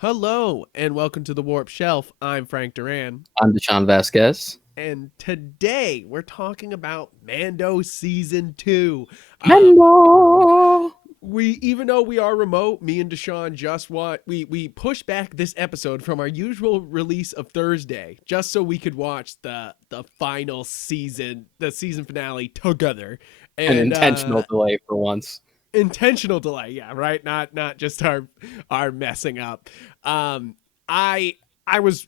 Hello and welcome to the Warp Shelf. I'm Frank Duran, I'm Deshaun Vasquez. and today we're talking about Mando season 2. Um, Hello. we even though we are remote, me and Deshaun just want we pushed back this episode from our usual release of Thursday just so we could watch the final season, the season finale together. An And intentional delay for once. intentional delay, yeah, right, not just our messing up. Um i i was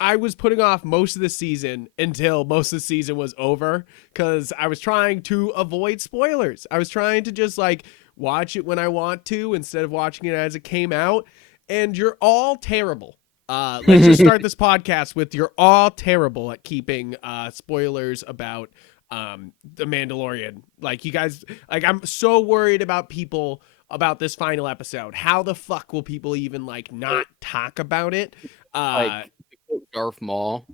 i was putting off most of the season until most of the season was over because I was trying to avoid spoilers. I was trying to just like watch it when I want to instead of watching it as it came out. And you're all terrible. Let's just start this podcast with you're all terrible at keeping spoilers about the Mandalorian. Like you guys, like I'm so worried about people about this final episode. How the fuck will people even like not talk about it? Like Uh Darth Maul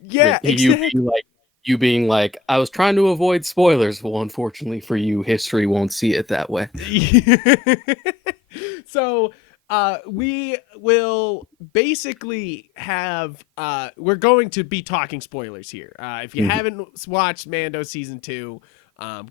yeah, with exactly. you being like, I was trying to avoid spoilers. Well, unfortunately for you, history won't see it that way. So we will basically have we're going to be talking spoilers here. If you Mhm. haven't watched Mando season 2,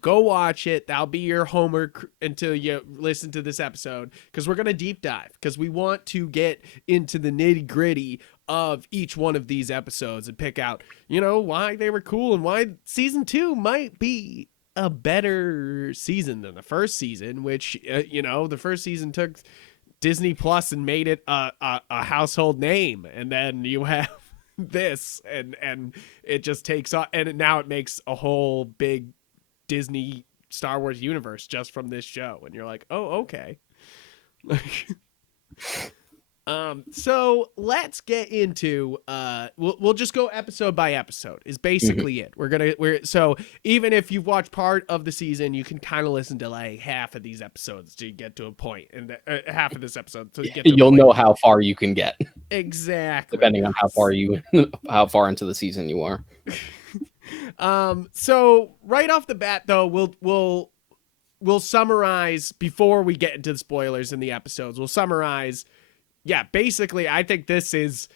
go watch it. That'll be your homework until you listen to this episode, because we're going to deep dive, because we want to get into the nitty gritty of each one of these episodes and pick out, why they were cool and why season 2 might be a better season than the first season, which, the first season took Disney Plus and made it a household name. And then you have this, and it just takes off. And now it makes a whole big Disney Star Wars universe just from this show. And you're like, oh, okay. So let's get into we'll just go episode by episode is Mhm. basically it. We're so even if you've watched part of the season, you can kind of listen to like half of these episodes to get to a point, and half of this episode to get to a You'll point. know how far you can get, Exactly. depending on how far into the season you are. So right off the bat though, we'll summarize before we get into the spoilers in the episodes. We'll summarize. Yeah, basically I think this is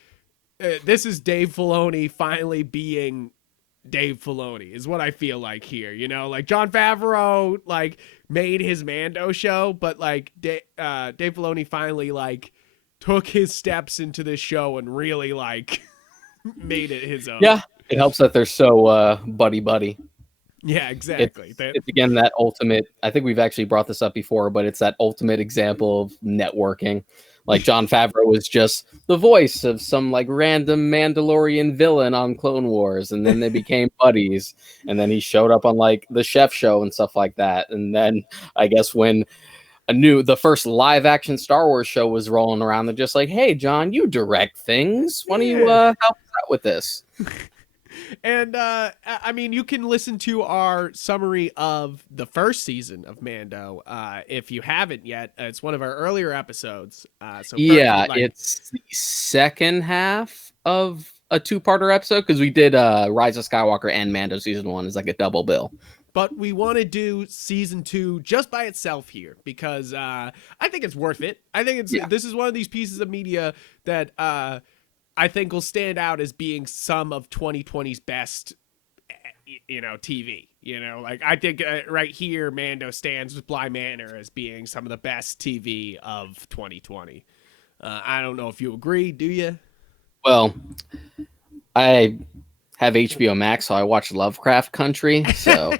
Dave Filoni finally being Dave Filoni is what I feel like here. Like Jon Favreau like made his Mando show, but like Dave Filoni finally like took his steps into this show and really like made it his own. Yeah, it helps that they're so buddy buddy. Yeah, exactly. That It's again that ultimate. I think we've actually brought this up before, but it's that ultimate example of networking. Like Jon Favreau was just the voice of some like random Mandalorian villain on Clone Wars, and then they became buddies. And then he showed up on like the Chef Show and stuff like that. And then I guess when the first live action Star Wars show was rolling around, they're just like, "Hey, John, you direct things. Why don't you yeah. help us out with this?" And I mean, you can listen to our summary of the first season of Mando if you haven't yet. It's one of our earlier episodes. Yeah, like, it's the second half of a two-parter episode because we did Rise of Skywalker and Mando season 1 is like a double bill. but we want to do season 2 just by itself here because I think it's worth it. I think Yeah. this is one of these pieces of media that I think will stand out as being some of 2020's best, TV. Like I think right here, Mando stands with Bly Manor as being some of the best TV of 2020. I don't know if you agree. Do you? Well, I have HBO Max, so I watch Lovecraft Country. So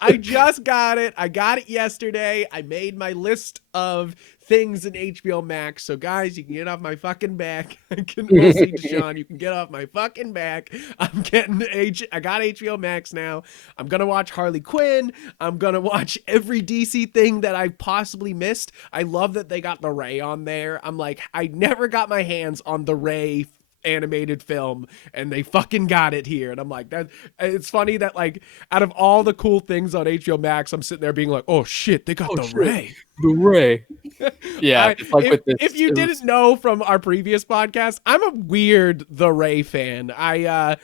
I just got it. I got it yesterday. I made my list of things in HBO Max. So guys, you can get off my fucking back. I can well see Deshaun. You can get off my fucking back. I got HBO Max now. I'm gonna watch Harley Quinn. I'm gonna watch every DC thing that I possibly missed. I love that they got the Ray on there. I'm like, I never got my hands on the Ray animated film, and they fucking got it here. And I'm like, that it's funny that like out of all the cool things on HBO Max, I'm sitting there being like, oh shit, they got the shit. Ray. The Ray. Yeah, it's like with this. If you didn't know from our previous podcast, I'm a weird The Ray fan. I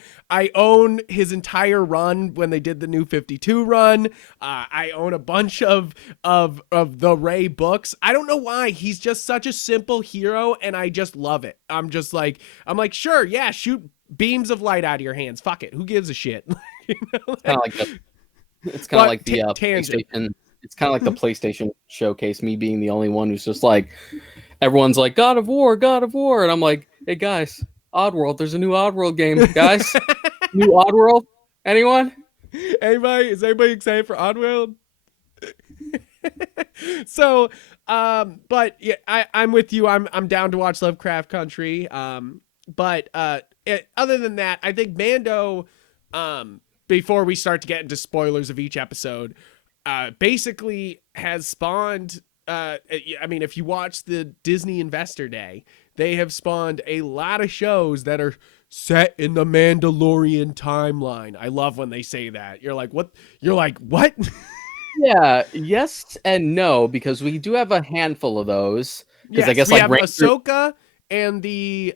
own his entire run when they did the New 52 run. I own a bunch of the Ray books. I don't know why. He's just such a simple hero, and I just love it. I'm like, sure, yeah, shoot beams of light out of your hands. Fuck it. Who gives a shit? You know, it's kind of like the tangent. PlayStation. It's kind of like the PlayStation showcase. Me being the only one who's just like, everyone's like God of War, and I'm like, hey guys, Oddworld. There's a new Oddworld game, guys. New Oddworld. Anyone? Is anybody excited for Oddworld? So, but yeah, I'm with you. I'm down to watch Lovecraft Country. But other than that, I think Mando. Before we start to get into spoilers of each episode, basically has spawned. I mean, if you watch the Disney Investor Day, they have spawned a lot of shows that are set in the Mandalorian timeline. I love when they say that. You're like, what? You're like, what? Yeah, yes and no, because we do have a handful of those. Because I guess we like have Ahsoka and the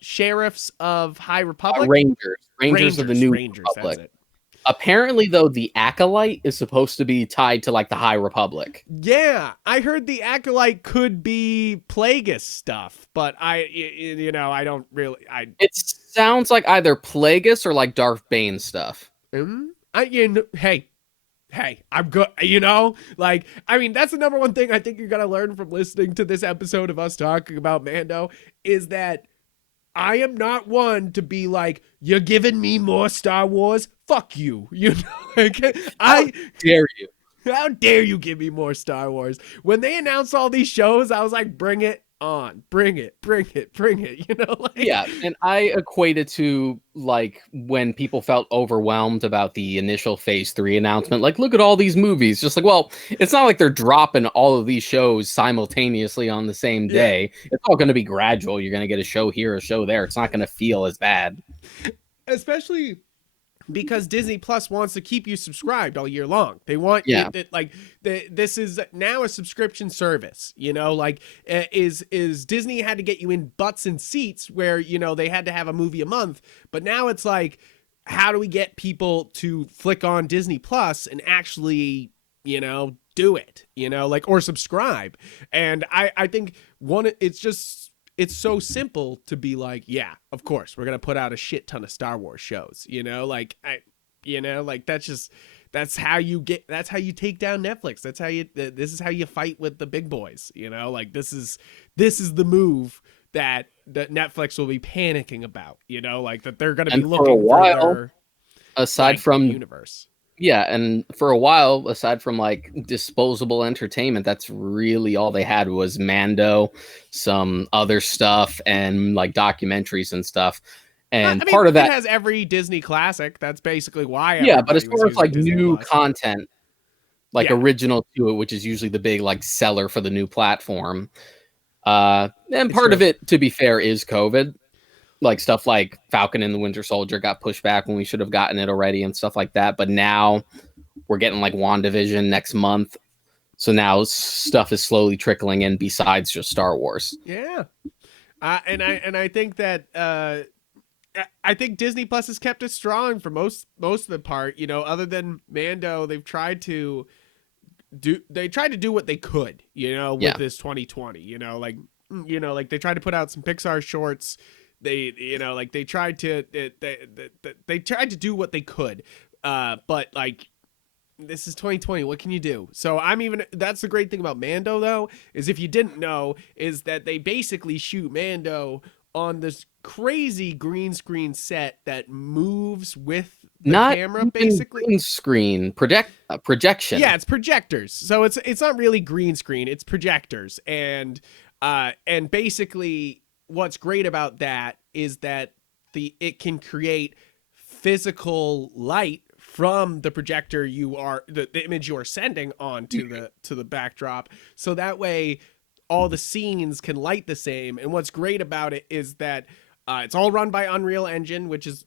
sheriffs of High Republic. Rangers of the New Republic. That's it. Apparently, though, the Acolyte is supposed to be tied to like the High Republic. Yeah, I heard the Acolyte could be Plagueis stuff, but I don't really. It sounds like either Plagueis or like Darth Bane stuff. Hey, I'm good. You know, like, I mean, that's the number one thing I think you're gonna learn from listening to this episode of us talking about Mando is that I am not one to be like, you're giving me more Star Wars. Fuck you. You know, like, How dare you? How dare you give me more Star Wars? When they announced all these shows, I was like, bring it on. Bring it. You know, like, yeah. And I equate it to like when people felt overwhelmed about the initial Phase 3 announcement. Like, look at all these movies. Just like, well, it's not like they're dropping all of these shows simultaneously on the same day. Yeah. It's all going to be gradual. You're going to get a show here, a show there. It's not going to feel as bad. Especially because Disney Plus wants to keep you subscribed all year long. They want this is now a subscription service, you know, like is Disney had to get you in butts and seats where, you know, they had to have a movie a month, but now it's like, how do we get people to flick on Disney Plus and actually, you know, do it, you know, like, or subscribe. And I think it's so simple to be like, yeah, of course, we're going to put out a shit ton of Star Wars shows, you know, like, that's how you take down Netflix. This is how you fight with the big boys, you know, like this is the move that Netflix will be panicking about, you know, like that they're going to be looking for their, aside from universe. Yeah, and for a while, aside from like disposable entertainment, that's really all they had was Mando, some other stuff, and like documentaries and stuff. And part of that has every Disney classic. That's basically why. Yeah, but as far as like Disney new Plus content, like original to it, which is usually the big like seller for the new platform. And part of it, to be fair, is COVID. Like stuff like Falcon and the Winter Soldier got pushed back when we should have gotten it already and stuff like that. But now we're getting like WandaVision next month. So now stuff is slowly trickling in besides just Star Wars. Yeah. And I think that I think Disney Plus has kept it strong for most of the part, you know, other than Mando. They've tried to do what they could, you know, with this 2020, you know, like they tried to put out some Pixar shorts. They, you know, like they tried to do what they could. But like, this is 2020. What can you do? So that's the great thing about Mando though, is if you didn't know, is that they basically shoot Mando on this crazy green screen set that moves with the camera, basically. Green screen, projection. Yeah, it's projectors. So it's not really green screen, it's projectors. And basically what's great about that is that it can create physical light from the projector the image you are sending on to the backdrop. So that way all the scenes can light the same. And what's great about it is that it's all run by Unreal Engine, which is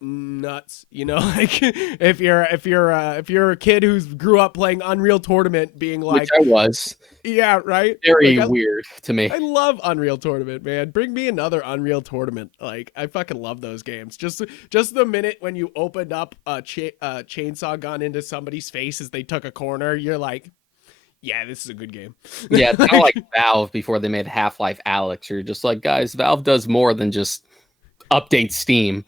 nuts, like if you're a kid who's grew up playing Unreal Tournament, being Which like, I was. yeah, right, Very like weird to me. I love Unreal Tournament, man. Bring me another Unreal Tournament. Like, I fucking love those games. Just the minute when you opened up a chainsaw gun into somebody's face as they took a corner, you're like, yeah, this is a good game. Yeah, it's kind of like Valve before they made Half-Life Alyx. You're just like, guys, Valve does more than just update Steam.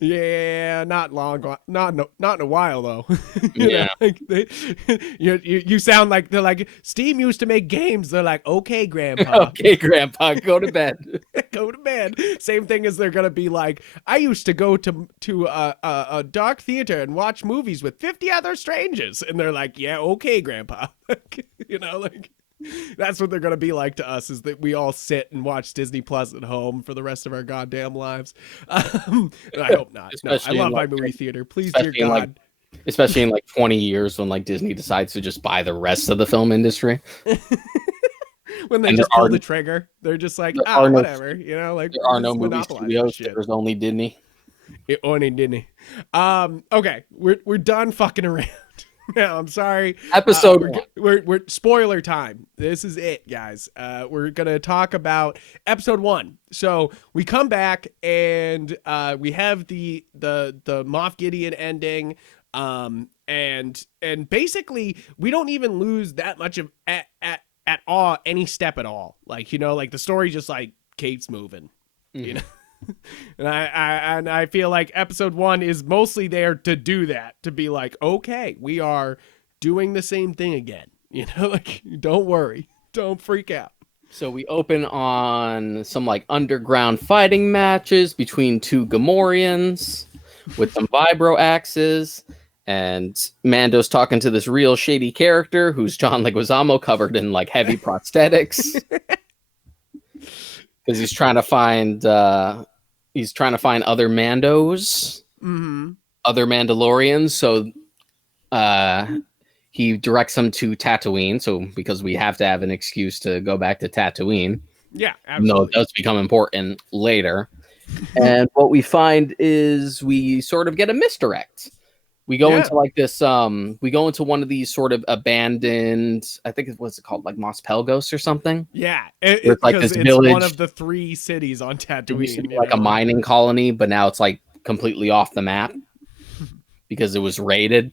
Yeah, not not in a while though. Yeah. Like you sound like they're like, Steam used to make games. They're like, okay, Grandpa, Okay, Grandpa, go to bed. go to bed. Same thing as they're gonna be like, I used to go to a dark theater and watch movies with 50 other strangers, and they're like, yeah, okay, Grandpa. Like. That's what they're going to be like to us, is that we all sit and watch Disney Plus at home for the rest of our goddamn lives. And I hope not. No, I love my movie theater. Please, dear God. Especially in like 20 years when like Disney decides to just buy the rest of the film industry. When they just pull the trigger, they're just like, whatever. Like, there are no movie studios. There's only Disney. Only Disney. Okay, we're done fucking around. No, I'm sorry. Episode we're spoiler time. This is it, guys. We're gonna talk about episode 1. So we come back and we have the Moff Gideon ending. And basically we don't even lose that much of at all any step at all. Like, like the story just like keeps moving. Mm-hmm. And I feel like episode 1 is mostly there to do that, to be like, okay, we are doing the same thing again. Like, don't worry, don't freak out. So we open on some like underground fighting matches between 2 Gamorreans with some vibro axes, and Mando's talking to this real shady character who's John Leguizamo, covered in like heavy prosthetics. Because he's trying to find other Mandos, other Mandalorians. So he directs them to Tatooine. So because we have to have an excuse to go back to Tatooine. Yeah, absolutely. No, it does become important later. And what we find is we sort of get a misdirect. We go into like this, we go into one of these sort of abandoned, I think what's it called, like Mos Pelgos or something? Yeah, it's like this village. One of the 3 cities on Tatooine. Like a mining colony, but now it's like completely off the map because it was raided.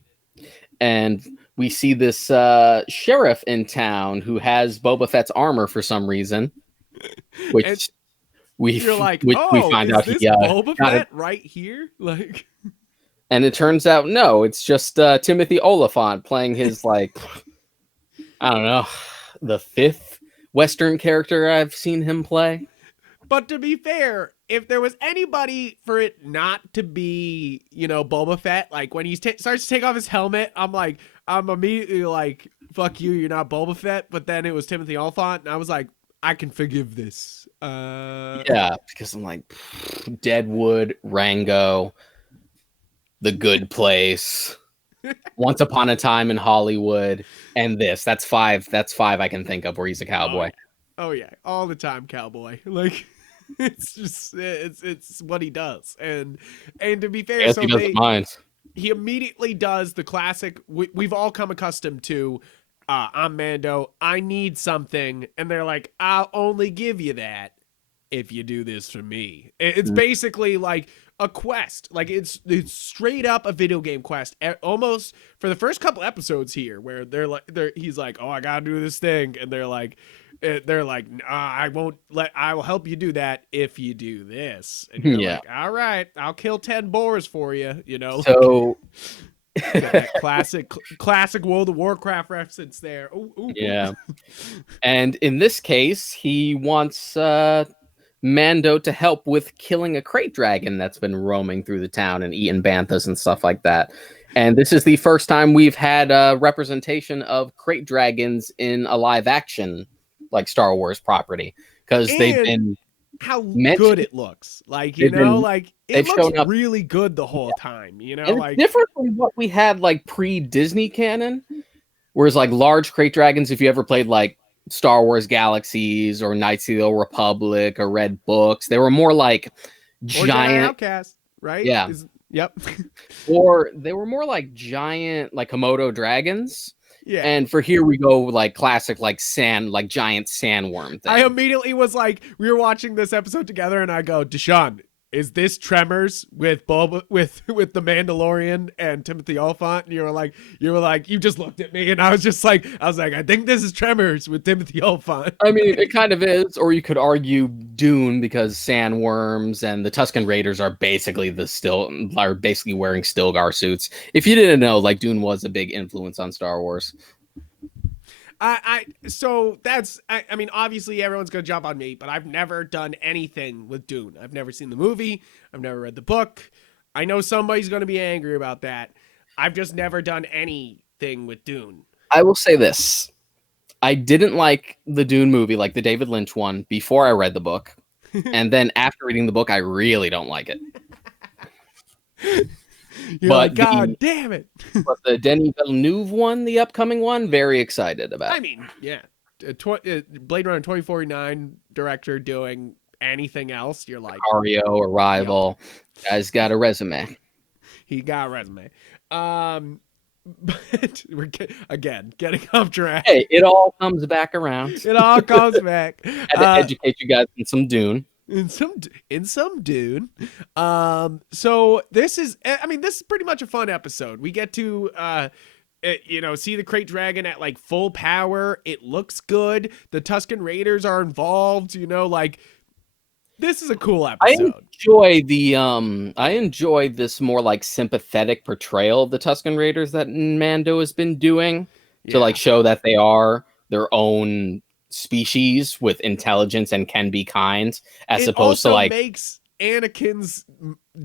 And we see this sheriff in town who has Boba Fett's armor for some reason, which we find out is this Boba Fett right here, like. And it turns out, no, it's just Timothy Oliphant playing his, like, I don't know, the 5th Western character I've seen him play. But to be fair, if there was anybody for it not to be, Boba Fett, like when he starts to take off his helmet, I'm immediately like, fuck you, you're not Boba Fett. But then it was Timothy Oliphant, and I was like, I can forgive this. Yeah, because I'm like, Deadwood, Rango, The Good Place, Once Upon a Time in Hollywood, and this. That's 5 I can think of where he's a cowboy. Oh yeah, all the time cowboy. Like, it's just it's what he does. And to be fair, yes, so he immediately does the classic we've all come accustomed to. I'm Mando, I need something, and they're like, I'll only give you that if you do this for me. It's basically like a quest. Like, it's straight up a video game quest, almost for the first couple episodes here, where he's like, oh, I gotta do this thing, and they're like, I will help you do that if you do this. And you're like, all right, I'll kill 10 boars for you. So that classic World of Warcraft reference there. Ooh. Yeah. And in this case, he wants Mando to help with killing a crate dragon that's been roaming through the town and eating banthas and stuff like that. And this is the first time we've had a representation of crate dragons in a live action, like, Star Wars property, because they've been how good it looks. Like, it looks really good the whole time, and like, it's different from what we had like pre-Disney canon, whereas like large crate dragons, if you ever played like Star Wars Galaxies or Knights of the Old Republic or read books, they were more like Or Jedi giant. Outcast, right? Yeah. Yep. Or they were more like giant, like Komodo dragons. Yeah. And for here we go, like classic, like giant sandworm thing. I immediately was like, we were watching this episode together, and I go, Deshaun, is this Tremors with Boba with the Mandalorian and Timothy Olyphant? And you were like, you just looked at me, and I was like, I think this is Tremors with Timothy Olyphant. I mean, it kind of is, or you could argue Dune, because sandworms and the Tusken Raiders are basically basically wearing Stilgar suits. If you didn't know, like Dune was a big influence on Star Wars. So that's, I mean, obviously everyone's gonna jump on me, but I've never done anything with Dune. I've never seen the movie. I've never read the book. I know somebody's gonna be angry about that. I've just never done anything with Dune. I will say this. I didn't like the Dune movie, like the David Lynch one, before I read the book. And then after reading the book, I really don't like it. You're like, God damn it. But the Denis Villeneuve one, the upcoming one, very excited about. I mean, yeah. Blade Runner 2049 director doing anything else, you're like... Mario, Arrival. Yep. Guy's got a resume. He got a resume. But we're getting off track. Hey, it all comes back around. It all comes back. Had to educate you guys in some Dune. In some Dune. So this is pretty much a fun episode. We get to see the Krayt Dragon at like full power. It looks good. The Tusken Raiders are involved. This is a cool episode. I enjoy this more like sympathetic portrayal of the Tusken Raiders that Mando has been doing to like show that they are their own species with intelligence and can be kind, as opposed to like makes Anakin's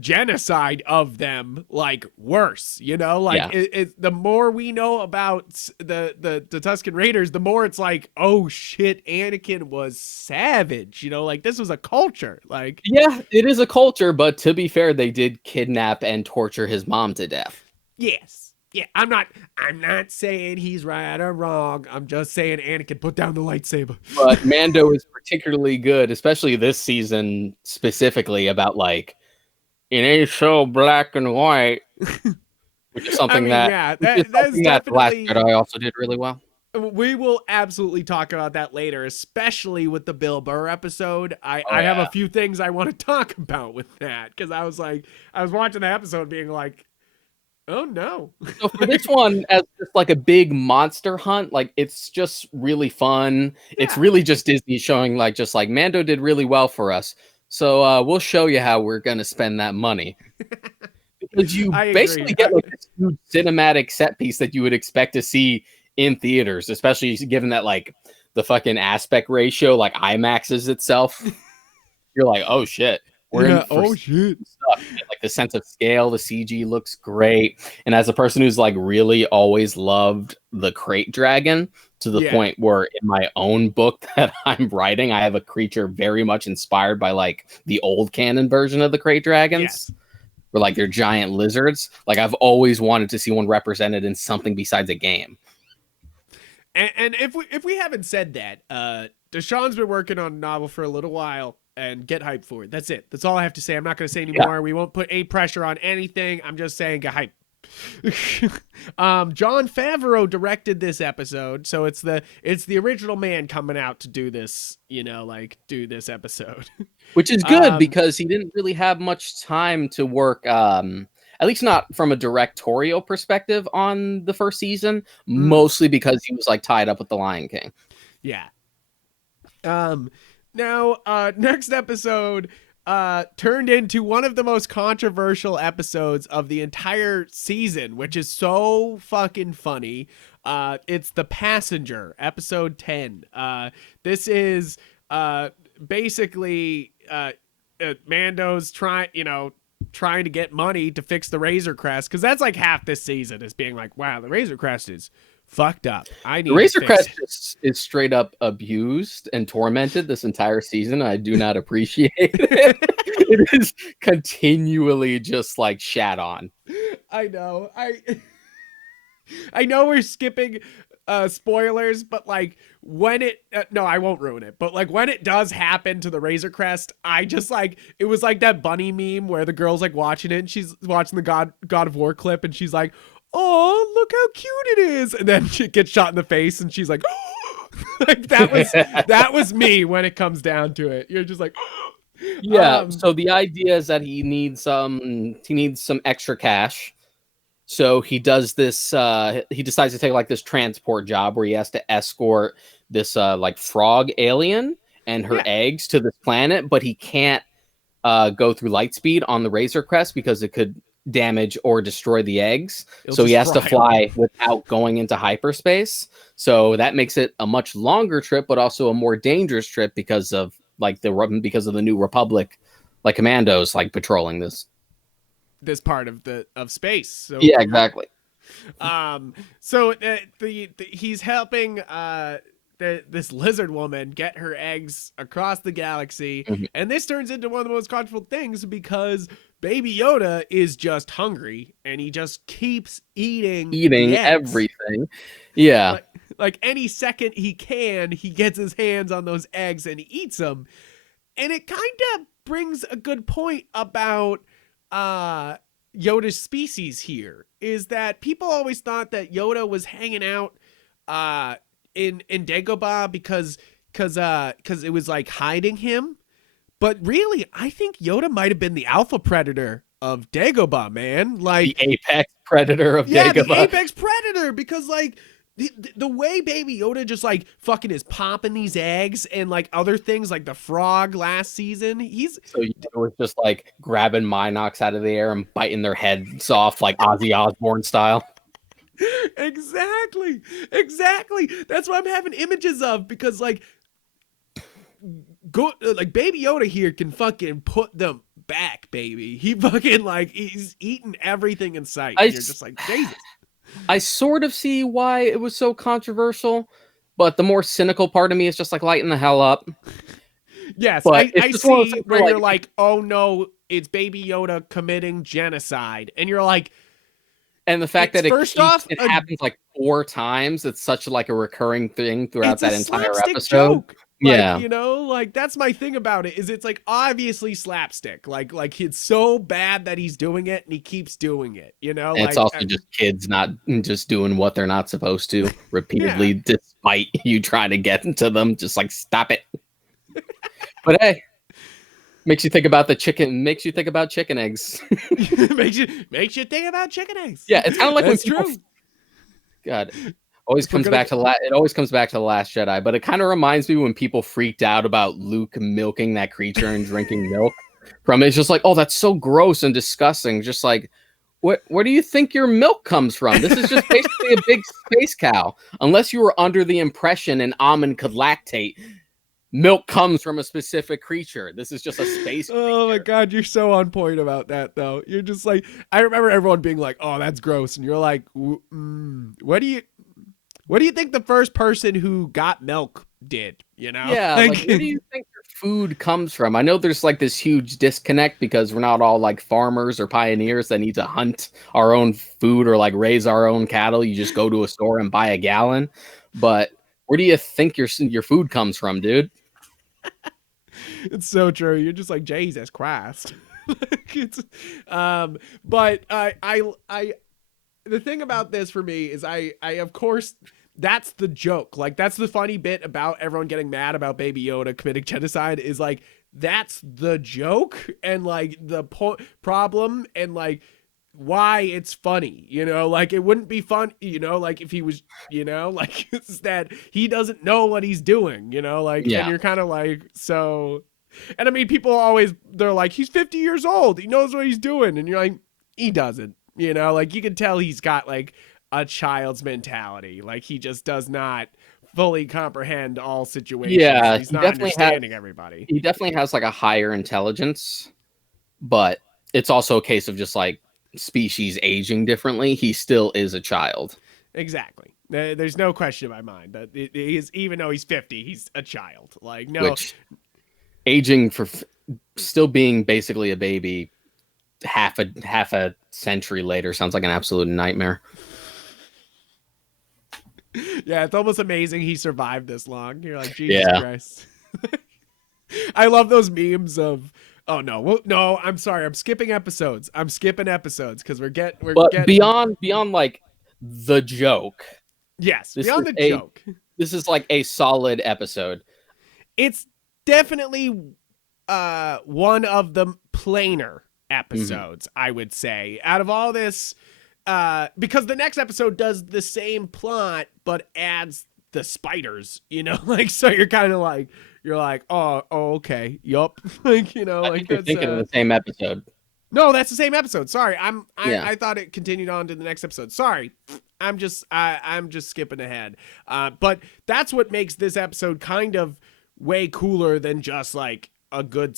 genocide of them like worse, the more we know about the Tusken Raiders, the more it's like, oh shit, Anakin was savage, this was a culture. It is a culture, but to be fair, they did kidnap and torture his mom to death. Yes. Yeah, I'm not saying he's right or wrong. I'm just saying Anakin put down the lightsaber. But Mando is particularly good, especially this season specifically, about like, it ain't so black and white, which is something that The Last Jedi also did really well. We will absolutely talk about that later, especially with the Bill Burr episode. I have a few things I want to talk about with that, because I was watching the episode being like, oh no. So for this one, as just like a big monster hunt, like it's just really fun. Yeah. It's really just Disney showing like Mando did really well for us. So we'll show you how we're gonna spend that money. Because you basically get like this huge cinematic set piece that you would expect to see in theaters, especially given that like the fucking aspect ratio like IMAXs itself. You're like, oh shit. Shit. Stuff. Like the sense of scale, the CG looks great. And as a person who's like really always loved the Krayt Dragon to the point where in my own book that I'm writing, I have a creature very much inspired by like the old canon version of the Krayt Dragons. Where like they're giant lizards. Like I've always wanted to see one represented in something besides a game. And if we haven't said that, Deshaun's been working on a novel for a little while. And get hyped for it. That's it. That's all I have to say. I'm not going to say anymore. Yeah. We won't put any pressure on anything. I'm just saying get hype. Jon Favreau directed this episode, so it's the original man coming out to do this, do this episode. Which is good because he didn't really have much time to work, at least not from a directorial perspective on the first season, mostly because he was like tied up with The Lion King. Yeah. Now, next episode turned into one of the most controversial episodes of the entire season, which is so fucking funny. It's The Passenger, episode 10. This is basically Mando's trying to get money to fix the Razor Crest, because that's like half this season is being like, wow, the Razor Crest is fucked up. The Razor Crest is straight up abused and tormented this entire season. I do not appreciate it. It is continually just like shat on. I know. I know we're skipping spoilers, but like when it no, I won't ruin it, but like when it does happen to the Razor Crest, I just like it was like that bunny meme where the girl's like watching it and she's watching the God of War clip and she's like, oh, look how cute it is, and then she gets shot in the face and she's like, like that was me when it comes down to it. You're just like, yeah. So the idea is that he needs some extra cash. So he does this. He decides to take like this transport job where he has to escort this like frog alien and her eggs to this planet, but he can't go through light speed on the Razor Crest because it could damage or destroy the eggs. So he has to fly without going into hyperspace. So that makes it a much longer trip, but also a more dangerous trip because of the New Republic, like commandos, like patrolling this part of space. So yeah, exactly. So he's helping this lizard woman get her eggs across the galaxy, and this turns into one of the most controversial things because Baby Yoda is just hungry and he just keeps eating everything. Yeah, like any second he can, he gets his hands on those eggs and he eats them, and it kind of brings a good point about Yoda's species here, is that people always thought that Yoda was hanging out in Dagobah because it was like hiding him, but really I think Yoda might have been the alpha predator of Dagobah, man. Like the apex predator of Dagobah. The apex predator, because like the way Baby Yoda just like fucking is popping these eggs and like other things like the frog last season, so Yoda was just like grabbing Minox out of the air and biting their heads off like Ozzy Osbourne style. Exactly. That's what I'm having images of, because like Baby Yoda here can fucking put them back, baby. He fucking like he's eating everything in sight. You're just like, Jesus. I sort of see why it was so controversial, but the more cynical part of me is just like, lighten the hell up. Yes, I see where you're like, oh no, it's Baby Yoda committing genocide, and you're like, and the fact that it happens like 4 times, it's such like a recurring thing throughout that entire episode. Joke. Like, you know, like that's my thing about it, is it's like obviously slapstick. Like it's so bad that he's doing it and he keeps doing it, you know? And it's also just kids not just doing what they're not supposed to repeatedly, despite you trying to get into them. Just like, stop it. But hey, makes you think about chicken eggs. makes you think about chicken eggs. Yeah, it's kind of like when people, God, always comes back to it always comes back to The Last Jedi, but it kind of reminds me when people freaked out about Luke milking that creature and drinking milk from it. It's just like, oh, that's so gross and disgusting. Just like, where do you think your milk comes from? This is just basically a big space cow. Unless you were under the impression an almond could lactate, milk comes from a specific creature. This is just a space creature. Oh my God, you're so on point about that, though. You're just like, I remember everyone being like, oh, that's gross. And you're like, what do you think the first person who got milk did? You know? Yeah, like where do you think your food comes from? I know there's like this huge disconnect because we're not all like farmers or pioneers that need to hunt our own food or like raise our own cattle. You just go to a store and buy a gallon. But where do you think your food comes from, dude? It's so true. You're just like, Jesus Christ. But I the thing about this for me is I of course, that's the joke. Like that's the funny bit about everyone getting mad about Baby Yoda committing genocide, is like that's the joke and like the problem and like why it's funny, you know, like it wouldn't be fun, you know, like if he was, you know, like it's that he doesn't know what he's doing, you know, like, and you're kind of like, so, and I mean, people always, they're like, he's 50 years old, he knows what he's doing, and you're like, he doesn't, you know, like you can tell he's got like a child's mentality, like he just does not fully comprehend all situations. Yeah, he's not understanding everybody. He definitely has like a higher intelligence, but it's also a case of just like species aging differently. He still is a child. Exactly. There's no question in my mind that he is, even though he's 50, he's a child. Like, no. Which, aging for still being basically a baby half a century later sounds like an absolute nightmare. Yeah, it's almost amazing he survived this long. You're like, Jesus Yeah. Christ. I love those memes of, oh no, well, no, I'm sorry, I'm skipping episodes. I'm skipping episodes because we're But getting beyond like the joke, yes, this beyond is the a joke. this is like a solid episode. It's definitely one of the plainer Mm-hmm. episodes, I would say. Out of all this, because the next episode does the same plot but adds the spiders, like so you're like, oh okay, yup. Like, I like think you're that's thinking of the same episode. no, that's the same episode. Sorry. Yeah. I thought it continued on to the next episode. Sorry. I'm just skipping ahead. But that's what makes this episode kind of way cooler than just like a good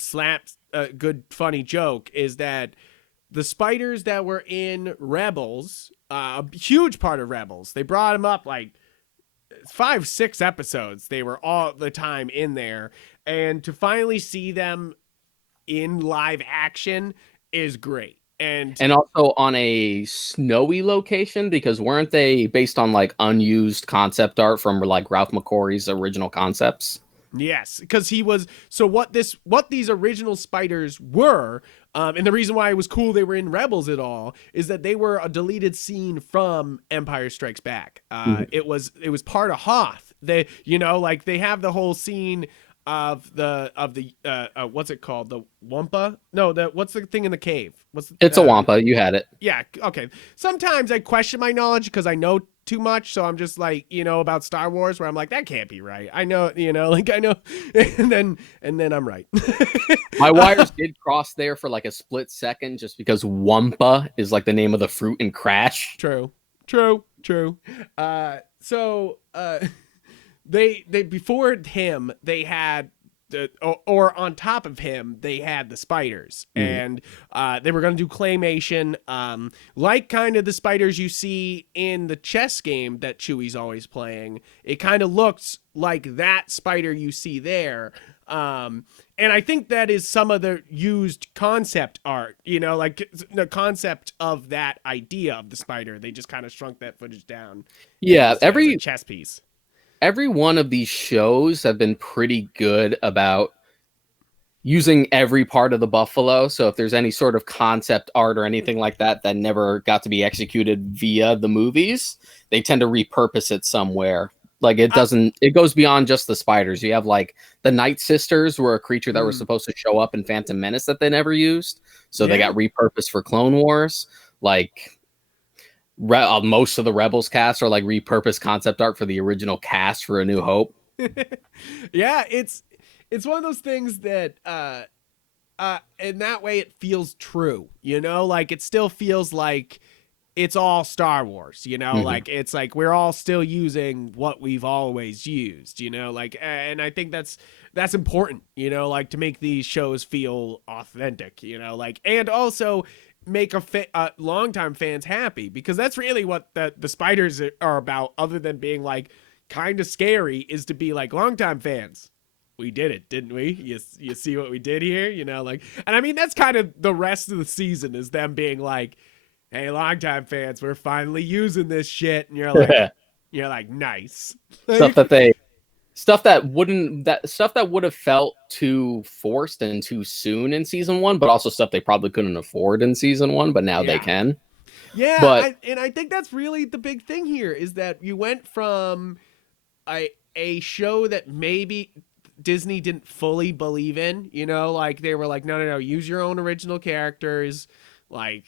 funny joke is that the spiders that were in Rebels, a huge part of Rebels, they brought them up like 5-6 episodes. They were all the time in there, and to finally see them in live action is great. And also on a snowy location, because weren't they based on like unused concept art from like Ralph McQuarrie's original concepts? Yes, because he was so what these original spiders were, and the reason why it was cool they were in Rebels at all is that they were a deleted scene from Empire Strikes Back. Mhm. It was part of Hoth. They like they have the whole scene of the what's it called, the Wampa? No, what's the thing in the cave? What's It's a Wampa. You had it. yeah, okay. Sometimes I question my knowledge because I know too much, so I'm just like, about Star Wars, where I'm like, that can't be right. I know, like I know, and then I'm right. My wires did cross there for like a split second, just because Wampa is like the name of the fruit in Crash. True, true, true. So they before him they had or on top of him they had the spiders, and they were going to do claymation, like kind of the spiders you see in the chess game that Chewie's always playing. It kind of looks like that spider you see there, and I think that is some of the used concept art, like the concept of that idea of the spider. They just kind of shrunk that footage down Yeah, as a chess piece. every one of these shows have been pretty good about using every part of the buffalo. So if there's any sort of concept art or anything like that that never got to be executed via the movies, they tend to repurpose it somewhere. Like it goes beyond just the spiders. You have like the Night Sisters were a creature that were supposed to show up in Phantom Menace that they never used. So they got repurposed for Clone Wars. Like most of the Rebels cast are like repurposed concept art for the original cast for A New Hope. Yeah, it's one of those things that in that way it feels true, like it still feels like it's all Star Wars, like it's like we're all still using what we've always used, like, and I think that's important, like to make these shows feel authentic, like, and also make longtime fans happy, because that's really what the spiders are about, other than being like kind of scary, is to be like, longtime fans, we did it, didn't we? You see what we did here, like, and I mean that's kind of the rest of the season, is them being like, hey, longtime fans, we're finally using this shit, and you're like nice. Stuff that would have felt too forced and too soon in season 1, but also stuff they probably couldn't afford in season 1, but now they can. Yeah, but I think that's really the big thing here, is that you went from a show that maybe Disney didn't fully believe in, like they were like, no, use your own original characters, like,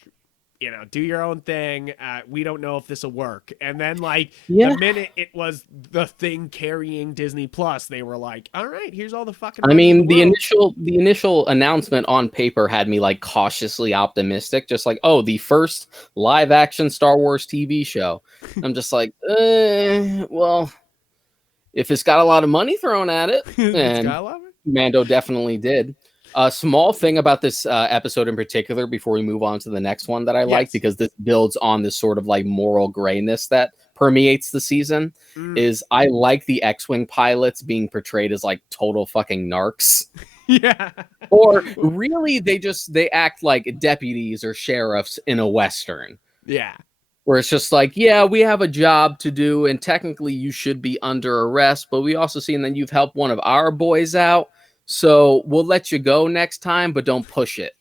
do your own thing. We don't know if this will work. And then like the minute it was the thing carrying Disney Plus, they were like, all right, here's all the fucking money in the world. The initial announcement on paper had me like cautiously optimistic, just like, oh, the first live action Star Wars TV show. I'm just like, well, if it's got a lot of money thrown at it, and Mando definitely did. A small thing about this episode in particular, before we move on to the next one, that I like, because this builds on this sort of like moral grayness that permeates the season, is I like the X-Wing pilots being portrayed as like total fucking narcs. Yeah. Or really, they act like deputies or sheriffs in a Western. Yeah. where it's just like, yeah, we have a job to do, and technically you should be under arrest, but we also seen that you've helped one of our boys out, so we'll let you go next time, but don't push it.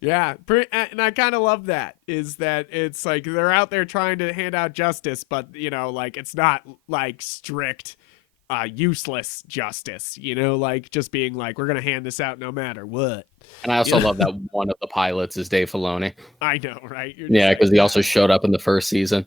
Yeah, and I kind of love that. Is that it's like they're out there trying to hand out justice, but like it's not like strict, useless justice. Like just being like we're gonna hand this out no matter what. And I also love that one of the pilots is Dave Filoni. I know, right? Yeah, because he also showed up in the first season.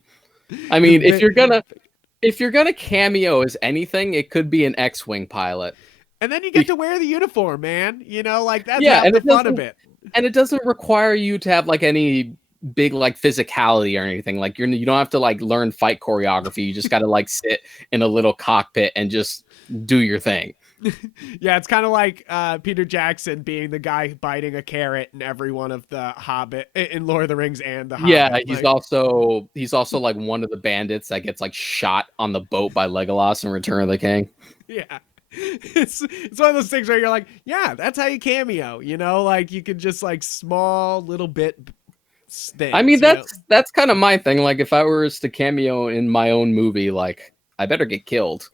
I mean, if you're gonna cameo as anything, it could be an X-wing pilot. And then you get to wear the uniform, man. Like that's half the fun of it. And it doesn't require you to have like any big like physicality or anything. Like you don't have to like learn fight choreography. You just got to like sit in a little cockpit and just do your thing. Yeah, it's kind of like Peter Jackson being the guy biting a carrot in every one of the Hobbit in Lord of the Rings and the Hobbit. Yeah, he's also like one of the bandits that gets like shot on the boat by Legolas in Return of the King. Yeah. It's one of those things where you're like, yeah, that's how you cameo, like you could just like small little bit things. I mean, that's kind of my thing. Like if I was to cameo in my own movie, like I better get killed.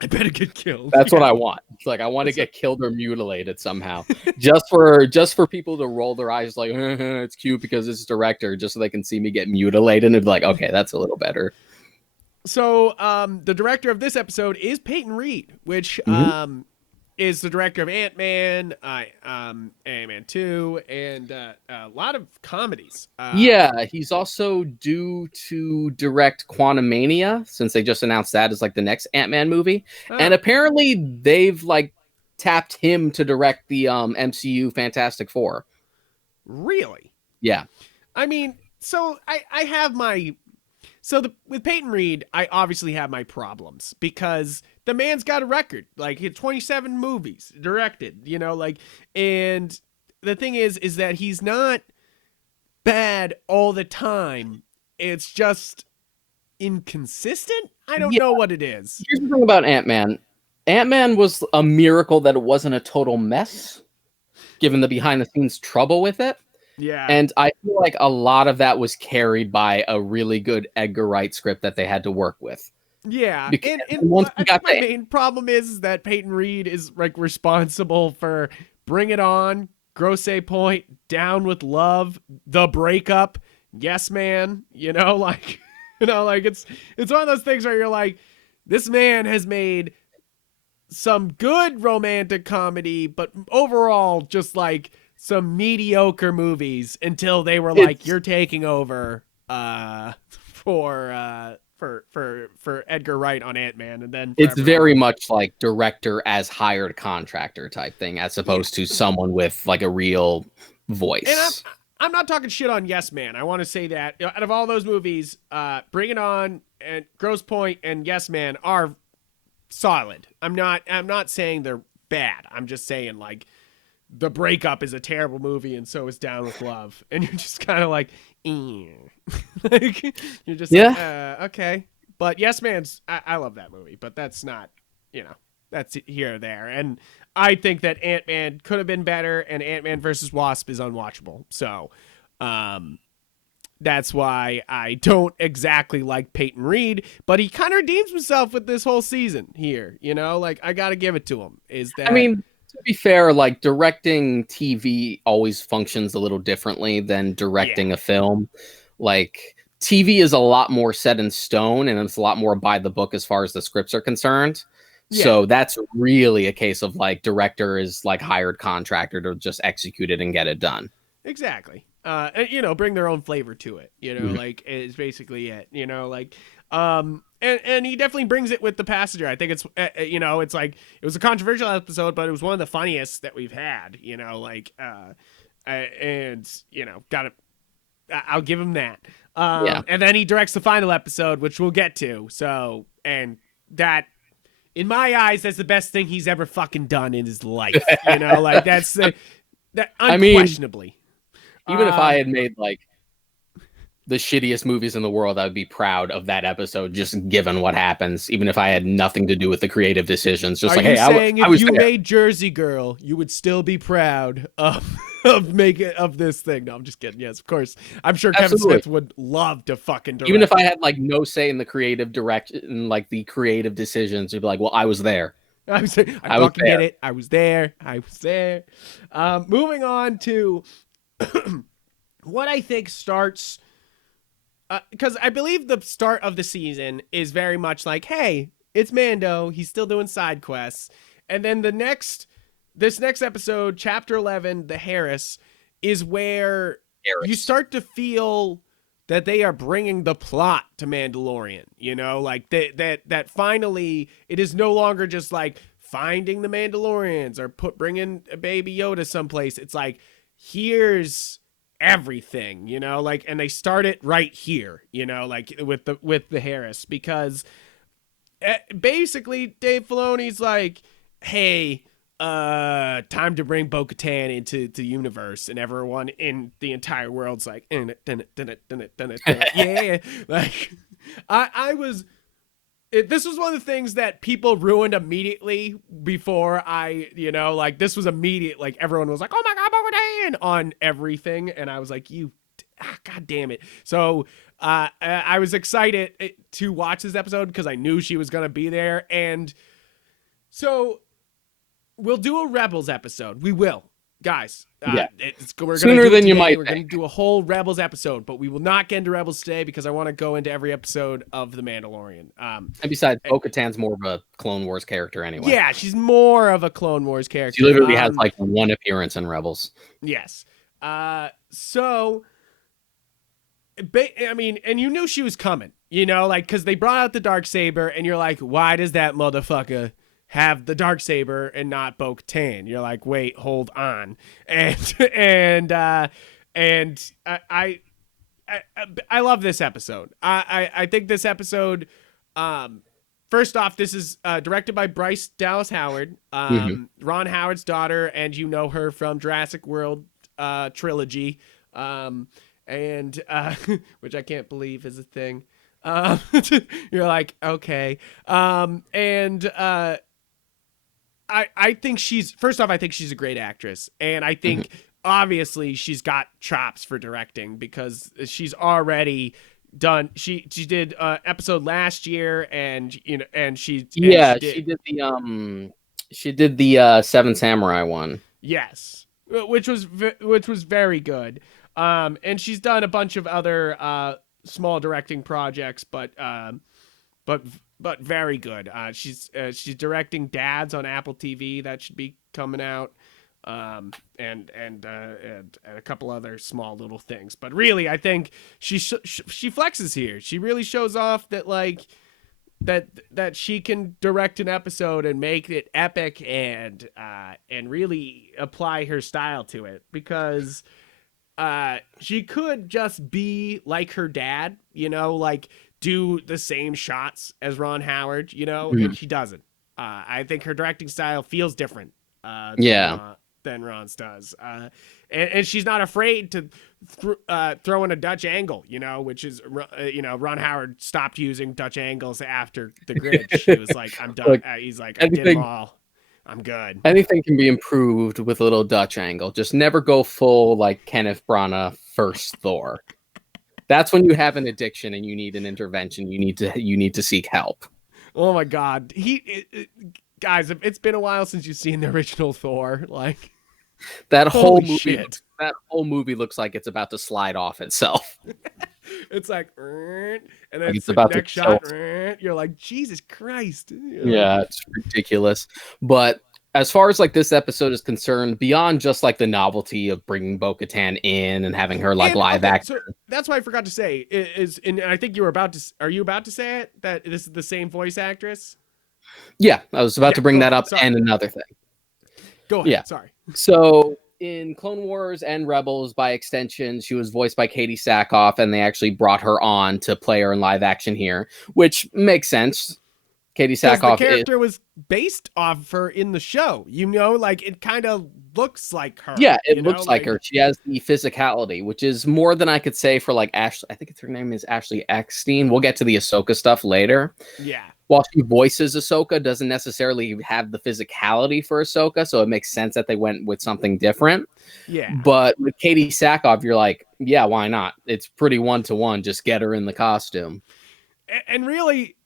I better get killed. That's what I want. It's like I want to get killed or mutilated somehow, just for people to roll their eyes like it's cute because it's director, just so they can see me get mutilated and be like, okay, that's a little better. So the director of this episode is Peyton Reed, which is the director of Ant-Man, Ant-Man 2, and a lot of comedies. Yeah, he's also due to direct Quantumania, since they just announced that as like the next Ant-Man movie. And apparently they've like tapped him to direct the MCU Fantastic Four. Really? Yeah. I mean, so I have my... So with Peyton Reed, I obviously have my problems because the man's got a record. Like he had 27 movies directed, and the thing is that he's not bad all the time. It's just inconsistent. I don't know what it is. Here's the thing about Ant-Man. Ant-Man was a miracle that it wasn't a total mess, given the behind the scenes trouble with it. Yeah. And I feel like a lot of that was carried by a really good Edgar Wright script that they had to work with. Yeah. And once I think my main problem is that Peyton Reed is like responsible for Bring It On, Grosse Point, Down with Love, The Breakup, Yes Man, like it's one of those things where you're like, this man has made some good romantic comedy, but overall just like some mediocre movies until they were like, you're taking over for Edgar Wright on Ant-Man, and then it's very much like director as hired contractor type thing, as opposed to someone with like a real voice. And I'm not talking shit on Yes Man. I want to say that out of all those movies, Bring It On and Grosse Point and Yes Man are solid. I'm not saying they're bad. I'm just saying like The Breakup is a terrible movie, and so is Down with Love. And you're just kind of like, like, you're just like, okay. But Yes Man's, I love that movie, but that's not, that's here or there. And I think that Ant-Man could have been better, and Ant-Man versus Wasp is unwatchable. So, that's why I don't exactly like Peyton Reed, but he kind of redeems himself with this whole season here. Like I got to give it to him. I mean, to be fair, like directing TV always functions a little differently than directing a film. Like TV is a lot more set in stone, and it's a lot more by the book as far as the scripts are concerned. Yeah. So that's really a case of like director is like hired contractor to just execute it and get it done. Exactly. Bring their own flavor to it. Like is basically it. And he definitely brings it with The Passenger. I think it's, it's like, it was a controversial episode, but it was one of the funniest that we've had, I'll give him that. And then he directs the final episode, which we'll get to. So, and that, in my eyes, that's the best thing he's ever fucking done in his life. Like that's that unquestionably. I mean, even if I had made like the shittiest movies in the world, I would be proud of that episode, just given what happens, even if I had nothing to do with the creative decisions. Just Are like, you hey, saying I if was you there. made Jersey Girl, you would still be proud of making of this thing? No, I'm just kidding. Yes, of course. I'm sure Kevin Absolutely. Smith would love to fucking direct. Even if I had like no say in the creative direction, like the creative decisions, you'd be like, well, I was there. I I was fucking there. did it. I was there. I was there. Moving on to what I think starts, because I believe the start of the season is very much like, hey, it's Mando. He's still doing side quests, and then this next episode, Chapter 11, the Harris, is where you start to feel that they are bringing the plot to Mandalorian. You know, like that finally it is no longer just like finding the Mandalorians or bringing a Baby Yoda someplace. It's like, here's everything, you know, like, and they start it right here, you know, like with the Harris, because basically Dave Filoni's like, hey, time to bring Bo-Katan into the universe, and everyone in the entire world's like, yeah, like I was. This was one of the things that people ruined immediately before like this was immediate. Like everyone was like, oh my God, Bo-Katan on everything. And I was like, God damn it. So I was excited to watch this episode because I knew she was going to be there. And so we'll do a Rebels episode. We will. Guys, Yeah. we're Sooner gonna do than you today. might We're think. going to do a whole Rebels episode, but we will not get into Rebels today because I want to go into every episode of The Mandalorian. And besides, Bo-Katan's more of a Clone Wars character anyway. Yeah, she's more of a Clone Wars character. She literally has like one appearance in Rebels. Yes. So, I mean, and you knew she was coming, you know, like, because they brought out the Darksaber, and you're like, why does that motherfucker have the Darksaber and not Bo-Katan? You're like, wait, hold on. And I love this episode. I think this episode, first off, this is directed by Bryce Dallas Howard, Ron Howard's daughter, and you know her from Jurassic World trilogy, and which I can't believe is a thing. You're like, okay. I think first off, I think she's a great actress, and I think obviously she's got chops for directing because she's already done. She did episode last year, and she did the Seven Samurai one. Yes, which was very good. And she's done a bunch of other small directing projects, but very good. She's directing Dads on Apple TV that should be coming out, and a couple other small little things. But really, I think she flexes here. She really shows off that like that she can direct an episode and make it epic and really apply her style to it, because she could just be like her dad, you know, like do the same shots as Ron Howard, you know, and she doesn't. I think her directing style feels different than Ron's does. And she's not afraid to throw in a Dutch angle, you know, which is, Ron Howard stopped using Dutch angles after the Grinch. He was like, I'm done. Look, He's like, I did them all. I'm good. Anything can be improved with a little Dutch angle. Just never go full like Kenneth Branagh first Thor. That's when you have an addiction and you need an intervention. You need to seek help. Oh my God, guys, it's been a while since you've seen the original Thor. Like that whole movie. Shit. That whole movie looks like it's about to slide off itself. It's like, and then Like it's the about to next shot, tilt. you're like, Jesus Christ. You know? Yeah, it's ridiculous. But as far as like this episode is concerned, beyond just like the novelty of bringing Bo-Katan in and having her like live action. So that's why I forgot to say and I think are you about to say it, that this is the same voice actress? Yeah, I was about to bring that up. Sorry. And another thing. Go ahead. Yeah. Sorry. So in Clone Wars and Rebels, by extension, she was voiced by Katie Sackhoff, and they actually brought her on to play her in live action here, which makes sense. Katie Sackhoff, the character was based off her in the show, you know, like it kind of looks like her. Yeah, it you looks know? like her. She has the physicality, which is more than I could say for like Ashley. I think her name is Ashley Eckstein. We'll get to the Ahsoka stuff later. Yeah. While she voices Ahsoka, doesn't necessarily have the physicality for Ahsoka, so it makes sense that they went with something different. Yeah. But with Katie Sackhoff, you're like, yeah, why not? It's pretty 1-to-1. Just get her in the costume. And really,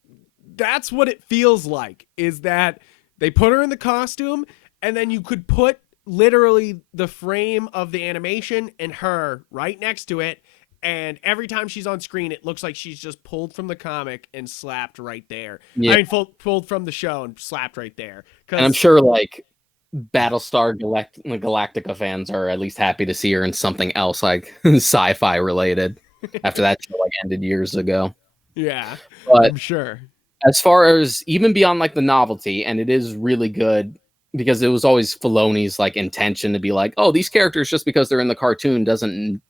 that's what it feels like, is that they put her in the costume, and then you could put literally the frame of the animation and her right next to it, and every time she's on screen, it looks like she's just pulled from the comic and slapped right there. Yeah. I mean, pulled from the show and slapped right there. And I'm sure like Battlestar Galactica fans are at least happy to see her in something else like sci-fi related after that show like ended years ago. Yeah, but I'm sure. As far as even beyond like the novelty, and it is really good because it was always Filoni's like intention to be like, oh, these characters just because they're in the cartoon doesn't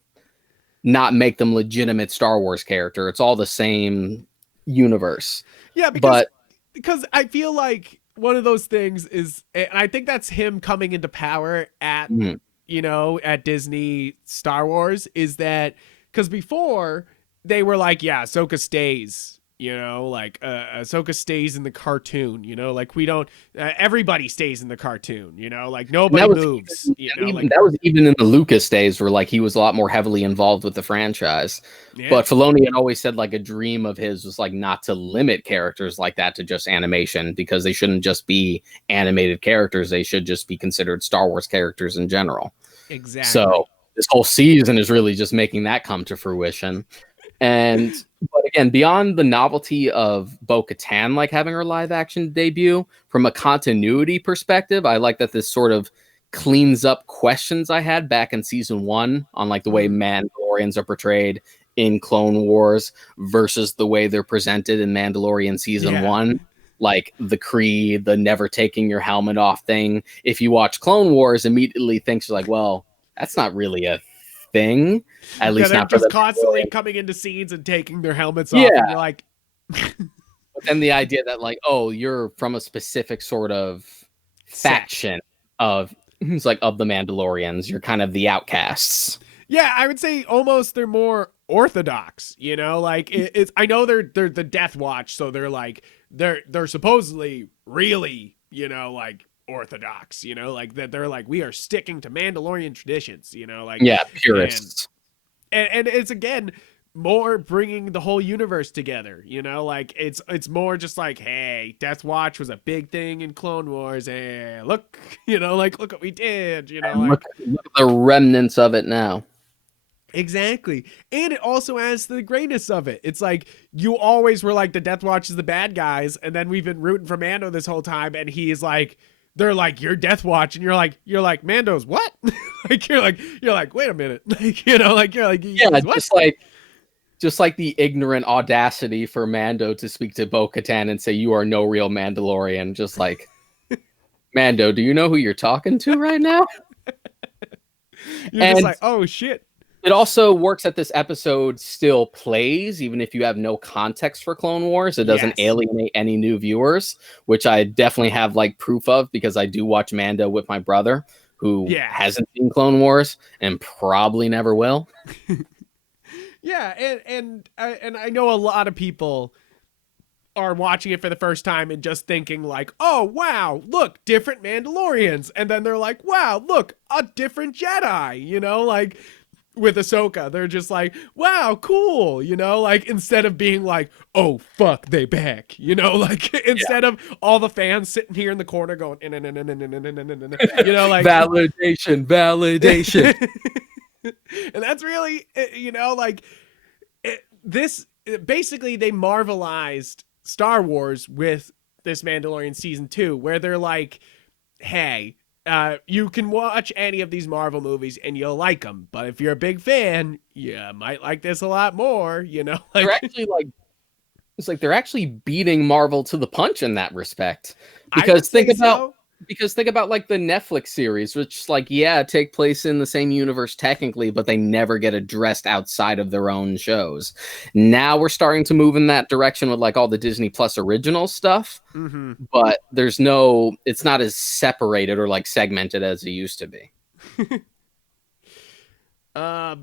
not make them legitimate Star Wars character. It's all the same universe. Yeah, because I feel like one of those things is, and I think that's him coming into power at at Disney Star Wars, is that because before they were like, yeah, Ahsoka stays. Like Ahsoka stays in the cartoon, like we don't, everybody stays in the cartoon, like nobody moves. That was even in the Lucas days where like he was a lot more heavily involved with the franchise. Yeah. But Filoni had always said like a dream of his was like not to limit characters like that to just animation, because they shouldn't just be animated characters. They should just be considered Star Wars characters in general. Exactly. So this whole season is really just making that come to fruition. But again, beyond the novelty of Bo-Katan, like having her live action debut, from a continuity perspective, I like that this sort of cleans up questions I had back in season 1 on like the way Mandalorians are portrayed in Clone Wars versus the way they're presented in Mandalorian season 1. Like the Kree, the never taking your helmet off thing. If you watch Clone Wars, immediately thinks like, well, that's not really a thing, at least not just constantly coming into scenes and taking their helmets off, and you're like but then the idea that like, oh, you're from a specific sort of faction of the Mandalorians, you're kind of the outcasts. Yeah, I would say almost they're more orthodox, like it's I know they're the Death Watch, so they're like they're supposedly really like orthodox, like that they're like, we are sticking to Mandalorian traditions, like purists. And it's again more bringing the whole universe together, like it's more just like, hey, Death Watch was a big thing in Clone Wars, and look, like look what we did, look at the remnants of it now. Exactly. And it also adds to the greatness of it. It's like you always were like the Death Watch is the bad guys, and then we've been rooting for Mando this whole time, and he's like, they're like, you're Death Watch, and you're like Mando's what? like you're like wait a minute, like you're like what? just like the ignorant audacity for Mando to speak to Bo-Katan and say you are no real Mandalorian. Just like, Mando, do you know who you're talking to right now? You're just like, oh shit. It also works that this episode still plays, even if you have no context for Clone Wars. It doesn't alienate any new viewers, which I definitely have like proof of because I do watch Mando with my brother, who hasn't seen Clone Wars and probably never will. And I know a lot of people are watching it for the first time and just thinking like, oh wow, look, different Mandalorians, and then they're like, wow, look, a different Jedi, like. With Ahsoka, they're just like, wow, cool, like instead of being like, oh fuck, they back, like instead of all the fans sitting here in the corner going, like validation. And that's really, like basically they marvelized Star Wars with this Mandalorian season 2, where they're like, hey, you can watch any of these Marvel movies and you'll like them, but if you're a big fan, you might like this a lot more. Like they're actually like, it's like they're actually beating Marvel to the punch in that respect. Because think about like the Netflix series, which like take place in the same universe technically, but they never get addressed outside of their own shows. Now we're starting to move in that direction with like all the Disney Plus original stuff, but there's no, it's not as separated or like segmented as it used to be. I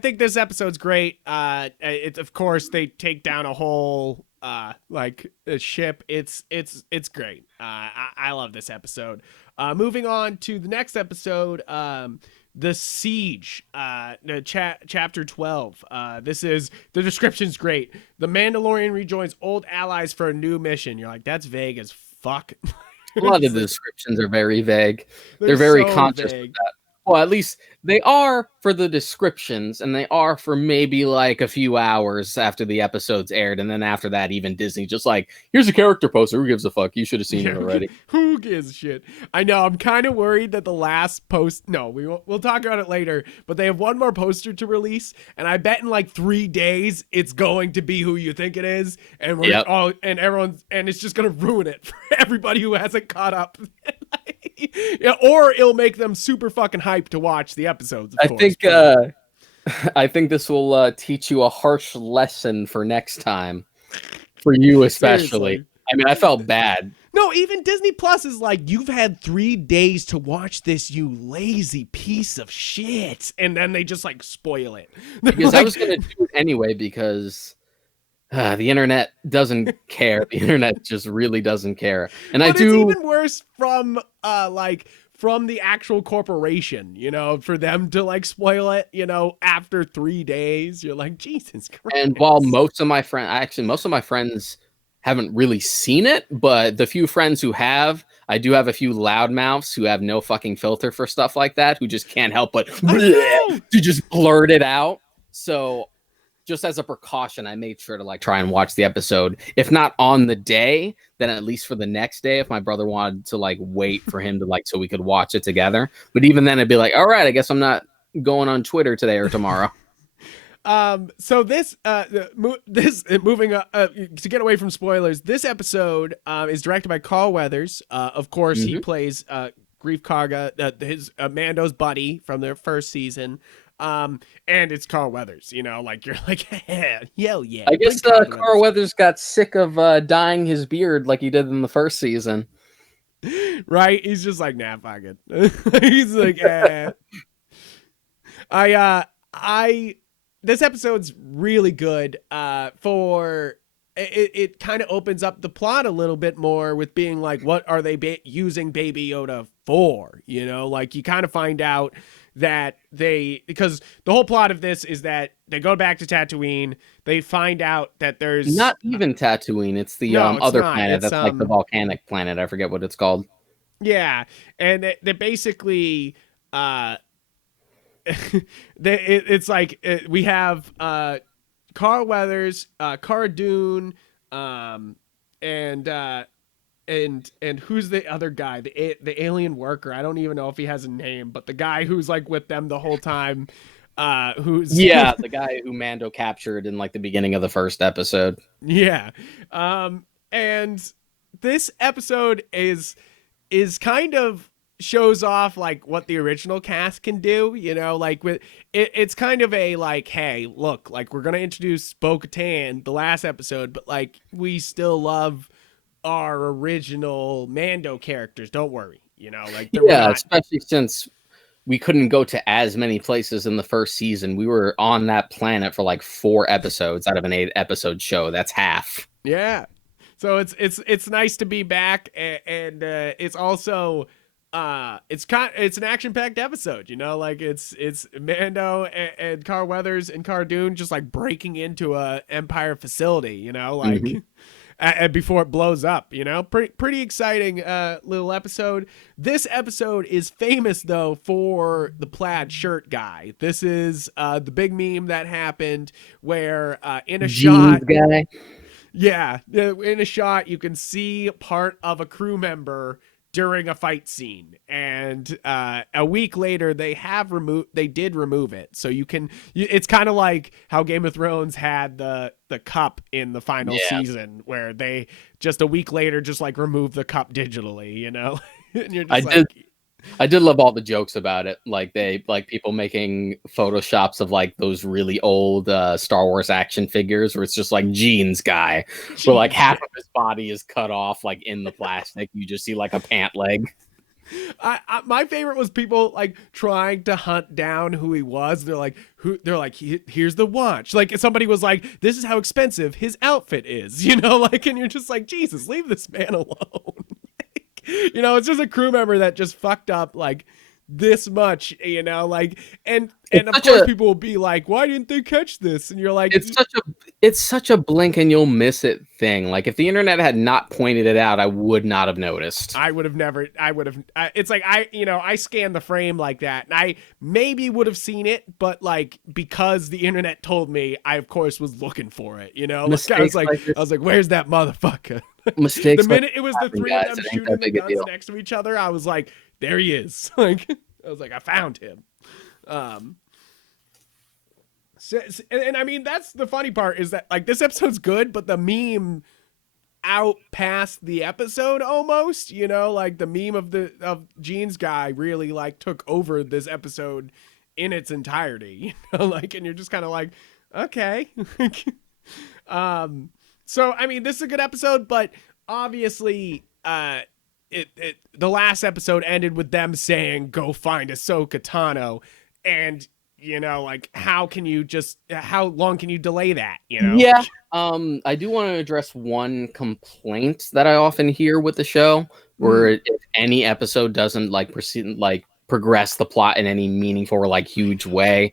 think this episode's great. It's of course they take down a whole like a ship. It's great. I love this episode. Moving on to the next episode, the Siege, chapter 12. This is, the description's great. The Mandalorian rejoins old allies for a new mission. You're like, that's vague as fuck. A lot of the descriptions are very vague. They're very so conscious vague. of that. Well, at least they are for the descriptions, and they are for maybe like a few hours after the episode's aired, and then after that, even Disney just like, here's a character poster. Who gives a fuck? You should have seen it already. Who gives a shit? I know. I'm kind of worried that the last post. No, we'll talk about it later. But they have one more poster to release, and I bet in like 3 days it's going to be who you think it is, and we're all and everyone's and it's just gonna ruin it for everybody who hasn't caught up. Yeah, or it'll make them super fucking hyped to watch the episodes. Of course. I think this will teach you a harsh lesson for next time, for you especially. Seriously. I mean, I felt bad. No, even Disney Plus is like, you've had 3 days to watch this, you lazy piece of shit, and then they just like spoil it. Because I was gonna do it anyway because the internet doesn't care. The internet just really doesn't care. And but I do. It's even worse from from the actual corporation, you know, for them to like spoil it, you know, after 3 days. You're like, Jesus Christ. And while most of my friends haven't really seen it, but the few friends who have, I do have a few loudmouths who have no fucking filter for stuff like that, who just can't help but to just blurt it out. So just as a precaution, I made sure to like try and watch the episode. If not on the day, then at least for the next day, if my brother wanted to like wait for him to like, so we could watch it together. But even then it'd be like, all right, I guess I'm not going on Twitter today or tomorrow. So moving to get away from spoilers, this episode is directed by Carl Weathers. Of course, he plays Grief Karga, his Mando's buddy from their first season. And it's Carl Weathers, you know, like you're like, hell yeah. I guess Carl Weathers got sick of dyeing his beard like he did in the first season. Right? He's just like, nah, fuck it. He's like, this episode's really good. It kind of opens up the plot a little bit more with being like, what are they using Baby Yoda for? You know, like you kind of find out that because the whole plot of this is that they go back to Tatooine. They find out that there's not even Tatooine. It's the other planet. That's like the volcanic planet. I forget what it's called. Yeah. And they basically, it's like we have Carl Weathers, Cara Dune, and who's the other guy, the alien worker? I don't even know if he has a name, but the guy who's like with them the whole time. Who's the guy who Mando captured in like the beginning of the first episode. Yeah, and this episode is kind of shows off like what the original cast can do, you know, like with it's kind of a like, hey, look, like we're gonna introduce Bo-Katan the last episode, but like we still love our original Mando characters, don't worry, you know, like especially since we couldn't go to as many places in the first season. We were on that planet for like 4 episodes out of an 8-episode show. That's half. Yeah, so it's nice to be back, and it's also it's an action-packed episode, you know, like it's Mando and Carl Weathers and Cara Dune just like breaking into a Empire facility, you know, like before it blows up, you know, pretty exciting little episode. This episode is famous though for the Plaid Shirt Guy. This is the big meme that happened where in a shot, guy. Yeah, in a shot you can see part of a crew member during a fight scene, and a week later they did remove it, so it's kind of like how Game of Thrones had the cup in the final season, where they just a week later just like remove the cup digitally, you know. And you're just I did love all the jokes about it. Like people making photoshops of like those really old Star Wars action figures where it's just like jeans guy, where like half of his body is cut off like in the plastic. You just see like a pant leg. My favorite was people like trying to hunt down who he was. They're like, here's the watch. Like somebody was like, this is how expensive his outfit is, like, and you're just like, Jesus, leave this man alone. It's just a crew member that just fucked up like this much, like, and of course people will be like, why didn't they catch this? And you're like, it's such a blink and you'll miss it thing. Like if the internet had not pointed it out, I would not have noticed. It's like I scanned the frame like that and I maybe would have seen it, but like because the internet told me, I of course was looking for it, like, I was like, where's that motherfucker? Mistakes. The minute it was the three of them shooting the guns next to each other, I was like, there he is. Like I was like, I found him. And I mean, that's the funny part is that like this episode's good, but the meme out past the episode almost, like the meme of Jeans guy really like took over this episode in its entirety, like, and you're just kind of like, okay. So I mean, this is a good episode, but obviously, the last episode ended with them saying, "Go find Ahsoka Tano," and like how long can you delay that? Yeah. I do want to address one complaint that I often hear with the show, where if any episode doesn't like progress the plot in any meaningful or like huge way,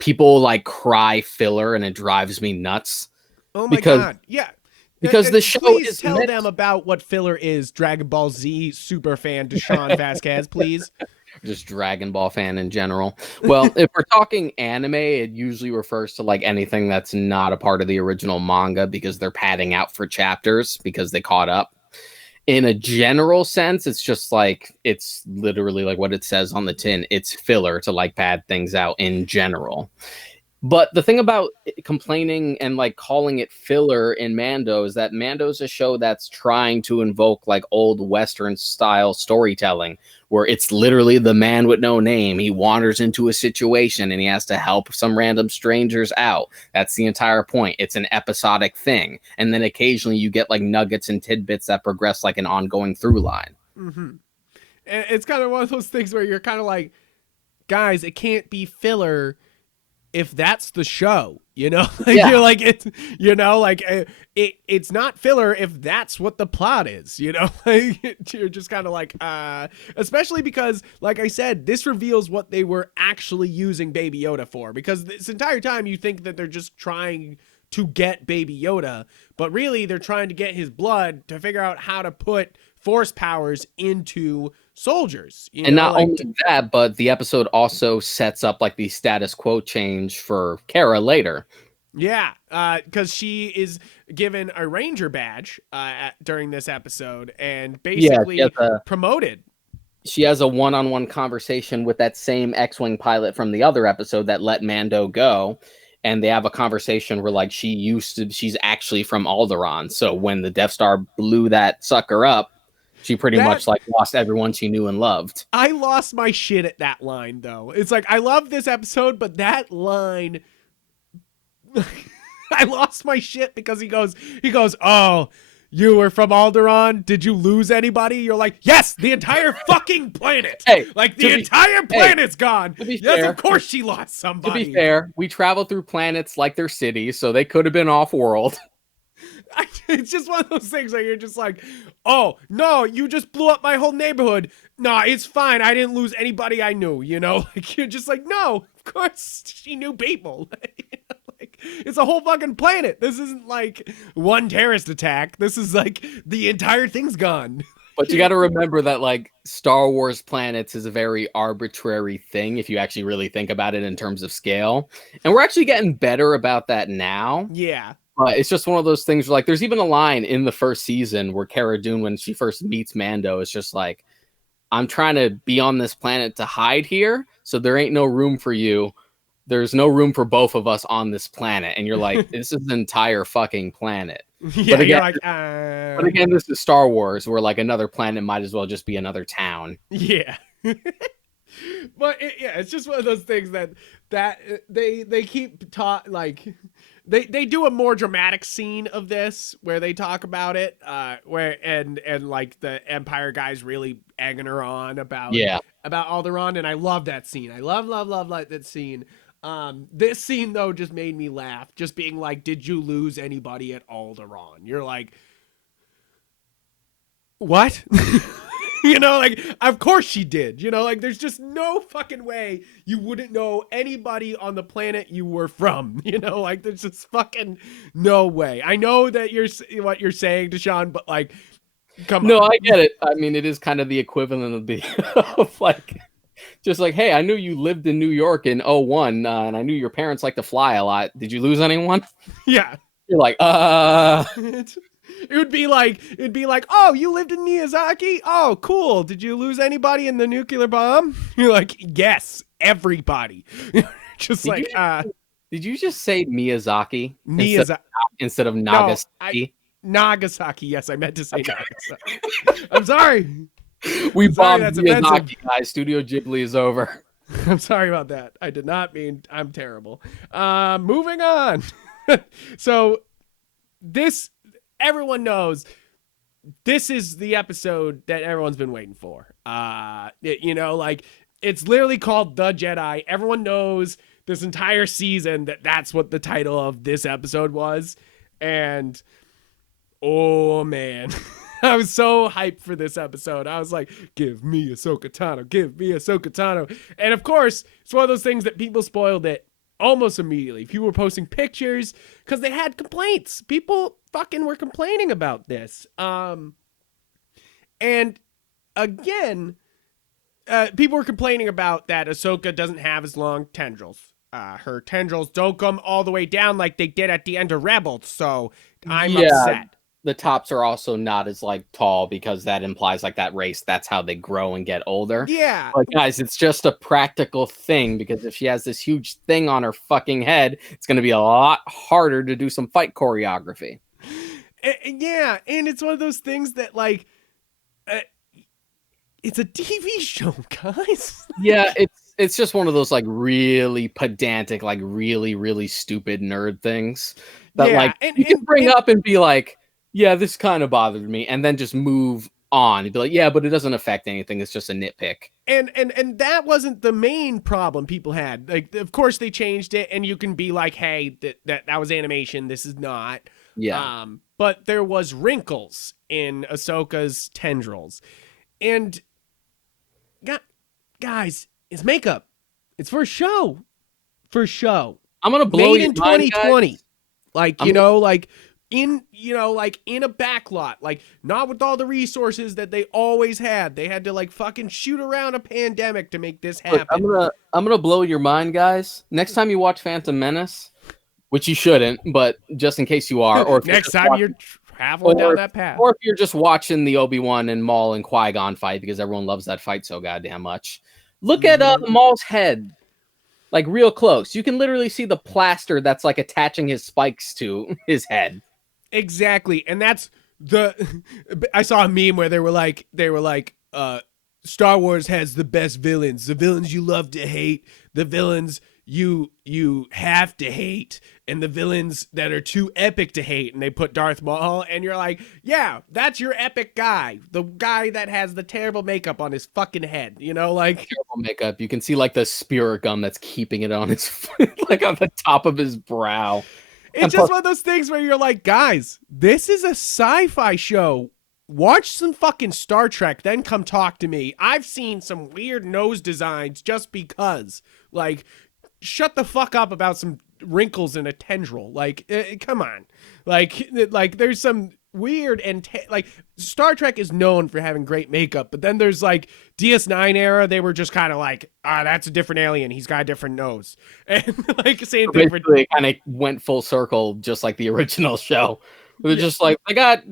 people like cry filler, and it drives me nuts. Oh my god! Yeah, because the show please tell them about what filler is. Dragon Ball Z super fan Deshaun Vasquez, please. Just Dragon Ball fan in general. Well, if we're talking anime, it usually refers to like anything that's not a part of the original manga because they're padding out for chapters because they caught up. In a general sense, it's just like it's literally like what it says on the tin. It's filler to like pad things out in general. But the thing about complaining and like calling it filler in Mando is that Mando's a show that's trying to invoke like old Western style storytelling where it's literally the man with no name. He wanders into a situation and he has to help some random strangers out. That's the entire point. It's an episodic thing. And then occasionally you get like nuggets and tidbits that progress like an ongoing through line. Mm-hmm. And it's kind of one of those things where you're kind of like, guys, it can't be filler if that's the show, like, yeah. You're like, it's, like it's not filler if that's what the plot is, like, you're just kind of like, especially because, like I said, this reveals what they were actually using Baby Yoda for, because this entire time you think that they're just trying to get Baby Yoda, but really they're trying to get his blood to figure out how to put force powers into soldiers, and not only that, but the episode also sets up like the status quo change for Kara later. Yeah, because she is given a ranger badge during this episode and basically promoted. She has a one-on-one conversation with that same X-Wing pilot from the other episode that let Mando go. And they have a conversation where like she's actually from Alderaan. So when the Death Star blew that sucker up, she pretty much like lost everyone she knew and loved. I lost my shit at that line though. It's like, I love this episode, but that line, I lost my shit because he goes, "Oh, you were from Alderaan? Did you lose anybody?" You're like, yes, the entire fucking planet. Hey, like the entire planet's gone. Yes, fair, of course she lost somebody. To be fair, we travel through planets like they're cities, so they could have been off-world. It's just one of those things where you're just like, oh, no, you just blew up my whole neighborhood. Nah, it's fine. I didn't lose anybody I knew, Like, you're just like, no, of course she knew people. Like, it's a whole fucking planet. This isn't like one terrorist attack. This is like the entire thing's gone. But you got to remember that like Star Wars planets is a very arbitrary thing if you actually really think about it in terms of scale. And we're actually getting better about that now. Yeah. It's just one of those things where, like, there's even a line in the first season where Cara Dune, when she first meets Mando, is just like, I'm trying to be on this planet to hide here, so there ain't no room for you. There's no room for both of us on this planet. And you're like, this is an entire fucking planet. Yeah, but again, this is Star Wars, where, like, another planet might as well just be another town. Yeah. But yeah, it's just one of those things that they keep like they do a more dramatic scene of this where they talk about it, where and like the Empire guys really egging her on about Yeah. Alderaan, and I love that scene. I love that scene. This scene though just made me laugh, just being like, did you lose anybody at Alderaan? You're like, what? You know, like, of course she did. You know, like, there's just no fucking way you wouldn't know anybody on the planet you were from. You know, like, there's just fucking no way. I know that what you're saying, Deshaun, but like, come on. No, I get it. I mean, it is kind of the equivalent of the of like, just like, hey, I knew you lived in New York in '01, and I knew your parents like to fly a lot. Did you lose anyone? Yeah. You're like, It'd be like, oh, you lived in Miyazaki? Oh, cool. Did you lose anybody in the nuclear bomb? You're like, yes, everybody. Just like, did you just say Miyazaki instead of No, Nagasaki? Nagasaki. Yes, I meant to say Nagasaki. I'm sorry. We bombed that's Miyazaki, offensive. guys. Studio Ghibli is over. I'm sorry about that. I did not mean. I'm terrible. Moving on. So this, everyone knows this is the episode that everyone's been waiting for. You know, like, it's literally called The Jedi. Everyone knows this entire season that that's what the title of this episode was. And oh man, I was so hyped for this episode. I was like, give me Ahsoka Tano, give me Ahsoka Tano. And of course, it's one of those things that people spoiled it almost immediately. People were posting pictures because they had complaints. People fucking were complaining about this. And again, people were complaining about that Ahsoka doesn't have as long tendrils. Her tendrils don't come all the way down like they did at the end of Rebels. So I'm upset. The tops are also not as like tall because that implies like that race. That's how they grow and get older. Yeah. But guys, it's just a practical thing because if she has this huge thing on her fucking head, it's going to be a lot harder to do some fight choreography. Yeah. And it's one of those things that like, it's a TV show, guys. Yeah, it's just one of those like really pedantic, like really, really stupid nerd things that like you can bring up and be like, yeah, this kind of bothered me, and then just move on. You'd be like, yeah, but it doesn't affect anything. It's just a nitpick. And that wasn't the main problem people had. Like, of course they changed it, and you can be like, hey, that was animation. This is not. Yeah. But there was wrinkles in Ahsoka's tendrils, and guys, it's makeup. It's for show. For show. I'm gonna blow made your in 2020. Guys. Like, you know, like in a backlot, like not with all the resources that they always had. They had to like fucking shoot around a pandemic to make this happen. Look, I'm gonna blow your mind, guys. Next time you watch Phantom Menace, which you shouldn't, but just in case you are, or if next time you're traveling down that path, or if you're just watching the Obi-Wan and Maul and Qui-Gon fight because everyone loves that fight so goddamn much, look at Maul's head. Like real close. You can literally see the plaster that's like attaching his spikes to his head. Exactly. And that's I saw a meme where they were like, Star Wars has the best villains. The villains you love to hate, the villains you have to hate, and the villains that are too epic to hate. And they put Darth Maul, and you're like, yeah, that's your epic guy. The guy that has the terrible makeup on his fucking head, you know, like terrible makeup. You can see like the spirit gum that's keeping it on his like on the top of his brow. It's just one of those things where you're like, guys, this is a sci-fi show. Watch some fucking Star Trek, then come talk to me. I've seen some weird nose designs just because. Like, shut the fuck up about some wrinkles in a tendril. Like, come on. Like there's some weird and like Star Trek is known for having great makeup, but then there's like DS9 era. They were just kind of like, that's a different alien. He's got a different nose, and like same thing. They kind of went full circle, just like the original show. They're just like they got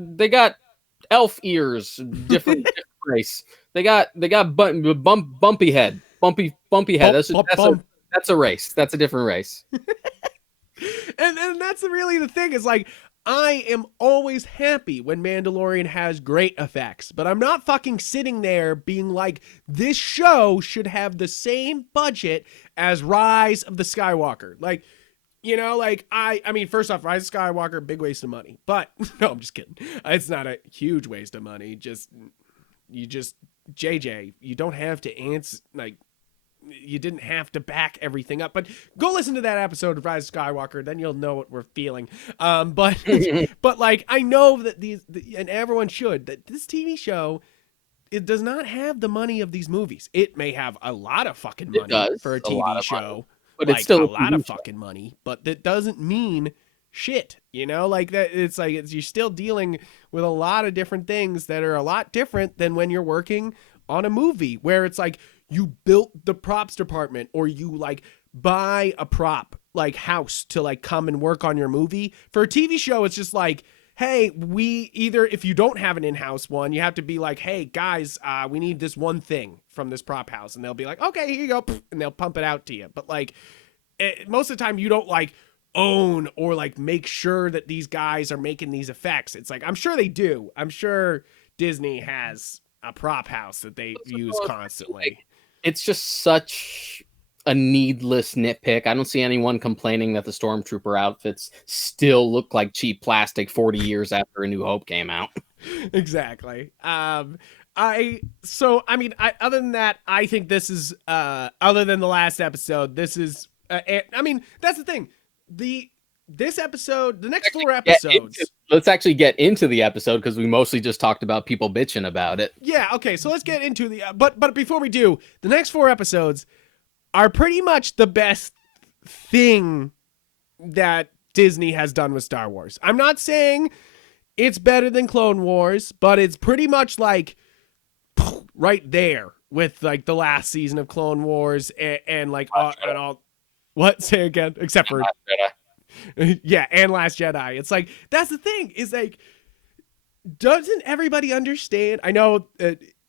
elf ears, different race. They got bumpy head. That's a race. That's a different race. And that's really the thing is like, I am always happy when Mandalorian has great effects, but I'm not fucking sitting there being like, this show should have the same budget as Rise of the Skywalker. Like, you know, like I mean, first off, Rise of Skywalker, big waste of money. But no, I'm just kidding. It's not a huge waste of money. JJ, you don't have to answer, like, you didn't have to back everything up, but go listen to that episode of Rise of Skywalker, then you'll know what we're feeling. But but like, I know that and everyone should, that this TV show, it does not have the money of these movies. It may have a lot of fucking money for a TV show, but like it's still a lot of fucking money, but that doesn't mean shit, you know, like that. It's like, you're still dealing with a lot of different things that are a lot different than when you're working on a movie where it's like, you built the props department, or you like buy a prop like house to like come and work on your movie. For a TV show, it's just like, hey, we either, if you don't have an in-house one, you have to be like, hey guys, we need this one thing from this prop house, and they'll be like, okay, here you go, and they'll pump it out to you. But like, most of the time you don't like own or like make sure that these guys are making these effects. It's like, I'm sure they do. I'm sure Disney has a prop house that they use constantly. It's just such a needless nitpick. I don't see anyone complaining that the Stormtrooper outfits still look like cheap plastic 40 years after A New Hope came out. Exactly. Other than that, I think this is, other than the last episode, this is, I mean, that's the thing. This episode, the next 4 episodes. Let's actually get into the episode, because we mostly just talked about people bitching about it. Yeah, okay, so let's get into the, but before we do, the next 4 episodes are pretty much the best thing that Disney has done with Star Wars. I'm not saying it's better than Clone Wars, but it's pretty much like right there with like the last season of Clone Wars and like all. What? Say again? Except for. Yeah, and Last Jedi. It's like, that's the thing, is like, doesn't everybody understand? I know,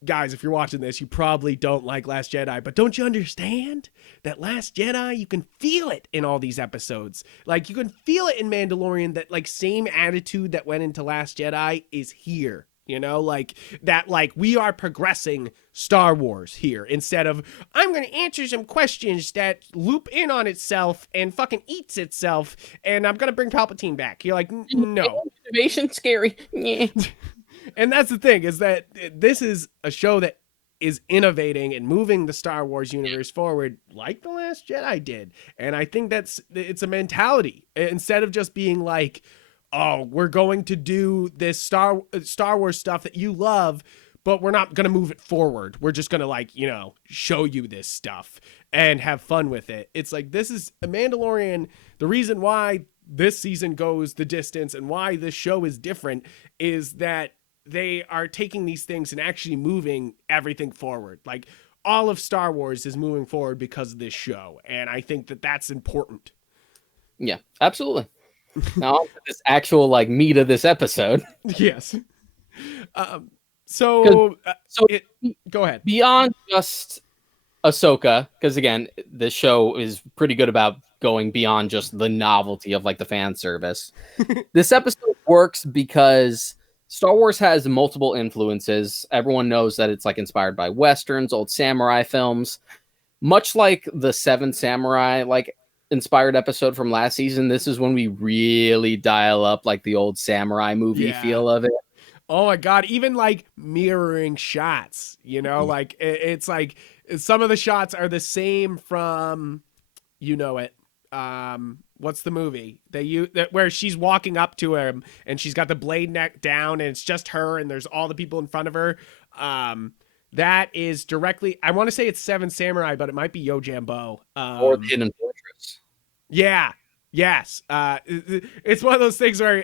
guys, if you're watching this, you probably don't like Last Jedi, but don't you understand that Last Jedi, you can feel it in all these episodes. Like, you can feel it in Mandalorian, that like same attitude that went into Last Jedi is here. You know, like that, like we are progressing Star Wars here, instead of, I'm going to answer some questions that loop in on itself and fucking eats itself, and I'm going to bring Palpatine back. You're like, no. Innovation scary. And that's the thing, is that this is a show that is innovating and moving the Star Wars universe forward like The Last Jedi did. And I think it's a mentality, instead of just being like, oh, we're going to do this Star Wars stuff that you love, but we're not going to move it forward. We're just going to, like, you know, show you this stuff and have fun with it. It's like, this is a Mandalorian. The reason why this season goes the distance and why this show is different is that they are taking these things and actually moving everything forward. Like, all of Star Wars is moving forward because of this show. And I think that that's important. Yeah, absolutely. Now, on to this actual like meat of this episode. Yes. Go ahead. Beyond just Ahsoka, because again, this show is pretty good about going beyond just the novelty of like the fan service. This episode works because Star Wars has multiple influences. Everyone knows that it's like inspired by Westerns, old samurai films, much like the Seven Samurai, like inspired episode from last season. This is when we really dial up like the old samurai movie feel of it. Oh my god, even like mirroring shots, you know, like it's like some of the shots are the same from, you know it, what's the movie where she's walking up to him and she's got the blade neck down and it's just her and there's all the people in front of her. That is directly, I want to say it's Seven Samurai, but it might be Yo Jambo. Or the Hidden Fortress. Yeah. Yes. It's one of those things where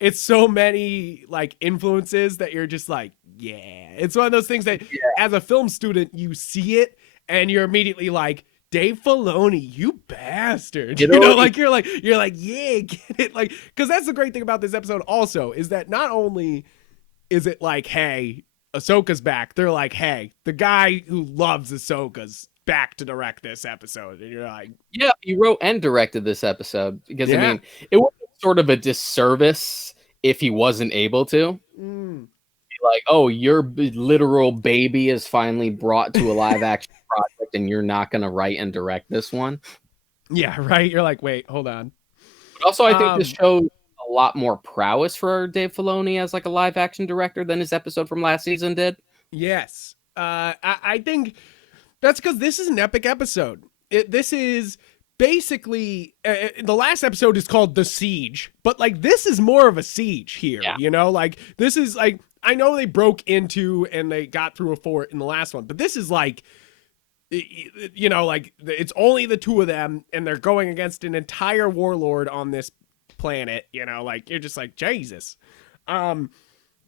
it's so many like influences that you're just like, yeah. It's one of those things that as a film student, you see it and you're immediately like, Dave Filoni, you bastard. You know, like you're like, yeah, get it. Like, because that's the great thing about this episode also, is that not only is it like, hey, Ahsoka's back, they're like, hey, the guy who loves Ahsoka's back to direct this episode. And you're like, yeah, he wrote and directed this episode, because I mean, it would have sort of a disservice if he wasn't able to. Mm. Like, oh, your literal baby is finally brought to a live action project, and you're not going to write and direct this one. Yeah, right. You're like, wait, hold on. But also, I think this shows a lot more prowess for Dave Filoni as like a live action director than his episode from last season did. Yes. I think that's because this is an epic episode. This is basically the last episode is called The Siege, but like this is more of a siege here. Yeah. You know, like this is like, I know they broke into and they got through a fort in the last one, but this is like, you know, like it's only the two of them and they're going against an entire warlord on this planet. You know, like you're just like, Jesus.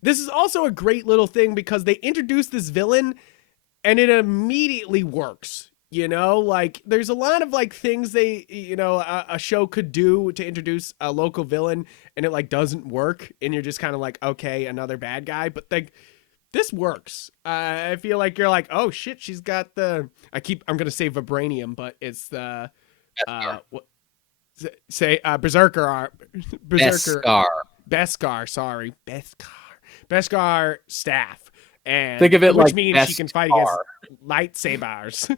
This is also a great little thing because they introduce this villain and it immediately works. You know, like there's a lot of like things they, you know, a show could do to introduce a local villain and it like doesn't work. And you're just kind of like, okay, another bad guy. But like this works. I feel like you're like, oh shit, she's got the, I'm going to say vibranium, but it's the, Berserker, Beskar staff. And think of it which like means she can fight against lightsabers.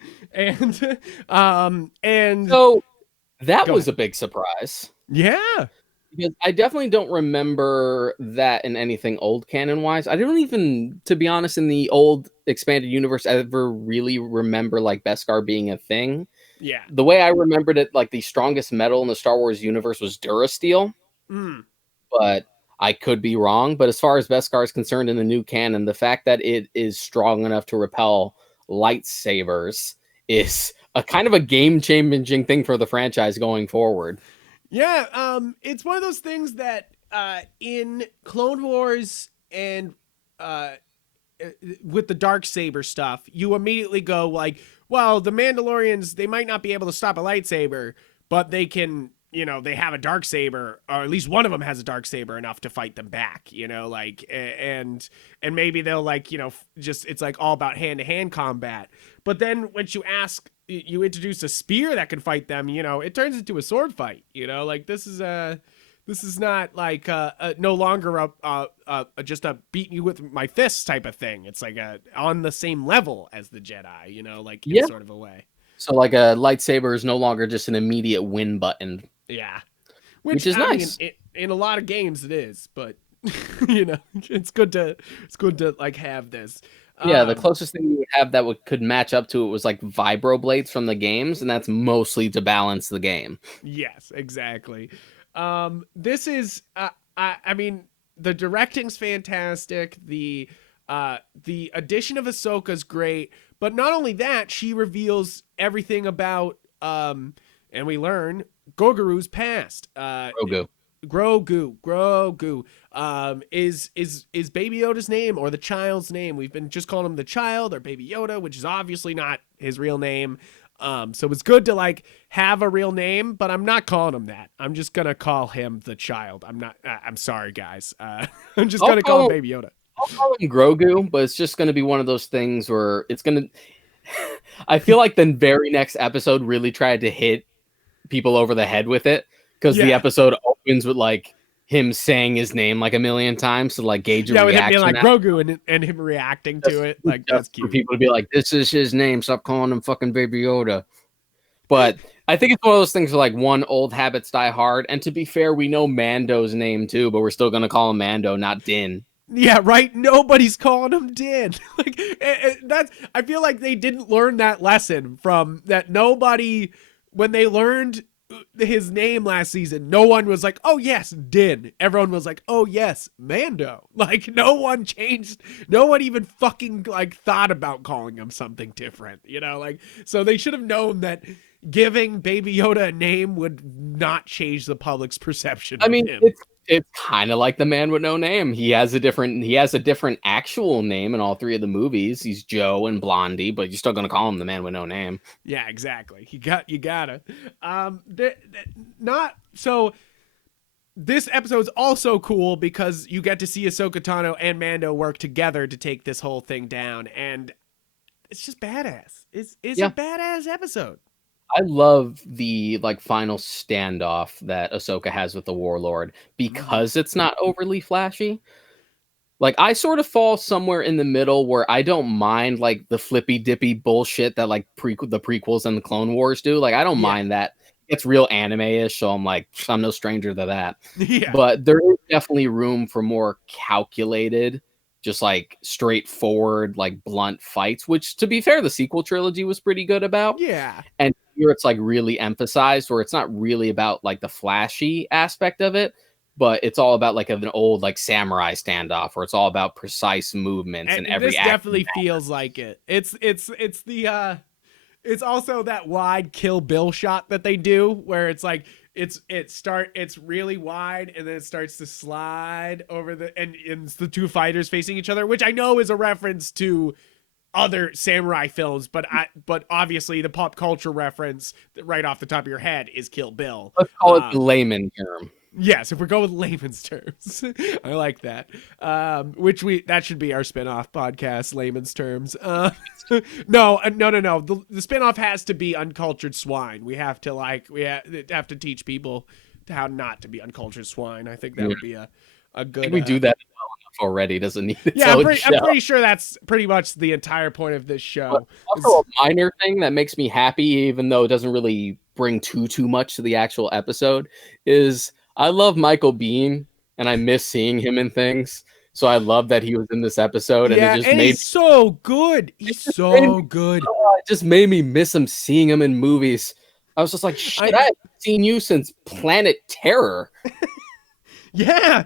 and so that was a big surprise. Yeah. Because I definitely don't remember that in anything old canon wise. I don't even, to be honest, in the old expanded universe ever really remember like Beskar being a thing. Yeah. The way I remembered it, like the strongest metal in the Star Wars universe was Durasteel. But I could be wrong. But as far as Beskar is concerned in the new canon, the fact that it is strong enough to repel lightsabers is a kind of a game-changing thing for the franchise going forward. Yeah, it's one of those things that in Clone Wars and with the Darksaber stuff, you immediately go like, well, the Mandalorians, they might not be able to stop a lightsaber, but they can, you know, they have a Darksaber, or at least one of them has a Darksaber enough to fight them back, you know, like, and maybe they'll like, you know, just, it's like all about hand-to-hand combat. But then once you introduce a spear that can fight them, you know, it turns into a sword fight, you know, like this is not like no longer just a beat you with my fists type of thing. It's like on the same level as the Jedi, you know, like in sort of a way. So like a lightsaber is no longer just an immediate win button. Yeah. Which is nice. Mean, in a lot of games it is, but you know, it's good to like have this. Yeah, the closest thing you would have that could match up to it was like vibroblades from the games, and that's mostly to balance the game. Yes, exactly. This is, I mean, the directing's fantastic. The addition of Ahsoka's great, but not only that, she reveals everything about, and we learn Grogu's past. Grogu is Baby Yoda's name or the child's name. We've been just calling him the child or Baby Yoda, which is obviously not his real name. So it's good to like have a real name, but I'm not calling him that. I'm just gonna call him the child. I'm sorry, guys. I'm just gonna call him Baby Yoda. I'll call him Grogu, but it's just gonna be one of those things where it's gonna. I feel like the very next episode really tried to hit people over the head with it. Because the episode opens with like him saying his name like a million times to like gauge a reaction. With him being like Grogu and him reacting to it. Like that's cute. For people to be like, this is his name. Stop calling him fucking Baby Yoda. But I think it's one of those things where like one, old habits die hard. And to be fair, we know Mando's name too, but we're still gonna call him Mando, not Din. Yeah, right. Nobody's calling him Din. Like that's. I feel like they didn't learn that lesson from that. Nobody, when they learned his name last season, no one was like, oh yes, Din. Everyone was like, oh yes, Mando. Like no one even fucking like thought about calling him something different, you know, like, so they should have known that giving Baby Yoda a name would not change the public's perception of him. It's kind of like the man with no name. He has a different actual name in all three of the movies. He's Joe and Blondie, but you're still gonna call him the man with no name. Yeah, exactly. You gotta. Not so. This episode's also cool because you get to see Ahsoka Tano and Mando work together to take this whole thing down, and it's just badass. It's a badass episode. I love the like final standoff that Ahsoka has with the Warlord because it's not overly flashy. Like I sort of fall somewhere in the middle where I don't mind like the flippy dippy bullshit that like the prequels and the Clone Wars do. Like I don't Yeah. mind that. It's real anime-ish, so I'm like I'm no stranger to that. Yeah. But there is definitely room for more calculated, just like straightforward, like blunt fights, which to be fair, the sequel trilogy was pretty good about. Yeah. And here it's like really emphasized where it's not really about like the flashy aspect of it, but it's all about like an old like samurai standoff where it's all about precise movements and And every this act. definitely feels like it. It's the it's also that wide Kill Bill shot that they do where it's like it's really wide and then it starts to slide over and it's the two fighters facing each other, which I know is a reference to other samurai films, but obviously the pop culture reference right off the top of your head is Kill Bill. Let's call it the layman term. Yes, if we're going with layman's terms. I like that. That should be our spinoff podcast, layman's terms. No. The spinoff has to be uncultured swine. We have to teach people how not to be uncultured swine. I think that would be a good. I think we do that already. Doesn't need its Yeah, own I'm pretty sure that's pretty much the entire point of this show. But also a minor thing that makes me happy, even though it doesn't really bring too much to the actual episode, is I love Michael Biehn and I miss seeing him in things. So I love that he was in this episode, and it just made he's so good. He's so good. It just made me miss him, seeing him in movies. I was just like, shit, I haven't seen you since Planet Terror. Yeah.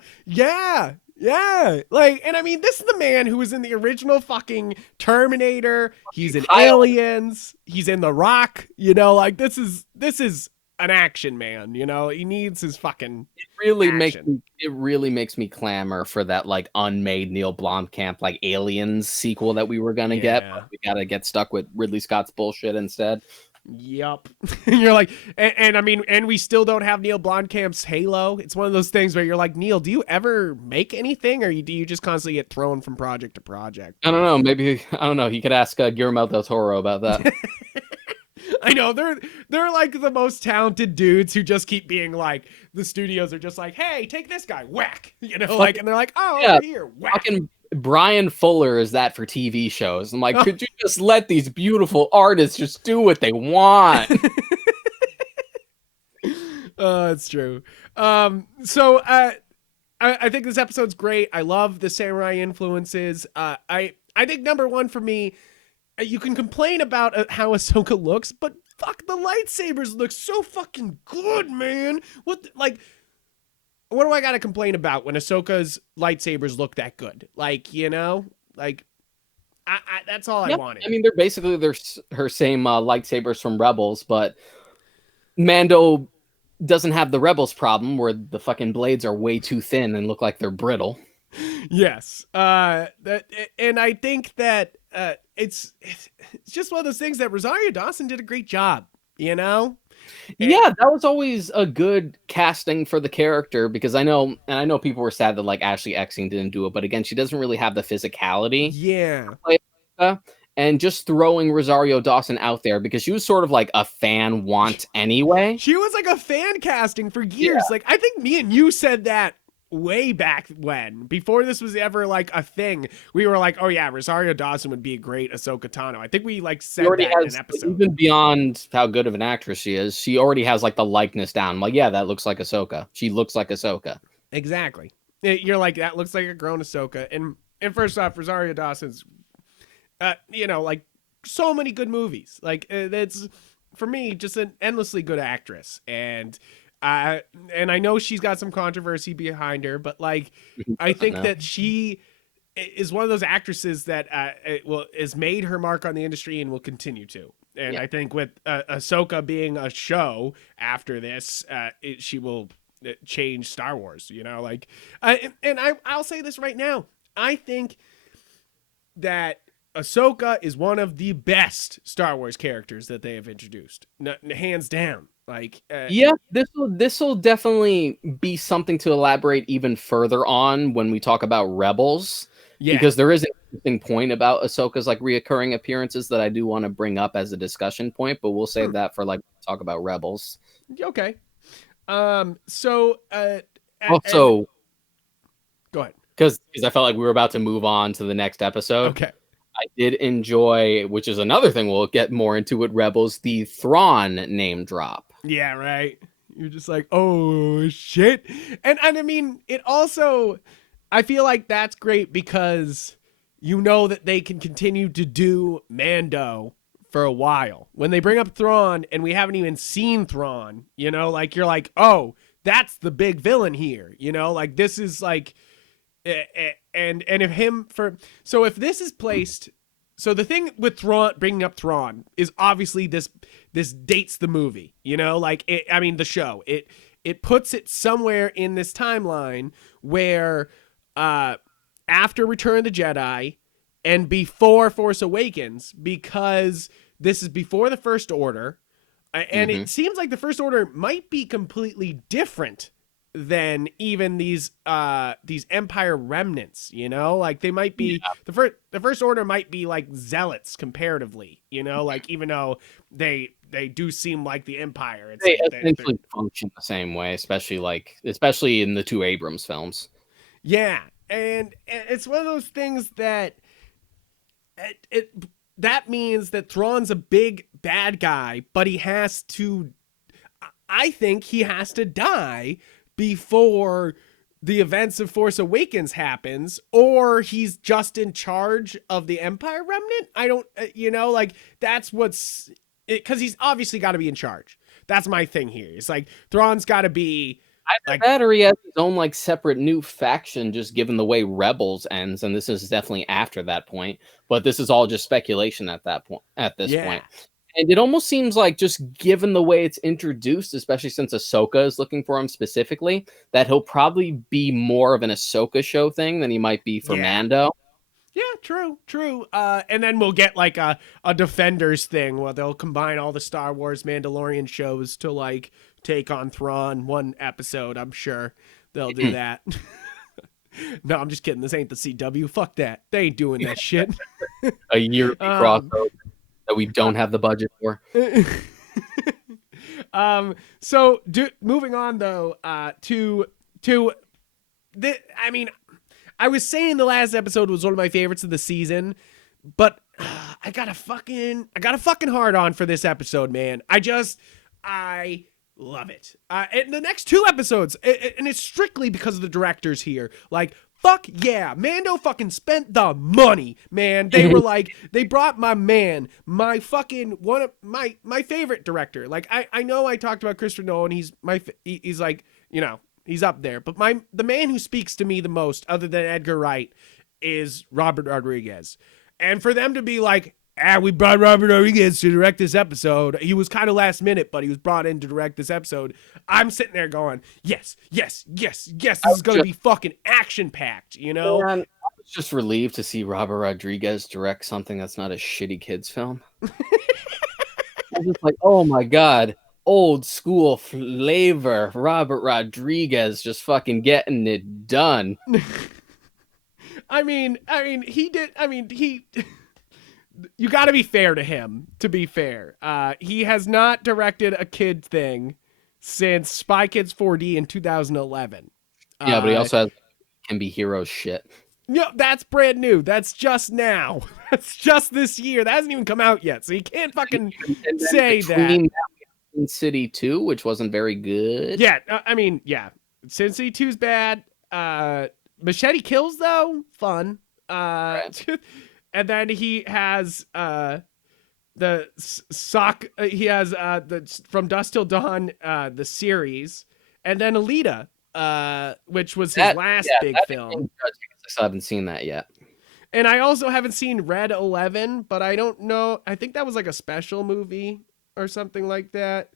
Like, and I mean, this is the man who was in the original fucking Terminator. He's in Aliens. He's in The Rock. You know, like this is an action man. You know, he needs his fucking. It really makes me clamor for that like unmade Neil Blomkamp like Aliens sequel that we were gonna get. But we gotta get stuck with Ridley Scott's bullshit instead. Yep. You're like, and I mean, and we still don't have Neil Blomkamp's Halo. It's one of those things where you're like, Neil, do you ever make anything, or do you just constantly get thrown from project to project? I don't know. Maybe I don't know. You could ask Guillermo del Toro about that. I know they're like the most talented dudes who just keep being like, the studios are just like, hey, take this guy, whack, you know, like, and they're like, oh, yeah, over here, whack. Fucking Brian Fuller is that for TV shows. I'm like, could you just let these beautiful artists just do what they want? It's true. So I think this episode's great. I love the samurai influences. I think number one for me, you can complain about how Ahsoka looks, but fuck, the lightsabers look so fucking good, man. What do I gotta complain about when Ahsoka's lightsabers look that good? Like, you know, like that's all I wanted. I mean, they're basically her same lightsabers from Rebels, but Mando doesn't have the Rebels problem where the fucking blades are way too thin and look like they're brittle. Yes. And I think that it's just one of those things that Rosario Dawson did a great job, you know? Yeah, that was always a good casting for the character because I know people were sad that like Ashley Eckstein didn't do it, but again, she doesn't really have the physicality. Yeah. And just throwing Rosario Dawson out there because she was sort of like a fan want anyway. She was like a fan casting for years. Yeah. Like I think me and you said that way back when, before this was ever like a thing. We were like, oh yeah, Rosario Dawson would be a great Ahsoka Tano. I think we like said that in an episode. Even beyond how good of an actress she is, she already has like the likeness down. I'm like, yeah, that looks like Ahsoka. She looks like Ahsoka. Exactly. You're like, that looks like a grown Ahsoka. And first off, Rosario Dawson's you know, like so many good movies. Like that's for me just an endlessly good actress. And I know she's got some controversy behind her, but like I think that she is one of those actresses that has made her mark on the industry and will continue to. And I think with Ahsoka being a show after this, she will change Star Wars. You know, like I'll say this right now. I think that Ahsoka is one of the best Star Wars characters that they have introduced, hands down. Like, yeah, this will definitely be something to elaborate even further on when we talk about Rebels, Yeah. because there is an interesting point about Ahsoka's like reoccurring appearances that I do want to bring up as a discussion point, but we'll save that for like talk about Rebels. Okay. So and Also, go ahead. because I felt like we were about to move on to the next episode. Okay. I did enjoy, which is another thing we'll get more into with Rebels, the Thrawn name drop. Yeah, right. You're just like, oh shit. And I mean, it also, I feel like that's great because you know that they can continue to do Mando for a while. When they bring up Thrawn and we haven't even seen Thrawn, you know, like you're like, oh, that's the big villain here, you know, like this is like, and if him for, so if this is placed, so the thing with Thrawn, bringing up Thrawn, is obviously this dates the movie, you know, like I mean the show. It puts it somewhere in this timeline where after Return of the Jedi and before Force Awakens, because this is before the First Order, and it seems like the First Order might be completely different than even these Empire remnants, you know, like they might be the First Order might be like zealots comparatively, you know, like even though they do seem like the Empire, it's They like essentially function the same way, especially in the two Abrams films. yeah, and it's one of those things that that means that Thrawn's a big bad guy, but he has to. I think he has to die before the events of Force Awakens happens, or he's just in charge of the Empire remnant. I don't, you know, like that's what's because he's obviously got to be in charge. That's my thing here. It's like Thrawn's got to be Either that or he has his own like separate new faction, just given the way Rebels ends, and this is definitely after that point. But this is all just speculation at that point. At this point. And it almost seems like, just given the way it's introduced, especially since Ahsoka is looking for him specifically, that he'll probably be more of an Ahsoka show thing than he might be for Mando. Yeah, true. And then we'll get like a Defenders thing where they'll combine all the Star Wars Mandalorian shows to like take on Thrawn one episode. I'm sure they'll do that. No, I'm just kidding. This ain't the CW. Fuck that. They ain't doing that shit. A yearly crossover that we don't have the budget for. So moving on though, to the, I mean, I was saying the last episode was one of my favorites of the season, but I got a fucking hard on for this episode, man. I love it. And the next two episodes, and it's strictly because of the directors here. Like, fuck yeah, Mando fucking spent the money, man. They were like, they brought my man, my fucking one of my favorite director. Like, I know I talked about Christopher Nolan. He's like, you know, he's up there. But the man who speaks to me the most, other than Edgar Wright, is Robert Rodriguez. And for them to be like, we brought Robert Rodriguez to direct this episode. He was kind of last minute, but he was brought in to direct this episode. I'm sitting there going, yes. This is going to be fucking action-packed, you know? Man, I was just relieved to see Robert Rodriguez direct something that's not a shitty kids film. I was just like, oh my God, old school flavor. Robert Rodriguez just fucking getting it done. You got to be fair to him, to be fair. He has not directed a kid thing since Spy Kids 4D in 2011. Yeah, but he also has Can Be Hero shit. No, that's brand new. That's just now. That's just this year. That hasn't even come out yet, so you can't fucking say that. Sin City 2, which wasn't very good. Yeah, Sin City 2's bad. Machete Kills, though, fun. Right. And then he has the From Dusk Till Dawn, the series, and then Alita, which was his last big film. I still haven't seen that yet. And I also haven't seen Red 11, but I don't know. I think that was like a special movie or something like that.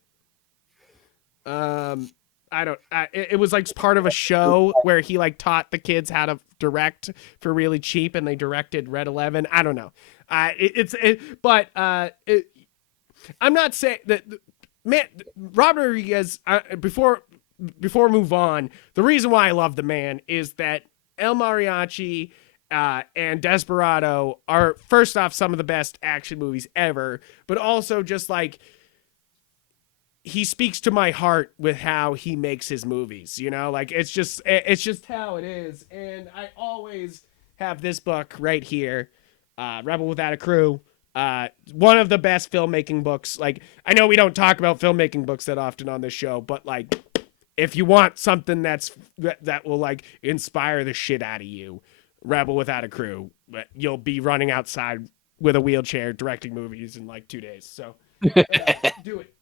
It was like part of a show where he like taught the kids how to direct for really cheap, and they directed Red 11. I don't know. I'm not saying that, man. Robert Rodriguez. Before we move on, the reason why I love the man is that El Mariachi and Desperado are, first off, some of the best action movies ever, but also just like, he speaks to my heart with how he makes his movies, you know, like it's just how it is. And I always have this book right here, Rebel Without a Crew. One of the best filmmaking books. Like, I know we don't talk about filmmaking books that often on this show, but like, if you want something that will like inspire the shit out of you, Rebel Without a Crew, you'll be running outside with a wheelchair directing movies in like 2 days. So do it.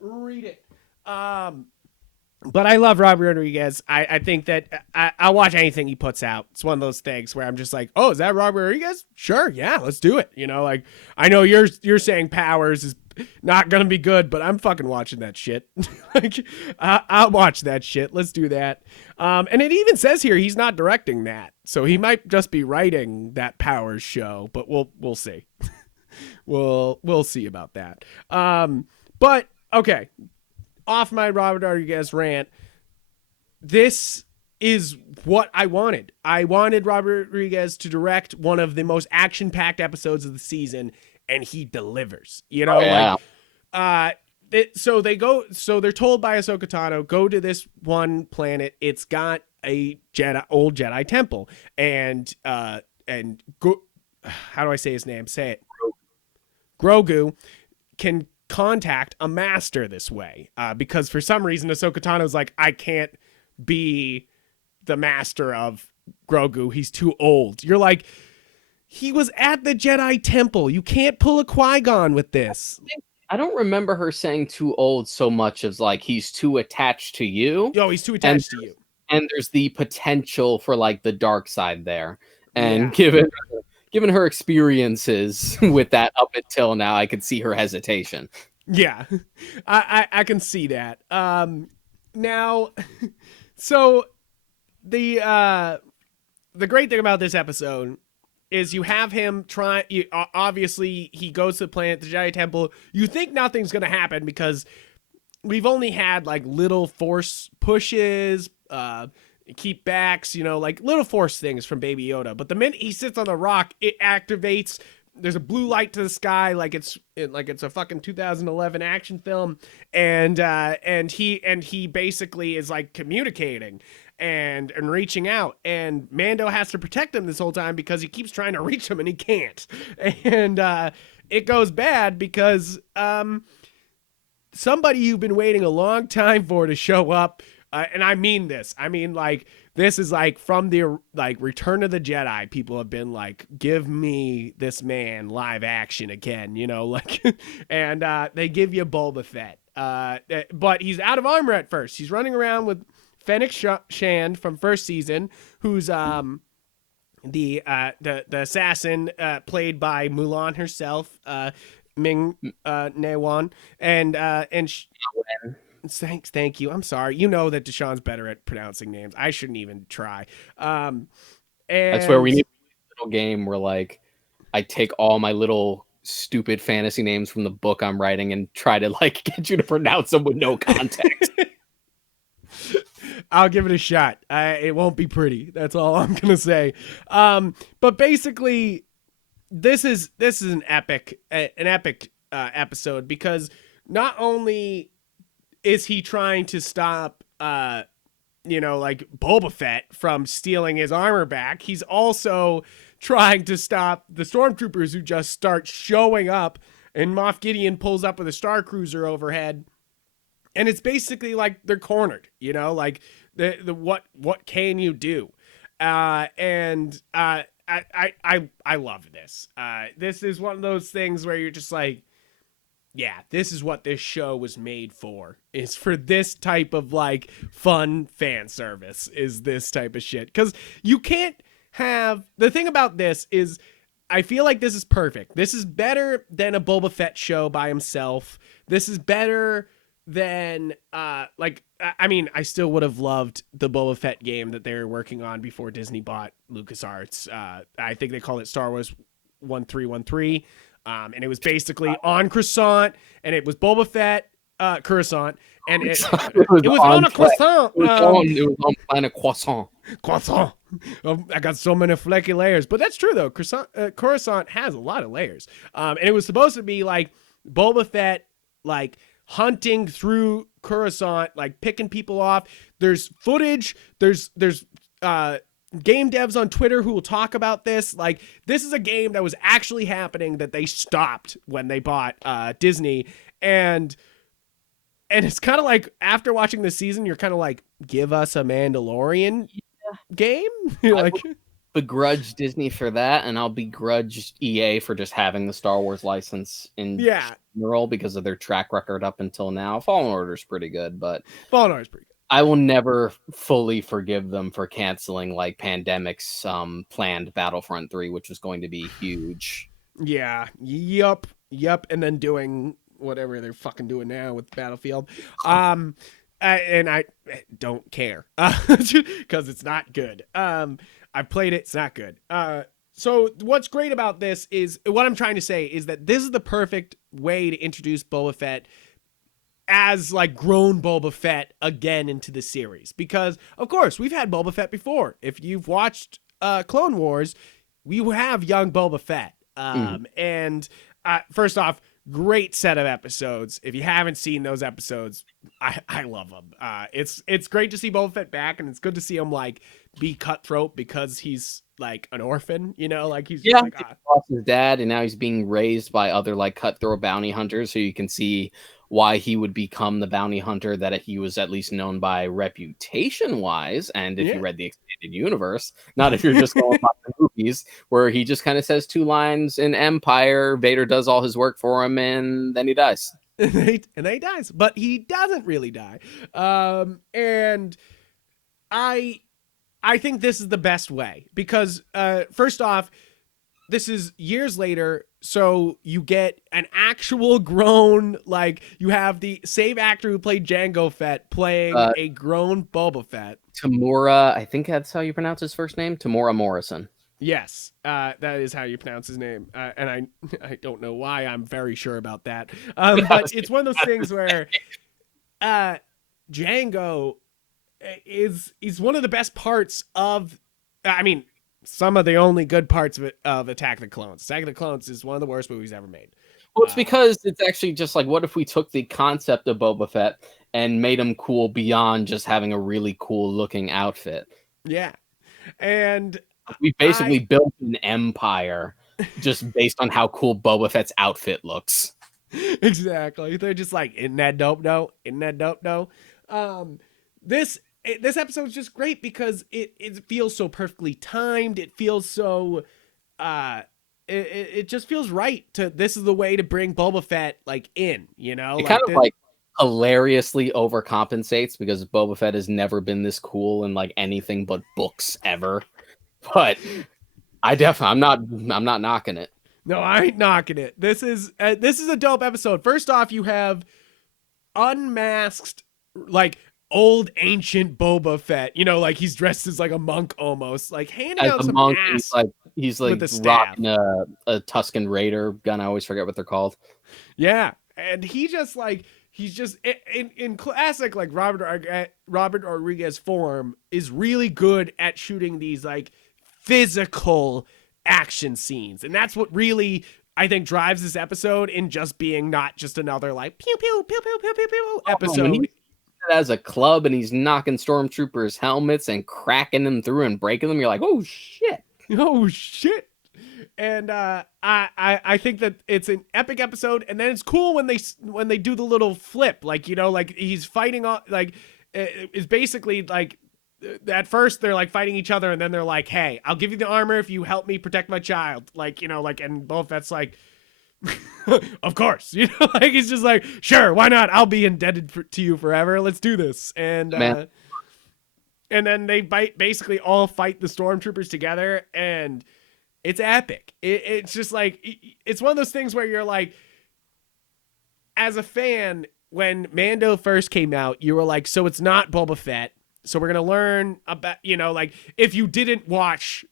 Read it. But I love Robert Rodriguez. I think that I'll watch anything he puts out. It's one of those things where I'm just like, oh, is that Robert Rodriguez? Sure, yeah, let's do it. You know, like, I know you're saying Powers is not gonna be good, but I'm fucking watching that shit. Like, I'll watch that shit. Let's do that. And it even says here he's not directing that, so he might just be writing that Powers show. But we'll see. we'll see about that. But okay, off my Robert Rodriguez rant. This is what I wanted. I wanted Robert Rodriguez to direct one of the most action-packed episodes of the season, and he delivers. You know, so they're told by Ahsoka Tano, go to this one planet. It's got a old Jedi temple, and how do I say his name? Say it. Grogu can contact a master this way, because for some reason Ahsoka Tano's like, I can't be the master of Grogu. He's too old. You're like, he was at the Jedi temple. You can't pull a Qui-Gon with this. I don't remember her saying too old so much as like he's too attached to you. Yo, he's too attached to you. And there's the potential for like the dark side there. And given her experiences with that up until now, I could see her hesitation. Yeah, I can see that. Now, so the great thing about this episode is you have him obviously he goes to the planet, the Jedi Temple. You think nothing's going to happen because we've only had like little force pushes, keep backs, you know, like little force things from Baby Yoda. But the minute he sits on the rock, it activates. There's a blue light to the sky, like it's a fucking 2011 action film, and he basically is like communicating and reaching out, and Mando has to protect him this whole time because he keeps trying to reach him and he can't, and it goes bad because somebody you've been waiting a long time for to show up. And I mean this. I mean, like, this is like from the like Return of the Jedi. People have been like, give me this man live action again, you know, like, and they give you Boba Fett. But he's out of armor at first. He's running around with Fennec Shand from first season, who's the assassin played by Mulan herself, Ming Na Wen, and thank you. I'm sorry. You know that Deshaun's better at pronouncing names. I shouldn't even try. And that's where we need a little game where like I take all my little stupid fantasy names from the book I'm writing and try to like get you to pronounce them with no context. I'll give it a shot. It won't be pretty. That's all I'm gonna say. But basically, this is an epic episode because not only is he trying to stop, you know, like Boba Fett from stealing his armor back, he's also trying to stop the stormtroopers who just start showing up, and Moff Gideon pulls up with a Star Cruiser overhead, and it's basically like they're cornered, you know, like the what can you do? I love this. This is one of those things where you're just like, yeah, this is what this show was made for. Is for this type of like fun fan service, is this type of shit. Because you can't have, the thing about this is I feel like this is perfect. This is better than a Boba Fett show by himself. This is better than like, I mean, I still would have loved the Boba Fett game that they were working on before Disney bought LucasArts. I think they called it Star Wars 1313. And it was basically on Coruscant, and it was Boba Fett, Coruscant, and it was on a croissant. It was on planet Croissant. Croissant. I got so many flaky layers, but that's true though. Coruscant has a lot of layers, and it was supposed to be like Boba Fett, like hunting through Coruscant, like picking people off. There's footage. There's game devs on Twitter who will talk about this. Like, this is a game that was actually happening that they stopped when they bought Disney, and it's kind of like after watching this season, you're kind of like, give us a Mandalorian game. You're I like, will begrudge Disney for that, and I'll begrudge EA for just having the Star Wars license in yeah, general because of their track record up until now. Fallen Order's pretty good, but Fallen Order's pretty good. I will never fully forgive them for canceling like Pandemic's planned Battlefront 3, which was going to be huge. Yeah, yup, and then doing whatever they're fucking doing now with Battlefield. And I don't care because it's not good. I've played it. It's not good. So what's great about this is what I'm trying to say is that this is the perfect way to introduce Boba Fett as like grown Boba Fett again into the series, because of course we've had Boba Fett before. If you've watched Clone Wars, we have young Boba Fett. And first off, great set of episodes. If you haven't seen those episodes, I love them. It's great to see Boba Fett back, and it's good to see him like be cutthroat because he's like an orphan, you know, like he's just like, he lost his dad, and now he's being raised by other like cutthroat bounty hunters. So you can see why he would become the bounty hunter that he was at least known by reputation wise. And if you read the extended universe, not if you're just going by the movies, where he just kind of says 2 lines in Empire, Vader does all his work for him, and then he dies. and then he dies, but he doesn't really die. And I think this is the best way because first off, this is years later, so you get an actual grown, like you have the same actor who played Jango Fett playing a grown Boba Fett. Tamura, I think that's how you pronounce his first name, Tamura Morrison. Yes, that is how you pronounce his name, and I don't know why. I'm very sure about that. But it's one of those things where Jango is one of the best parts of. I mean, some of the only good parts of Attack of the Clones. Attack of the Clones is one of the worst movies ever made. Well, it's because it's actually just like, what if we took the concept of Boba Fett and made him cool beyond just having a really cool looking outfit? Yeah, and we basically built an empire just based on how cool Boba Fett's outfit looks. Exactly. They're just like, isn't that dope? No, isn't that dope? No. This episode is just great because it feels so perfectly timed. It feels so it just feels right to, this is the way to bring Boba Fett like in, you know? It kind of like hilariously overcompensates because Boba Fett has never been this cool in like anything but books ever. But I'm not knocking it. No, I ain't knocking it. This is a dope episode. First off, you have unmasked like old ancient Boba Fett, you know, like he's dressed as like a monk almost, like handing out some monk, ass. He's like rocking a Tusken Raider gun. I always forget what they're called. Yeah, and he's just in classic like Robert Rodriguez form is really good at shooting these like physical action scenes, and that's what really I think drives this episode in just being not just another like pew pew pew pew pew pew pew episode. As a club and he's knocking stormtroopers' helmets and cracking them through and breaking them, you're like, oh shit. And I think that it's an epic episode, and then it's cool when they do the little flip, like, you know, like he's fighting on, like it's basically like at first they're like fighting each other, and then they're like, hey, I'll give you the armor if you help me protect my child, like, you know, like, and Boba Fett's like, of course, you know, like he's just like, sure, why not? I'll be indebted to you forever. Let's do this. And then they basically all fight the stormtroopers together, and it's epic. It's just like, it's one of those things where you're like, as a fan, when Mando first came out, you were like, so it's not Boba Fett. So we're going to learn about, you know, like if you didn't watch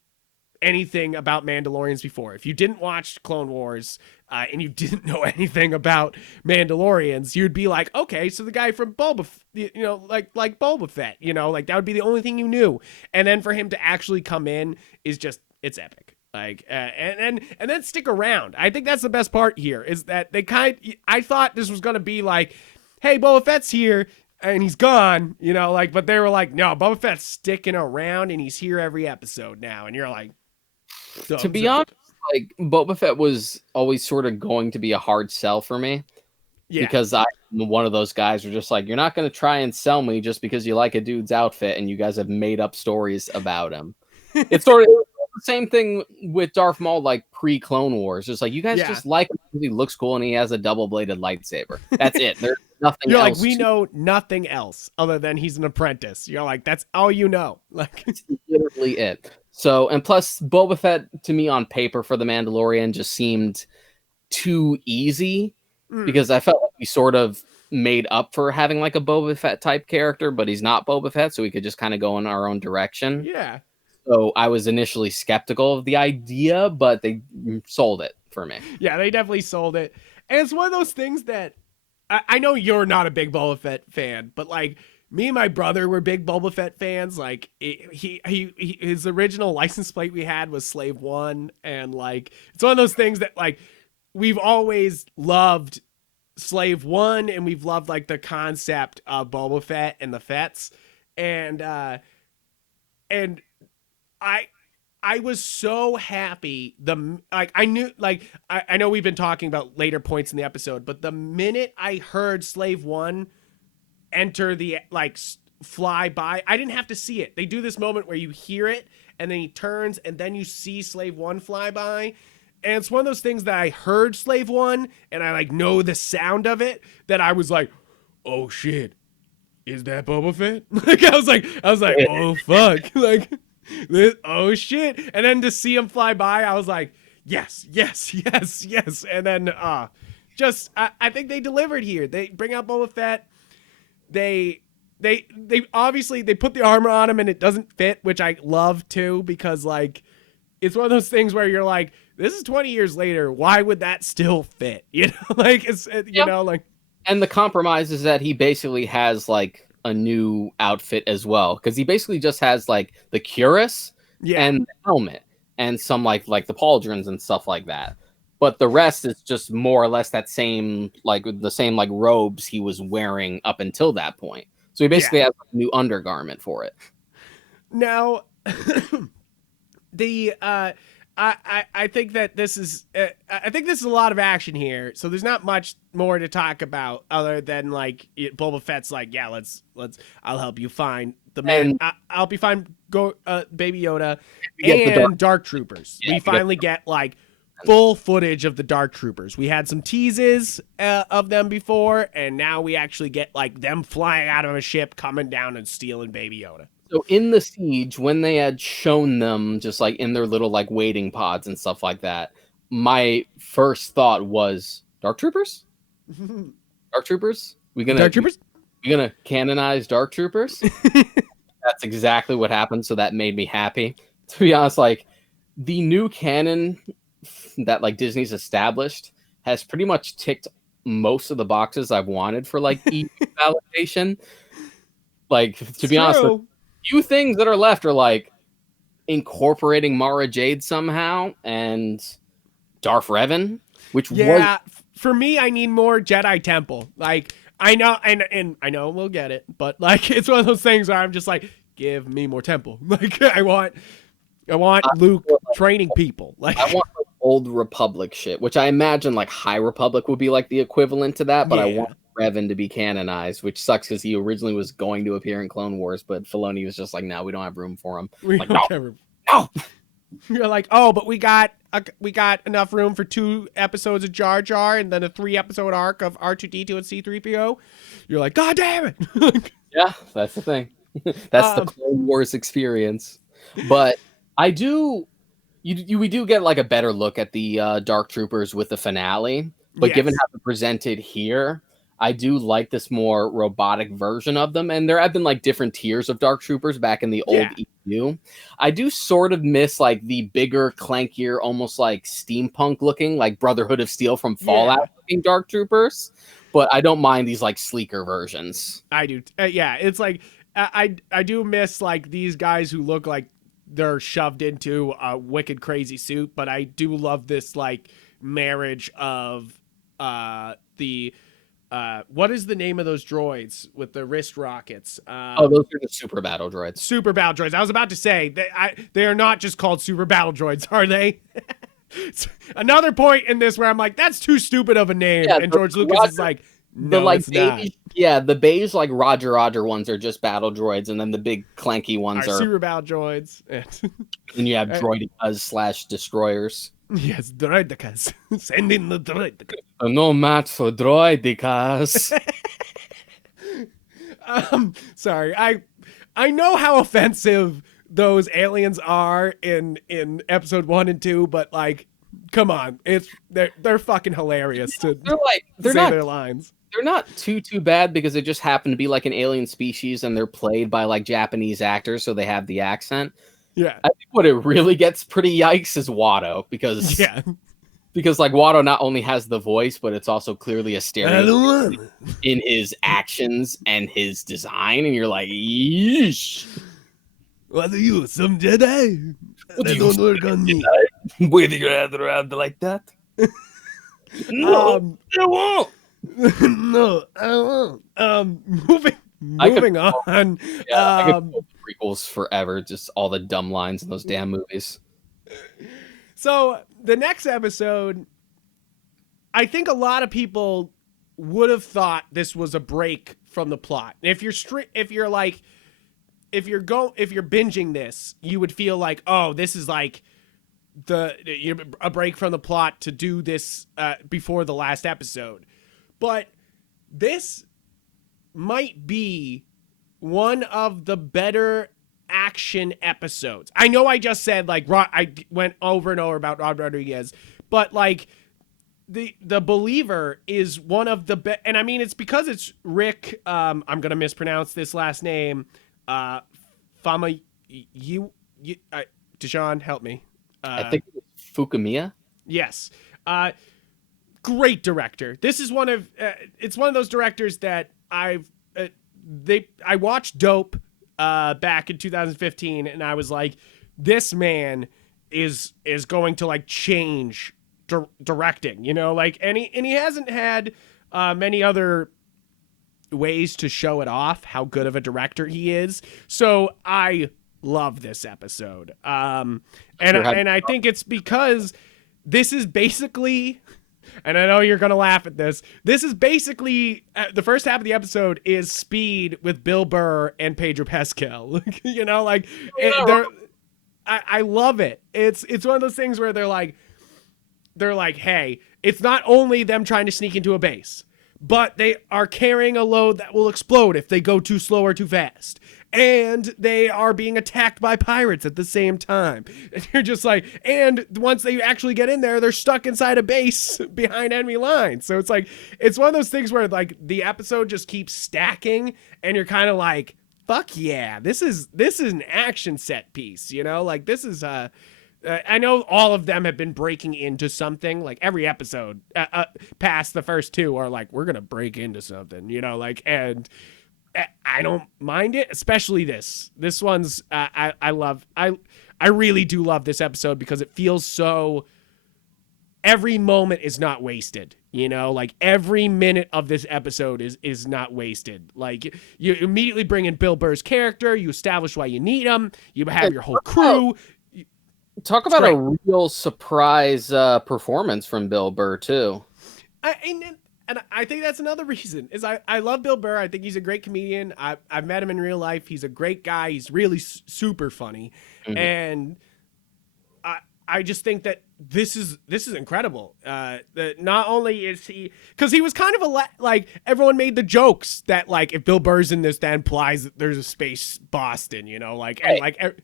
anything about Mandalorians before, if you didn't watch Clone Wars and you didn't know anything about Mandalorians, you'd be like, okay, so the guy from Boba, like Boba Fett, like that would be the only thing you knew. And then for him to actually come in is just, it's epic. Like, and then stick around. I think that's the best part here is that I thought this was going to be like, hey, Boba Fett's here and he's gone, but they were like, no, Boba Fett's sticking around and he's here every episode now. And you're like, to be honest, like Boba Fett was always sort of going to be a hard sell for me. Yeah. Because I'm one of those guys who are just like, you're not going to try and sell me just because you like a dude's outfit and you guys have made up stories about him. It's sort of the same thing with Darth Maul, like pre-Clone Wars. Just like, you guys just like him because he looks cool and he has a double-bladed lightsaber. That's it. There's nothing You're else. Like, we know nothing else other than he's an apprentice. You're like, that's all you know. Like, it's literally it. So, and plus, Boba Fett, to me, on paper for The Mandalorian, just seemed too easy because I felt like we sort of made up for having like a Boba Fett type character, but he's not Boba Fett, so we could just kind of go in our own direction. Yeah. So I was initially skeptical of the idea, but they sold it for me. Yeah, they definitely sold it. And it's one of those things that I know you're not a big Boba Fett fan, but like me and my brother were big Boba Fett fans. Like his original license plate we had was Slave One, and like it's one of those things that like we've always loved Slave One, and we've loved like the concept of Boba Fett and the Fetts, and I was so happy. I know we've been talking about later points in the episode, but the minute I heard Slave One enter the fly by, I didn't have to see it. They do this moment where you hear it and then he turns and then you see Slave One fly by. And it's one of those things that I heard Slave One and I know the sound of it, that I was like, oh shit, is that Boba Fett? I was like, oh fuck. Oh shit. And then to see him fly by, I was like, yes. And then I think they delivered here. They bring out Boba Fett. They obviously they put the armor on him and it doesn't fit, which I love too, because it's one of those things where you're like, this is 20 years later, why would that still fit? And the compromise is that he basically has a new outfit as well, because he basically just has the cuirass and the helmet and some like the pauldrons and stuff like that, but the rest is just more or less that same the same robes he was wearing up until that point. So he basically has a new undergarment for it. Now I think that this is a lot of action here, so there's not much more to talk about other than Boba Fett's I'll help you find the man. I'll help you find Baby Yoda and Dark Troopers. We finally get full footage of the Dark Troopers. We had some teases of them before, and now we actually get them flying out of a ship, coming down and stealing Baby Yoda. So in the siege, when they had shown them just in their little waiting pods and stuff like that, my first thought was Dark Troopers? Dark Troopers? We gonna canonize Dark Troopers? That's exactly what happened, so that made me happy. To be honest, the new canon that Disney's established has pretty much ticked most of the boxes I've wanted for EU validation. To be honest, few things that are left are incorporating Mara Jade somehow and Darth Revan, which for me, I need more Jedi Temple. I know, and I know we'll get it, but it's one of those things where I'm just give me more Temple. I want Luke training people. I want Old Republic shit, which I imagine High Republic would be the equivalent to that, but I want Revan to be canonized, which sucks because he originally was going to appear in Clone Wars, but Filoni was just no, we don't have room for him. No. You're oh, but we got enough room for 2 episodes of Jar Jar and then a 3-episode arc of R2-D2 and C-3PO. You're God damn it. Yeah, that's the thing. That's the Clone Wars experience. But we do get a better look at the Dark Troopers with the finale. But given how they're presented here, I do like this more robotic version of them. And there have been like different tiers of Dark Troopers back in the old EU. I do sort of miss like the bigger, clankier, almost like steampunk looking, like Brotherhood of Steel from Fallout looking Dark Troopers. But I don't mind these like sleeker versions. I do. Yeah, it's like I do miss like these guys who look like they're shoved into a wicked crazy suit, but I do love this like marriage of the what is the name of those droids with the wrist rockets? Those are the super battle droids. Super battle droids. I was about to say they are not just called super battle droids, are they? It's another point in this where I'm like, that's too stupid of a name, and George Lucas is like, no, it's not. Yeah, the beige like Roger ones are just battle droids, and then the big clanky ones are super battle droids. And you have droidicas / destroyers. Yes, droidicas. Send in the droidicas. No match for droidicas. Sorry, I know how offensive those aliens are in episode 1 and 2, but like, come on, they're fucking hilarious to say their lines. They're not too bad because they just happen to be like an alien species and they're played by like Japanese actors, so they have the accent. Yeah, I think what it really gets pretty yikes is Watto because like Watto not only has the voice, but it's also clearly a stereotype in his actions and his design, and you're like, yeesh. What are you, some Jedi? They don't work on me. Where do you around like that? No, I won't. No, I won't. Moving on. I could pull the prequels forever, just all the dumb lines in those damn movies. So the next episode, I think a lot of people would have thought this was a break from the plot. If you're binging this, you would feel like, oh, this is like a break from the plot to do this before the last episode. But this might be one of the better action episodes. I know I just said like I went over and over about Rod Rodriguez, but like the Believer is one of the best, and I mean it's because it's Rick. I'm gonna mispronounce this last name. Fama, Deshaun, help me. I think it was Fukumiya. Yes. Great director. This is one of it's one of those directors that I watched Dope back in 2015, and I was like, this man is going to like change directing, you know, like, and he hasn't had many other ways to show it off how good of a director he is. So I love this episode. And I think it's because this is basically, and I know you're going to laugh at this, this is basically, the first half of the episode is Speed with Bill Burr and Pedro Pascal. You know, like, I love it. It's one of those things where they're like, hey, it's not only them trying to sneak into a base, but they are carrying a load that will explode if they go too slow or too fast. And they are being attacked by pirates at the same time. And you're just like, and once they actually get in there, they're stuck inside a base behind enemy lines. So it's like, it's one of those things where like the episode just keeps stacking and you're kind of like, fuck yeah, this is an action set piece, you know? Like this is I know all of them have been breaking into something. Like every episode past the first two are like, we're going to break into something, you know, like, and I don't mind it, especially this one's, I really do love this episode because it feels so, every moment is not wasted, you know, like every minute of this episode is not wasted. Like you immediately bring in Bill Burr's character, you establish why you need him, you have your whole crew. Talk about a real surprise performance from Bill Burr too. And I think that's another reason is I love Bill Burr. I think he's a great comedian. I've met him in real life. He's a great guy. He's really super funny. Mm-hmm. And I just think that this is incredible. That not only is he, because he was kind of like everyone made the jokes that like if Bill Burr's in this, that implies that there's a space Boston, you know, like, and like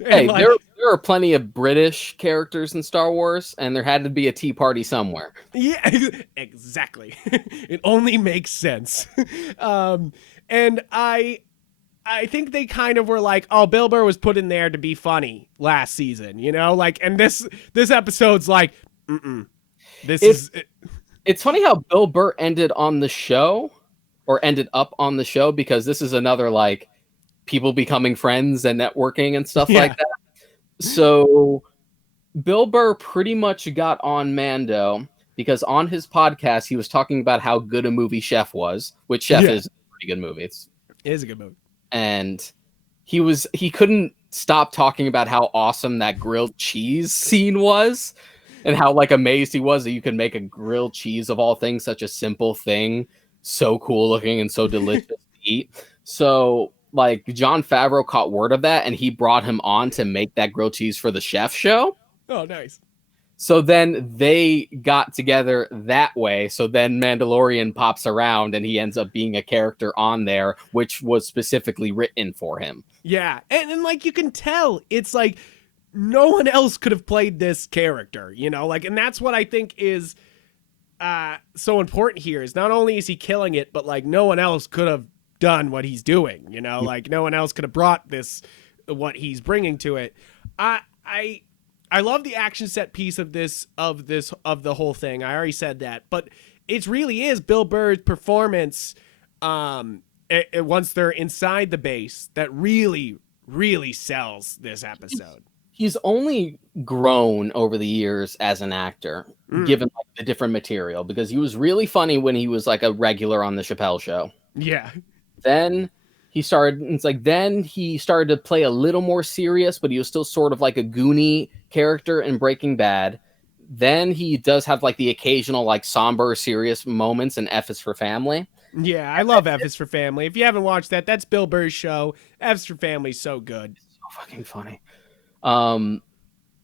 And Hey, like, there are plenty of British characters in Star Wars, and there had to be a tea party somewhere. yeah, exactly. It only makes sense. um, and I think they kind of were like, oh, Bill Burr was put in there to be funny last season, you know, like, and this episode's like, this It is it's funny how Bill Burr ended on the show, or ended up on the show, because this is another like people becoming friends and networking and stuff like yeah, that. So Bill Burr pretty much got on Mando because on his podcast he was talking about how good a movie Chef was, which Chef yeah, is a pretty good movie. it is a good movie. And he couldn't stop talking about how awesome that grilled cheese scene was, and how like amazed he was that you could make a grilled cheese of all things, such a simple thing, so cool looking and so delicious to eat. So like Jon Favreau caught word of that and he brought him on to make that grilled cheese for the chef show. Oh, nice. So then they got together that way. So then Mandalorian pops around and he ends up being a character on there, which was specifically written for him. Yeah, and like you can tell, it's like no one else could have played this character, you know, like, and that's what I think is so important here. Is not only is he killing it, but like no one else could have done what he's doing, you know, like no one else could have brought this what he's bringing to it. I I love the action set piece of the whole thing. I already said that, but it really is Bill Burr's performance once they're inside the base that really sells this episode. He's only grown over the years as an actor, given like, the different material, because he was really funny when he was like a regular on the Chappelle Show. Yeah. Then then he started to play a little more serious, but he was still sort of like a Goonie character in Breaking Bad. Then he does have like the occasional like somber, serious moments in F is for Family. Yeah, I love F is for Family. If you haven't watched that, that's Bill Burr's show. F is for Family, so good. It's so fucking funny.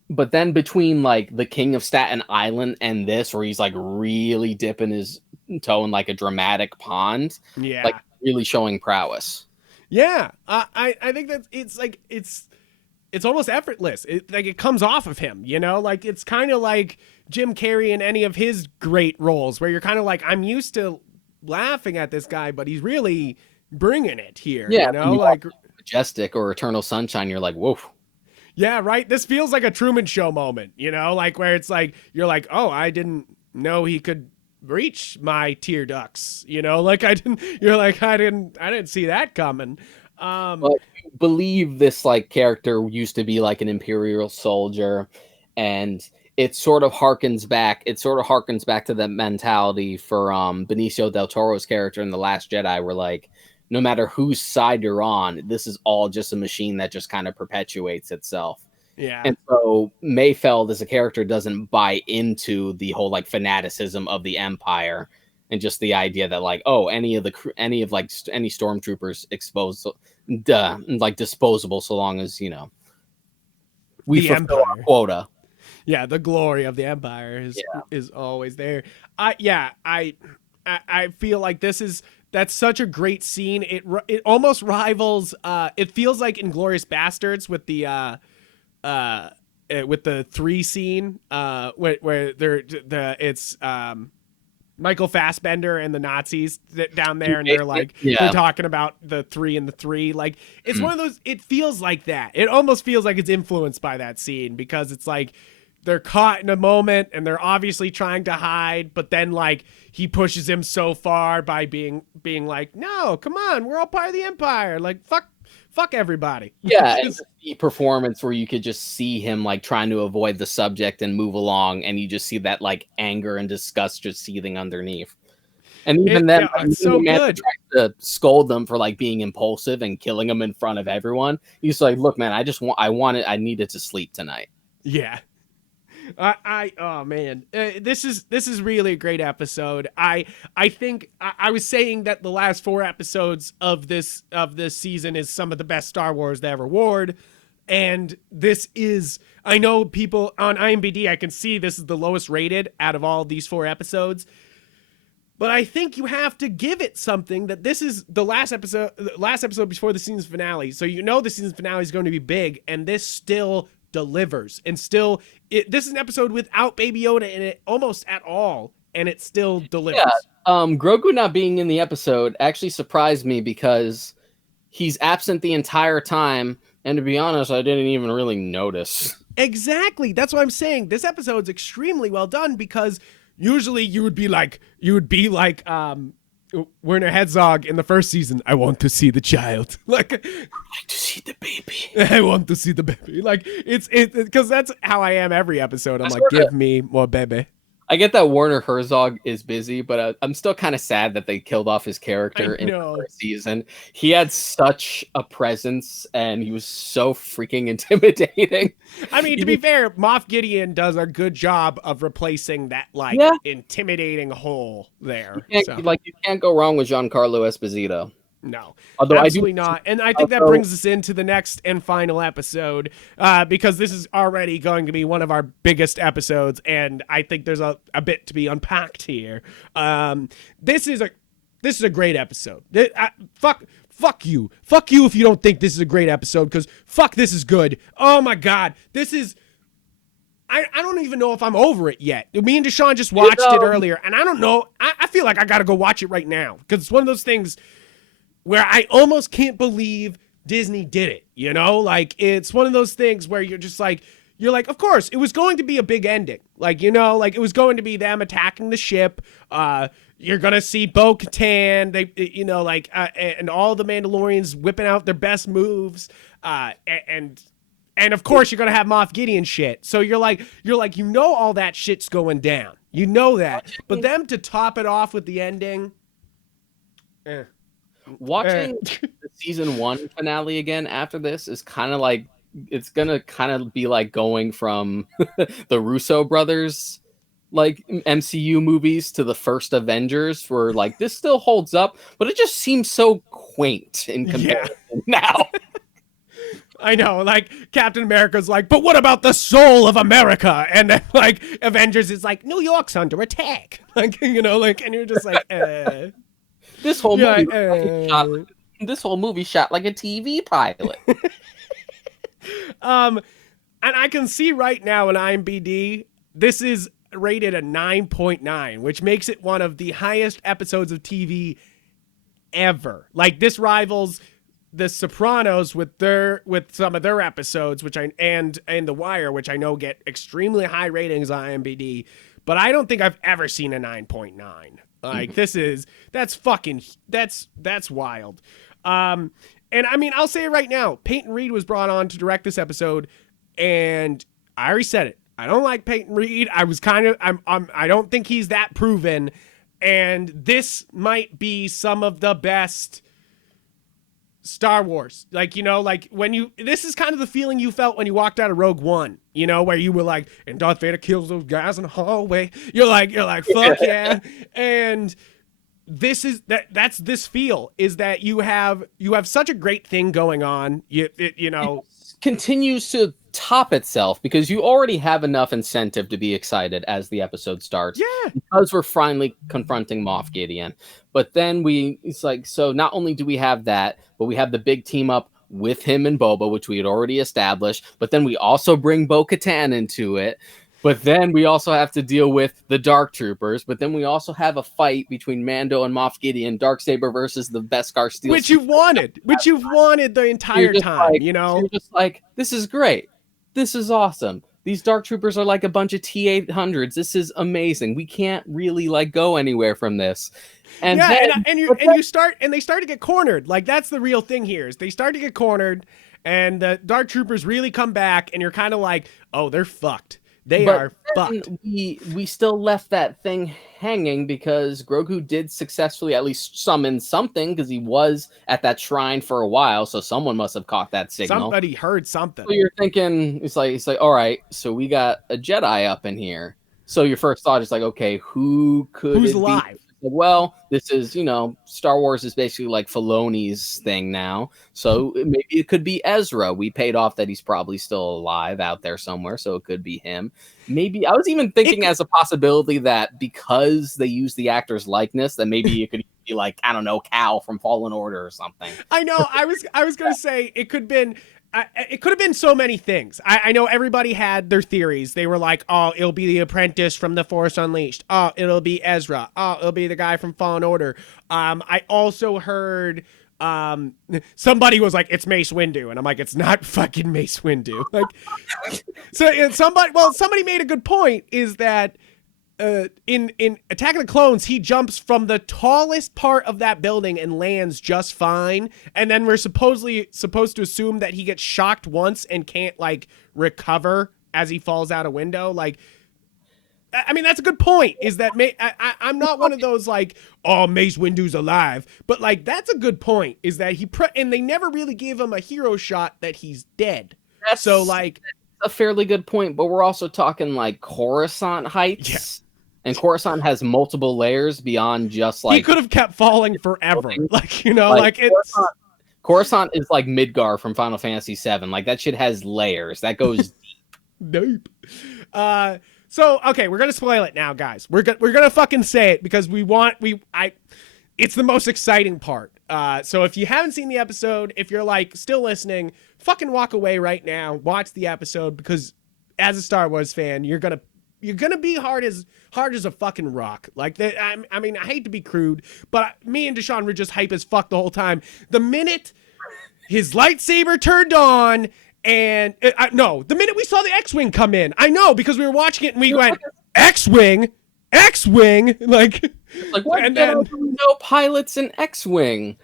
But then between like The King of Staten Island and this, where he's like really dipping his toe in like a dramatic pond, Yeah. like really showing prowess. Yeah, I think that it's almost effortless. It comes off of him, you know. Like it's kind of like Jim Carrey in any of his great roles, where you're kind of like, I'm used to laughing at this guy, but he's really bringing it here. Yeah, you know, like Majestic or Eternal Sunshine, you're like, whoa. Yeah, right. This feels like a Truman Show moment, you know, like where it's like you're like, oh, I didn't know he could reach my tear ducts, you know, like you're like, I didn't see that coming. But you believe this like character used to be like an Imperial soldier, and it sort of harkens back to that mentality for Benicio del Toro's character in The Last Jedi, where like no matter whose side you're on, this is all just a machine that just kind of perpetuates itself. Yeah. And so Mayfeld as a character doesn't buy into the whole like fanaticism of the Empire, and just the idea that like, oh, any stormtroopers like disposable, so long as, you know, we The fulfill our Empire. quota. Yeah, the glory of the Empire is always there. I feel like that's such a great scene. It almost rivals. It feels like Inglourious Bastards with the 3 scene. Where it's Michael Fassbender and the Nazis down there, and they're like they're talking about the 3 and the 3. Like it's one of those. It feels like that. It almost feels like it's influenced by that scene, because it's like they're caught in a moment and they're obviously trying to hide, but then like he pushes him so far by being like, no, come on, we're all part of the Empire. Like fuck everybody. Yeah, and the performance where you could just see him like trying to avoid the subject and move along, and you just see that like anger and disgust just seething underneath. And even then, it's so good. To scold them for like being impulsive and killing them in front of everyone. He's like, "Look, man, I needed to sleep tonight." Yeah. Oh man, this is really a great episode. I think I was saying that the last 4 episodes of this season is some of the best Star Wars they ever award, and this is, I know people on IMDb, I can see this is the lowest rated out of all of these 4 episodes. But I think you have to give it something that this is the last episode before the season finale. So you know the season finale is going to be big, and this still delivers. And still, this is an episode without Baby Yoda in it almost at all, and it still delivers. Yeah, Grogu not being in the episode actually surprised me because he's absent the entire time, and to be honest, I didn't even really notice. Exactly. That's what I'm saying. This episode's extremely well done because usually you would be like Werner Herzog in the first season. I want to see the child. Like, I like to see the baby. I want to see the baby. Like it's because that's how I am every episode. I'm like, give me more baby. I get that Werner Herzog is busy, but I'm still kind of sad that they killed off his character in the first season. He had such a presence, and he was so freaking intimidating. I mean, to be fair, Moff Gideon does a good job of replacing that intimidating hole there. You can't go wrong with Giancarlo Esposito. No, although absolutely not. And I think that brings us into the next and final episode because this is already going to be one of our biggest episodes, and I think there's a bit to be unpacked here. This is a great episode. Fuck you if you don't think this is a great episode, because fuck, this is good. Oh my god, this is. I don't even know if I'm over it yet. Me and Deshaun just watched it earlier, and I don't know. I feel like I got to go watch it right now because it's one of those things where I almost can't believe Disney did it, you know? Like, it's one of those things where you're like, of course, it was going to be a big ending. Like, you know, like, it was going to be them attacking the ship. You're going to see Bo-Katan, and all the Mandalorians whipping out their best moves. And of course, you're going to have Moff Gideon shit. So you're like, you know all that shit's going down. You know that. But them to top it off with the ending, Watching the season 1 finale again after this is kind of like, it's gonna kind of be like going from the Russo brothers like MCU movies to the first Avengers, where like this still holds up, but it just seems so quaint in comparison now. I know, like Captain America's like, but what about the soul of America? And then like Avengers is like, New York's under attack. Like, you know, like, and you're just like, This whole movie shot like a TV pilot. And I can see right now in IMDb, this is rated a 9.9, which makes it one of the highest episodes of TV ever. Like, this rivals The Sopranos with some of their episodes, and The Wire, which I know get extremely high ratings on IMDb, but I don't think I've ever seen a 9.9. Like, that's wild. And I mean, I'll say it right now. Peyton Reed was brought on to direct this episode, and I already said it. I don't like Peyton Reed. I don't think he's that proven. And this might be some of the best Star Wars. Like, you know, like this is kind of the feeling you felt when you walked out of Rogue One, you know, where you were like, and Darth Vader kills those guys in the hallway. You're like, fuck yeah. And that's this feel is that you have such a great thing going on. It continues to top itself because you already have enough incentive to be excited as the episode starts. Yeah. Because we're finally confronting Moff Gideon. But then it's like, so not only do we have that, but we have the big team up with him and Boba, which we had already established. But then we also bring Bo-Katan into it. But then we also have to deal with the Dark Troopers. But then we also have a fight between Mando and Moff Gideon, Darksaber versus the Beskar Steel. Which you've wanted the entire time, you know? You're just like, this is great. This is awesome. These Dark Troopers are like a bunch of T-800s. This is amazing. We can't really like go anywhere from this. And they start to get cornered. Like, that's the real thing here is they start to get cornered, and the Dark Troopers really come back, and you're kind of like, oh, they're fucked. They are fucked. We still left that thing hanging because Grogu did successfully at least summon something because he was at that shrine for a while, so someone must have caught that signal. Somebody heard something. So you're thinking, it's like, all right, so we got a Jedi up in here. So your first thought is like, okay, who's alive? well, this is, Star Wars is basically like Filoni's thing now. So maybe it could be Ezra. We paid off that he's probably still alive out there somewhere. So it could be him. Maybe I was even thinking as a possibility that because they use the actor's likeness, that maybe it could be like, I don't know, Cal from Fallen Order or something. I know. I was going to say it could have been so many things. I know everybody had their theories. They were like, oh, it'll be the apprentice from The Force Unleashed. Oh, it'll be Ezra. Oh, it'll be the guy from Fallen Order. I also heard somebody was like, it's Mace Windu. And I'm like, it's not fucking Mace Windu. Like, so somebody made a good point is that in Attack of the Clones, he jumps from the tallest part of that building and lands just fine. And then we're supposed to assume that he gets shocked once and can't like recover as he falls out a window. Like, I mean, that's a good point. Is that I'm not one of those like, oh, Mace Windu's alive, but like that's a good point. Is that and they never really gave him a hero shot that he's dead. So like, a fairly good point, but we're also talking like Coruscant heights. Yeah. And Coruscant has multiple layers beyond just like... He could have kept falling forever. Like, like it's... Coruscant is like Midgar from Final Fantasy VII. Like, that shit has layers. That goes deep. Nope. So, okay, we're going to spoil it now, guys. We're going to fucking say it because it's the most exciting part. So if you haven't seen the episode, if you're like still listening, fucking walk away right now. Watch the episode because as a Star Wars fan, you're gonna be hard as a fucking rock. Like that. I mean, I hate to be crude, but me and Deshaun were just hype as fuck the whole time. The minute his lightsaber turned on, and the minute we saw the X-wing come in, I know because we were watching it and we went X-wing, like what? And then no pilots in X-wing,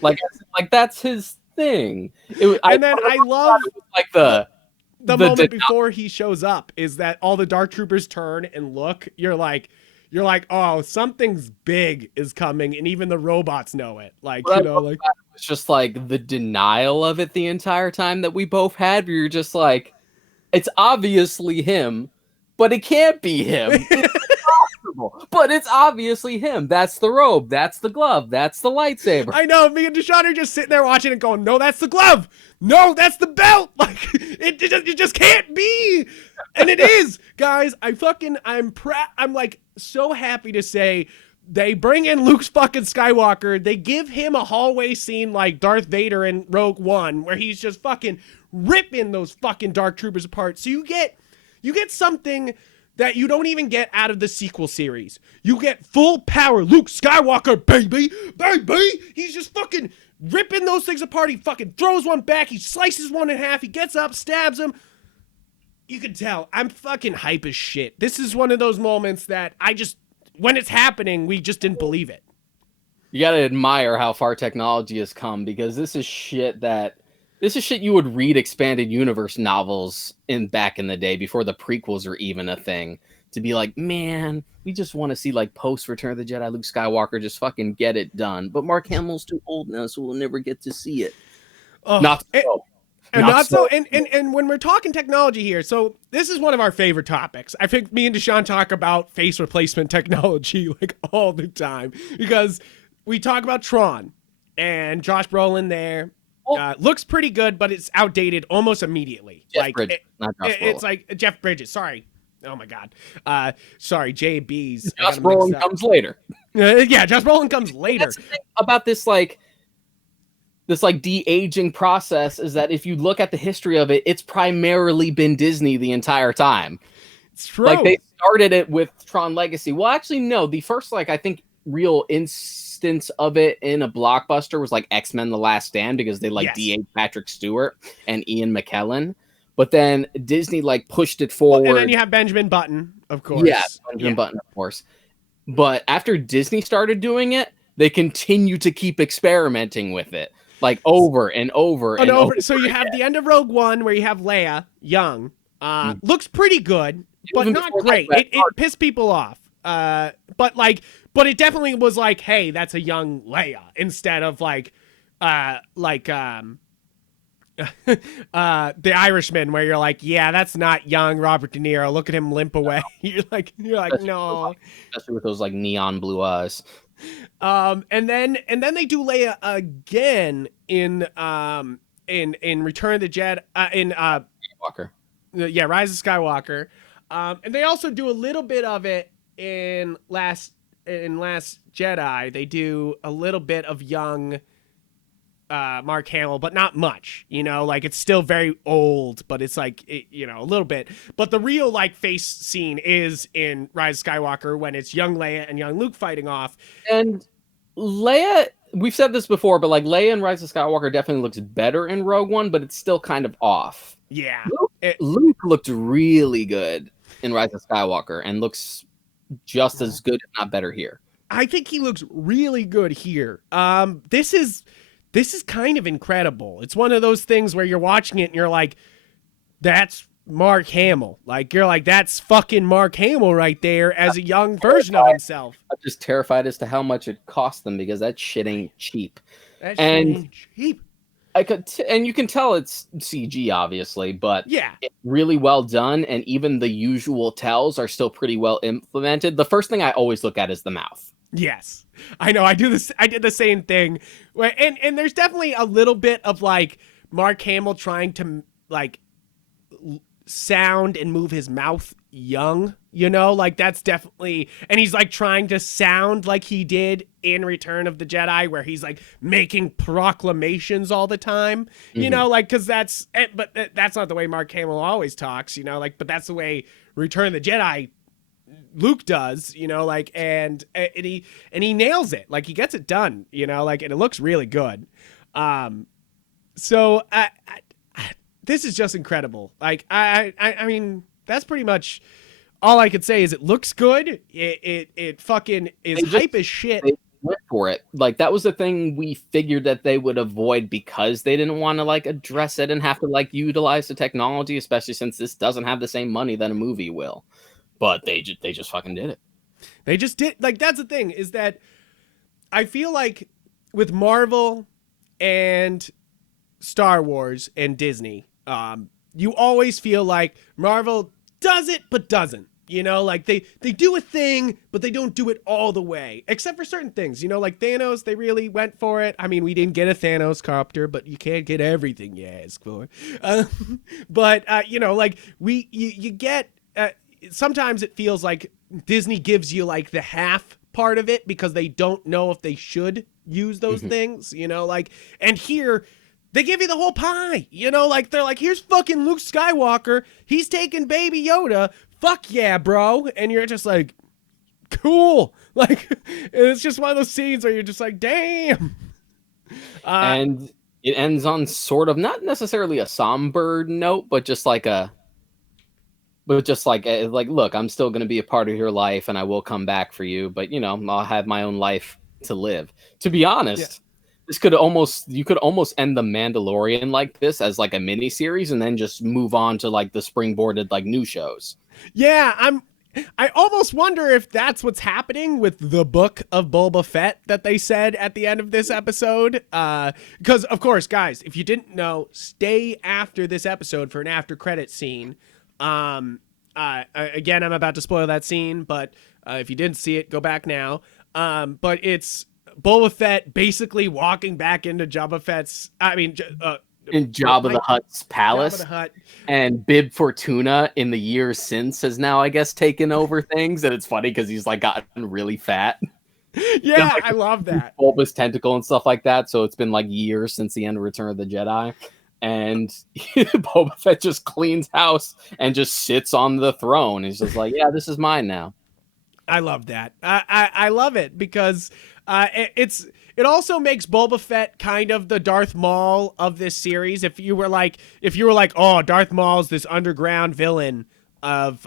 like that's his thing. I love like the moment before he shows up is that all the Dark Troopers turn and look. You're like, oh, something's big is coming, and even the robots know it. Like, it's just like the denial of it the entire time that we both had. Where you're just like, it's obviously him, but it can't be him. It's impossible, but it's obviously him. That's the robe. That's the glove. That's the lightsaber. I know. Me and Deshaun are just sitting there watching it, going, "No, that's the glove. No, that's the belt. Like, it just can't be." And it is, guys. I'm like so happy to say they bring in Luke's fucking Skywalker. They give him a hallway scene like Darth Vader in Rogue One, where he's just fucking ripping those fucking Dark Troopers apart. So you get something that you don't even get out of the sequel series. You get full power Luke Skywalker, baby. He's just fucking ripping those things apart. He fucking throws one back. He slices one in half. He gets up, stabs him. You can tell I'm fucking hype as shit. This is one of those moments that when it's happening, we just didn't believe it. You gotta admire how far technology has come, because this is shit you would read expanded universe novels back in the day before the prequels are even a thing. To be like, man, we just want to see like post Return of the Jedi Luke Skywalker just fucking get it done. But Mark Hamill's too old now, so we'll never get to see it. Not so. And when we're talking technology here, so this is one of our favorite topics. I think me and Deshaun talk about face replacement technology like all the time, because we talk about Tron and Josh Brolin there. Looks pretty good, but it's outdated almost immediately. Jeff Bridges, not Josh Brolin. It's like Jeff Bridges. Sorry. Oh my God. Sorry, JB's. Josh Brolin comes later. Yeah, Josh Brolin comes later. That's the thing about this de-aging process is that if you look at the history of it, it's primarily been Disney the entire time. It's true. Like, they started it with Tron Legacy. Well, actually, no. The first, I think, real instance of it in a blockbuster was, X-Men The Last Stand, because they, de-aged Patrick Stewart and Ian McKellen. But then Disney, pushed it forward. And then you have Benjamin Button, of course. Yeah, Benjamin Button, of course. But after Disney started doing it, they continue to keep experimenting with it. Over and over and over. So you have the end of Rogue One where you have Leia young. Looks pretty good, but not great. It pissed people off. But it definitely was hey, that's a young Leia, instead of The Irishman, where you're yeah, that's not young Robert De Niro. Look at him limp away. You're like, no. Especially with those neon blue eyes. And then they do Leia again in Return of the Jedi in Walker. yeah, Rise of Skywalker. And they also do a little bit of it in Last Jedi. They do a little bit of young Mark Hamill, but not much, like it's still very old, but it's like, a little bit. But the real like face scene is in Rise of Skywalker when it's young Leia and young Luke fighting off. And Leia, we've said this before, but like Leia in Rise of Skywalker definitely looks better in Rogue One, but it's still kind of off. Yeah. Luke looked really good in Rise of Skywalker and looks just as good, if not better, here. I think he looks really good here. This is kind of incredible. It's one of those things where you're watching it and you're like, that's Mark Hamill. Like, you're like, that's fucking Mark Hamill right there as a young version of himself. I'm just terrified as to how much it cost them because that shit ain't cheap. That shit ain't cheap. And you can tell it's CG, obviously, but yeah, it's really well done, and even the usual tells are still pretty well implemented. The first thing I always look at is the mouth. Yes, I know. I do this. I did the same thing. And there's definitely a little bit of like Mark Hamill trying to like sound and move his mouth young, like that's definitely, and he's like trying to sound like he did in Return of the Jedi, where he's like making proclamations all the time, like, cause but that's not the way Mark Hamill always talks, like, but that's the way Return of the Jedi Luke does, like, and he nails it. Like, he gets it done, like, and it looks really good. So this is just incredible. Like, I mean, that's pretty much all I could say is it looks good. It fucking is hype as shit. They went for it. Like, that was the thing we figured that they would avoid because they didn't want to like address it and have to like utilize the technology, especially since this doesn't have the same money that a movie will. But they just fucking did it. They just did. Like, that's the thing, is that I feel like with Marvel and Star Wars and Disney, you always feel like Marvel does it but doesn't. Like they do a thing, but they don't do it all the way, except for certain things. Like Thanos, they really went for it. I mean, we didn't get a Thanos copter, but you can't get everything you ask for. But like you get. Sometimes it feels like Disney gives you like the half part of it because they don't know if they should use those things, like, and here they give you the whole pie, like they're like, here's fucking Luke Skywalker. He's taking Baby Yoda. Fuck yeah, bro. And you're just like, cool. Like, it's just one of those scenes where you're just like, damn. And it ends on sort of not necessarily a somber note, but just like look, I'm still going to be a part of your life and I will come back for you, but I'll have my own life to live. To be honest, you could almost end the Mandalorian like this as like a mini series and then just move on to like the springboarded like new shows. Yeah, I almost wonder if that's what's happening with the book of Boba Fett that they said at the end of this episode. Because of course, guys, if you didn't know, stay after this episode for an after credit scene. Again, I'm about to spoil that scene, but if you didn't see it, go back now. But it's Boba Fett basically walking back into Jabba Fett's, in Jabba the Hutt's palace. Jabba the Hutt. And Bib Fortuna in the years since has now, I guess, taken over things. And it's funny because he's like gotten really fat. Yeah, like, I love that. Bulbous tentacle and stuff like that. So it's been like years since the end of Return of the Jedi. And Boba Fett just cleans house and just sits on the throne. He's just like, yeah, this is mine now. I love that. I love it because it also makes Boba Fett kind of the Darth Maul of this series. If you were like, oh, Darth Maul's this underground villain of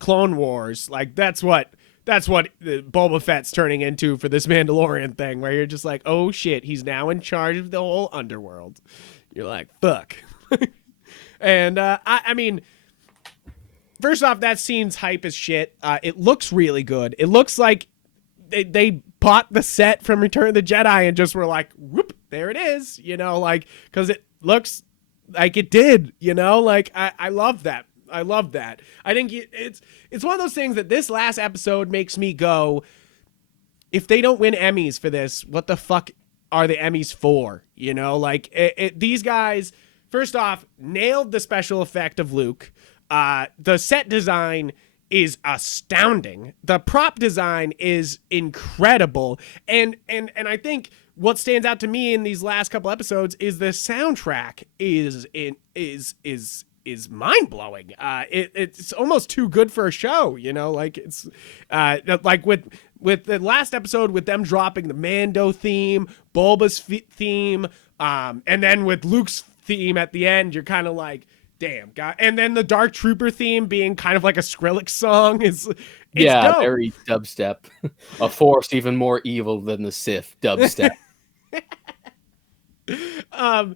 Clone Wars, like that's what Boba Fett's turning into for this Mandalorian thing, where you're just like, oh shit, he's now in charge of the whole underworld. You're like, fuck. And I mean, first off, that scene's hype as shit. It looks really good. It looks like they bought the set from Return of the Jedi and just were like, whoop, there it is, like, because it looks like it did, like, I love that. I love that. I think it's one of those things that this last episode makes me go, if they don't win Emmys for this, what the fuck are the Emmys for? You know, like these guys, first off, nailed the special effect of Luke. The set design is astounding. The prop design is incredible. And I think what stands out to me in these last couple episodes is the soundtrack is mind blowing. It's almost too good for a show, you know, like it's like with the last episode with them dropping the Mando theme, Bulba's theme, and then with Luke's theme at the end, you're kind of like, damn, God. And then the Dark Trooper theme being kind of like a Skrillex song is dope. Very dubstep. A force even more evil than the Sith dubstep. I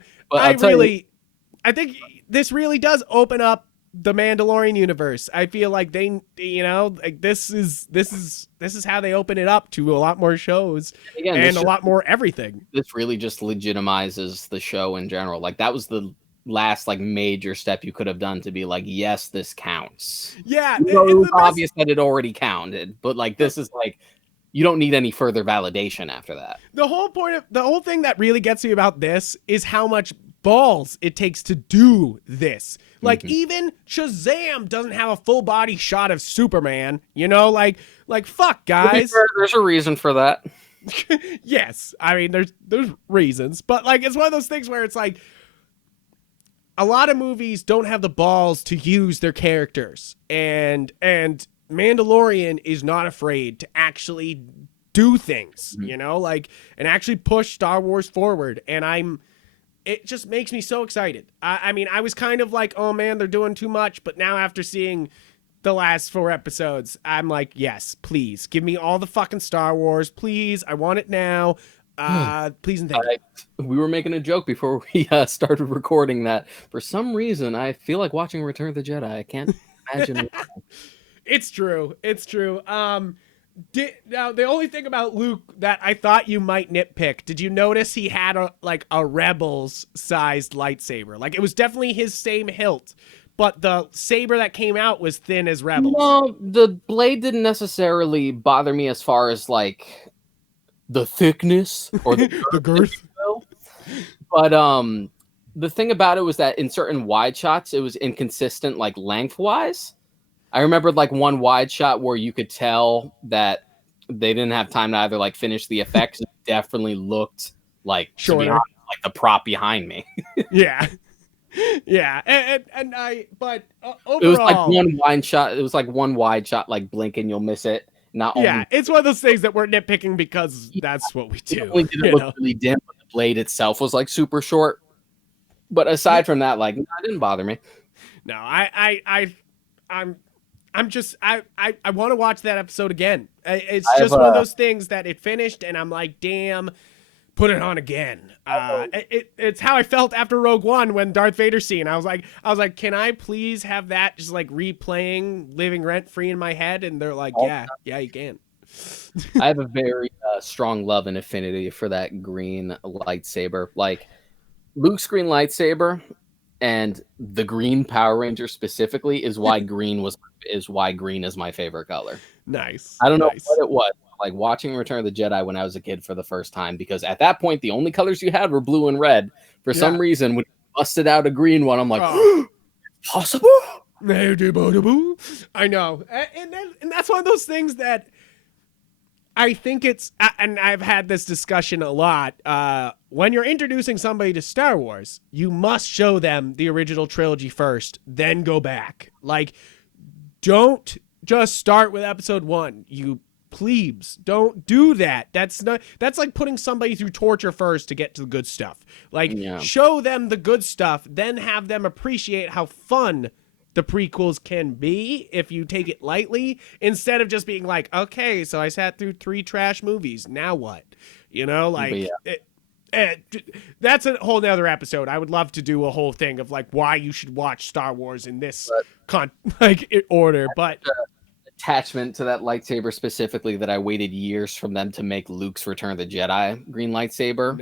think this really does open up the Mandalorian universe. I feel like they, you know, like this is how they open it up to a lot more shows and a lot more everything. This really just legitimizes the show in general. Like that was the last like major step you could have done to be like, yes, this counts. Yeah, it was obvious that it already counted, but like this is like, you don't need any further validation after that. The whole thing that really gets me about this is how much balls it takes to do this. Like even Shazam doesn't have a full body shot of Superman, you know, like fuck, guys. There's a reason for that. Yes, I mean there's reasons, but like it's one of those things where it's like a lot of movies don't have the balls to use their characters, and Mandalorian is not afraid to actually do things, you know, like, and actually push Star Wars forward. And it just makes me so excited. I mean, I was kind of like, oh man, they're doing too much. But now after seeing the last 4 episodes, I'm like, yes, please give me all the fucking Star Wars. Please. I want it now. Please and thank you. We were making a joke before we started recording that for some reason, I feel like watching Return of the Jedi. I can't imagine. It's true. Now, the only thing about Luke that I thought you might nitpick, did you notice he had a Rebels-sized lightsaber? Like, it was definitely his same hilt, but the saber that came out was thin as Rebels. No, the blade didn't necessarily bother me as far as, like, the thickness or the girth. But the thing about it was that in certain wide shots, it was inconsistent, like, lengthwise. I remembered like one wide shot where you could tell that they didn't have time to either like finish the effects. It definitely looked like shorter, like the prop behind me. Yeah. But overall, it was like one wide shot. It was like one wide shot, like blink and you'll miss it. It's one of those things that we're nitpicking because that's what we do. It only didn't look really dim, but the blade itself was like super short. But aside from that, like, it didn't bother me. No, I'm just I want to watch that episode again. It's just one of those things that it finished and I'm like, damn, put it on again. It's how I felt after Rogue One when Darth Vader scene. I was like, can I please have that just like replaying, living rent free in my head? And they're like, yeah, you can. I have a very strong love and affinity for that green lightsaber. Like Luke's green lightsaber and the green Power Ranger specifically is why green is my favorite color. Nice. I don't know what it was. Like watching Return of the Jedi when I was a kid for the first time, because at that point the only colors you had were blue and red. For some reason, when you busted out a green one, I'm like, possible? I know, and that's one of those things that I think it's, and I've had this discussion a lot. When you're introducing somebody to Star Wars, you must show them the original trilogy first, then go back. Like, don't just start with episode 1. You plebes, don't do that. That's like putting somebody through torture first to get to the good stuff. Like, show them the good stuff, then have them appreciate how fun the prequels can be if you take it lightly, instead of just being like, okay, so I sat through 3 trash movies, now what? You know, like, that's a whole nother episode. I would love to do a whole thing of like why you should watch Star Wars in this order, but attachment to that lightsaber specifically that I waited years from them to make Luke's Return of the Jedi green lightsaber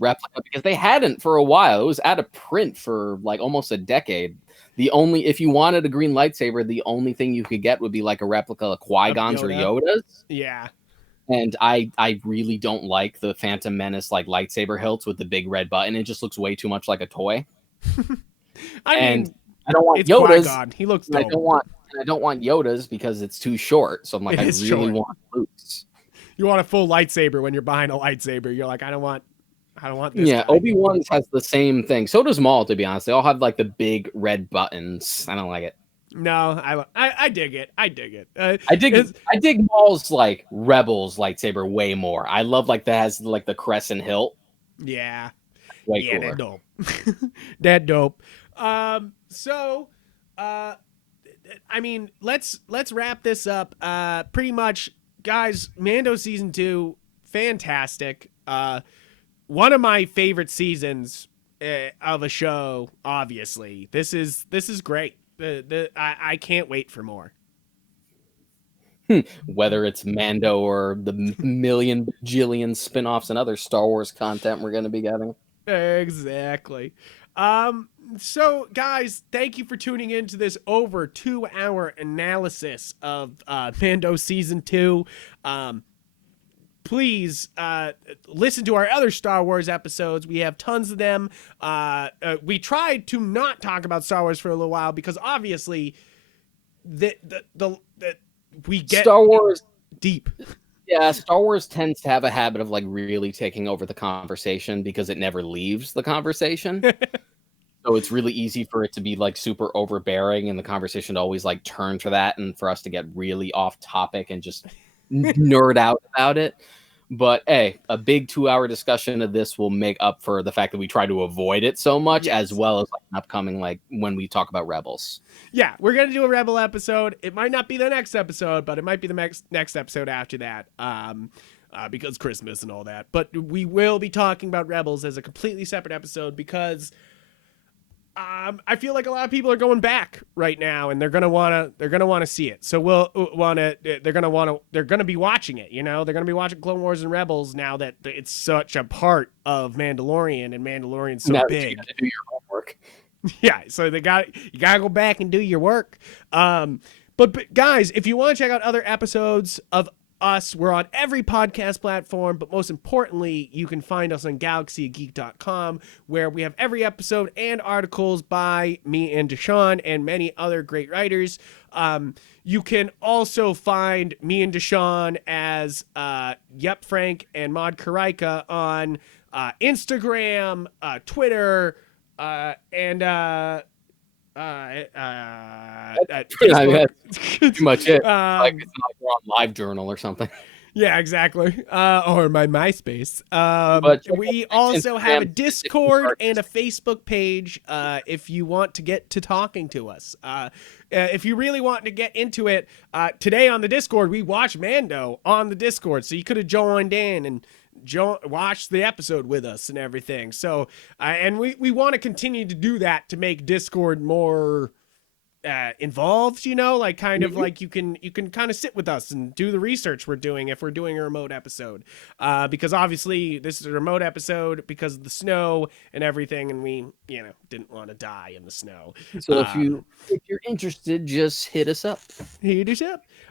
replica, because they hadn't for a while. It was out of print for like almost a decade. If you wanted a green lightsaber, the only thing you could get would be like a replica of Qui-Gon's or Yoda's. Yeah. And I really don't like the Phantom Menace like lightsaber hilts with the big red button. It just looks way too much like a toy. I And mean, I don't want it's Yoda's. Qui-Gon. He looks And I dope. don't want Yoda's because it's too short. So I'm like, It I is really short. want Luke's. You want a full lightsaber when you're behind a lightsaber. You're like, I don't want this Yeah, guy. Obi-Wan's has the same thing. So does Maul, to be honest. They all have like the big red buttons. I don't like it. No, I dig it. I dig it. I dig Maul's like Rebels lightsaber way more. I love like that has like the crescent hilt. Yeah. Way Yeah, cooler. that dope. That dope. So, I mean, let's wrap this up. Pretty much, guys. Mando season 2, fantastic. One of my favorite seasons of a show. Obviously, this is great. I can't wait for more. Whether it's Mando or the million bajillion spin-offs and other Star Wars content we're going to be getting. Exactly. So guys, thank you for tuning in to this over 2-hour analysis of Mando season 2. Please listen to our other Star Wars episodes. We have tons of them. We tried to not talk about Star Wars for a little while because obviously the we get Star Wars deep. Yeah, Star Wars tends to have a habit of like really taking over the conversation because it never leaves the conversation. So it's really easy for it to be like super overbearing and the conversation to always like turn to that and for us to get really off topic and just nerd out about it. But hey, a big 2-hour discussion of this will make up for the fact that we try to avoid it so much, as well as like an upcoming like when we talk about Rebels. Yeah, we're gonna do a Rebel episode. It might not be the next episode, but it might be the next episode after that. Because Christmas and all that. But we will be talking about Rebels as a completely separate episode because I feel like a lot of people are going back right now, and they're gonna wanna see it. So they're gonna be watching it. You know, they're gonna be watching Clone Wars and Rebels now that it's such a part of Mandalorian, and Mandalorian's so big. You gotta do your homework. Yeah, so you gotta go back and do your work. But guys, if you want to check out other episodes of us, we're on every podcast platform, but most importantly, you can find us on galaxygeek.com, where we have every episode and articles by me and Deshaun and many other great writers. You can also find me and Deshaun as Yupfrank and Mod Karaika on Instagram, Twitter, and That's pretty much it. Like it's not like we're on LiveJournal or something. Yeah, exactly. Or my MySpace. But we also have a Discord and a Facebook page if you want to get to talking to us. If you really want to get into it, today on the Discord, we watched Mando on the Discord. So you could have joined in and watch the episode with us and everything. So, and we want to continue to do that to make Discord more involved, you know, like kind of like you can kind of sit with us and do the research we're doing if we're doing a remote episode, because obviously this is a remote episode because of the snow and everything, and we didn't want to die in the snow. So if you're interested, just hit us up.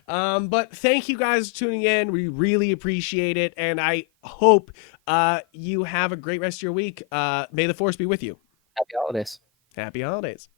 But thank you guys for tuning in. We really appreciate it, and I hope you have a great rest of your week. May the Force be with you. Happy holidays. Happy holidays.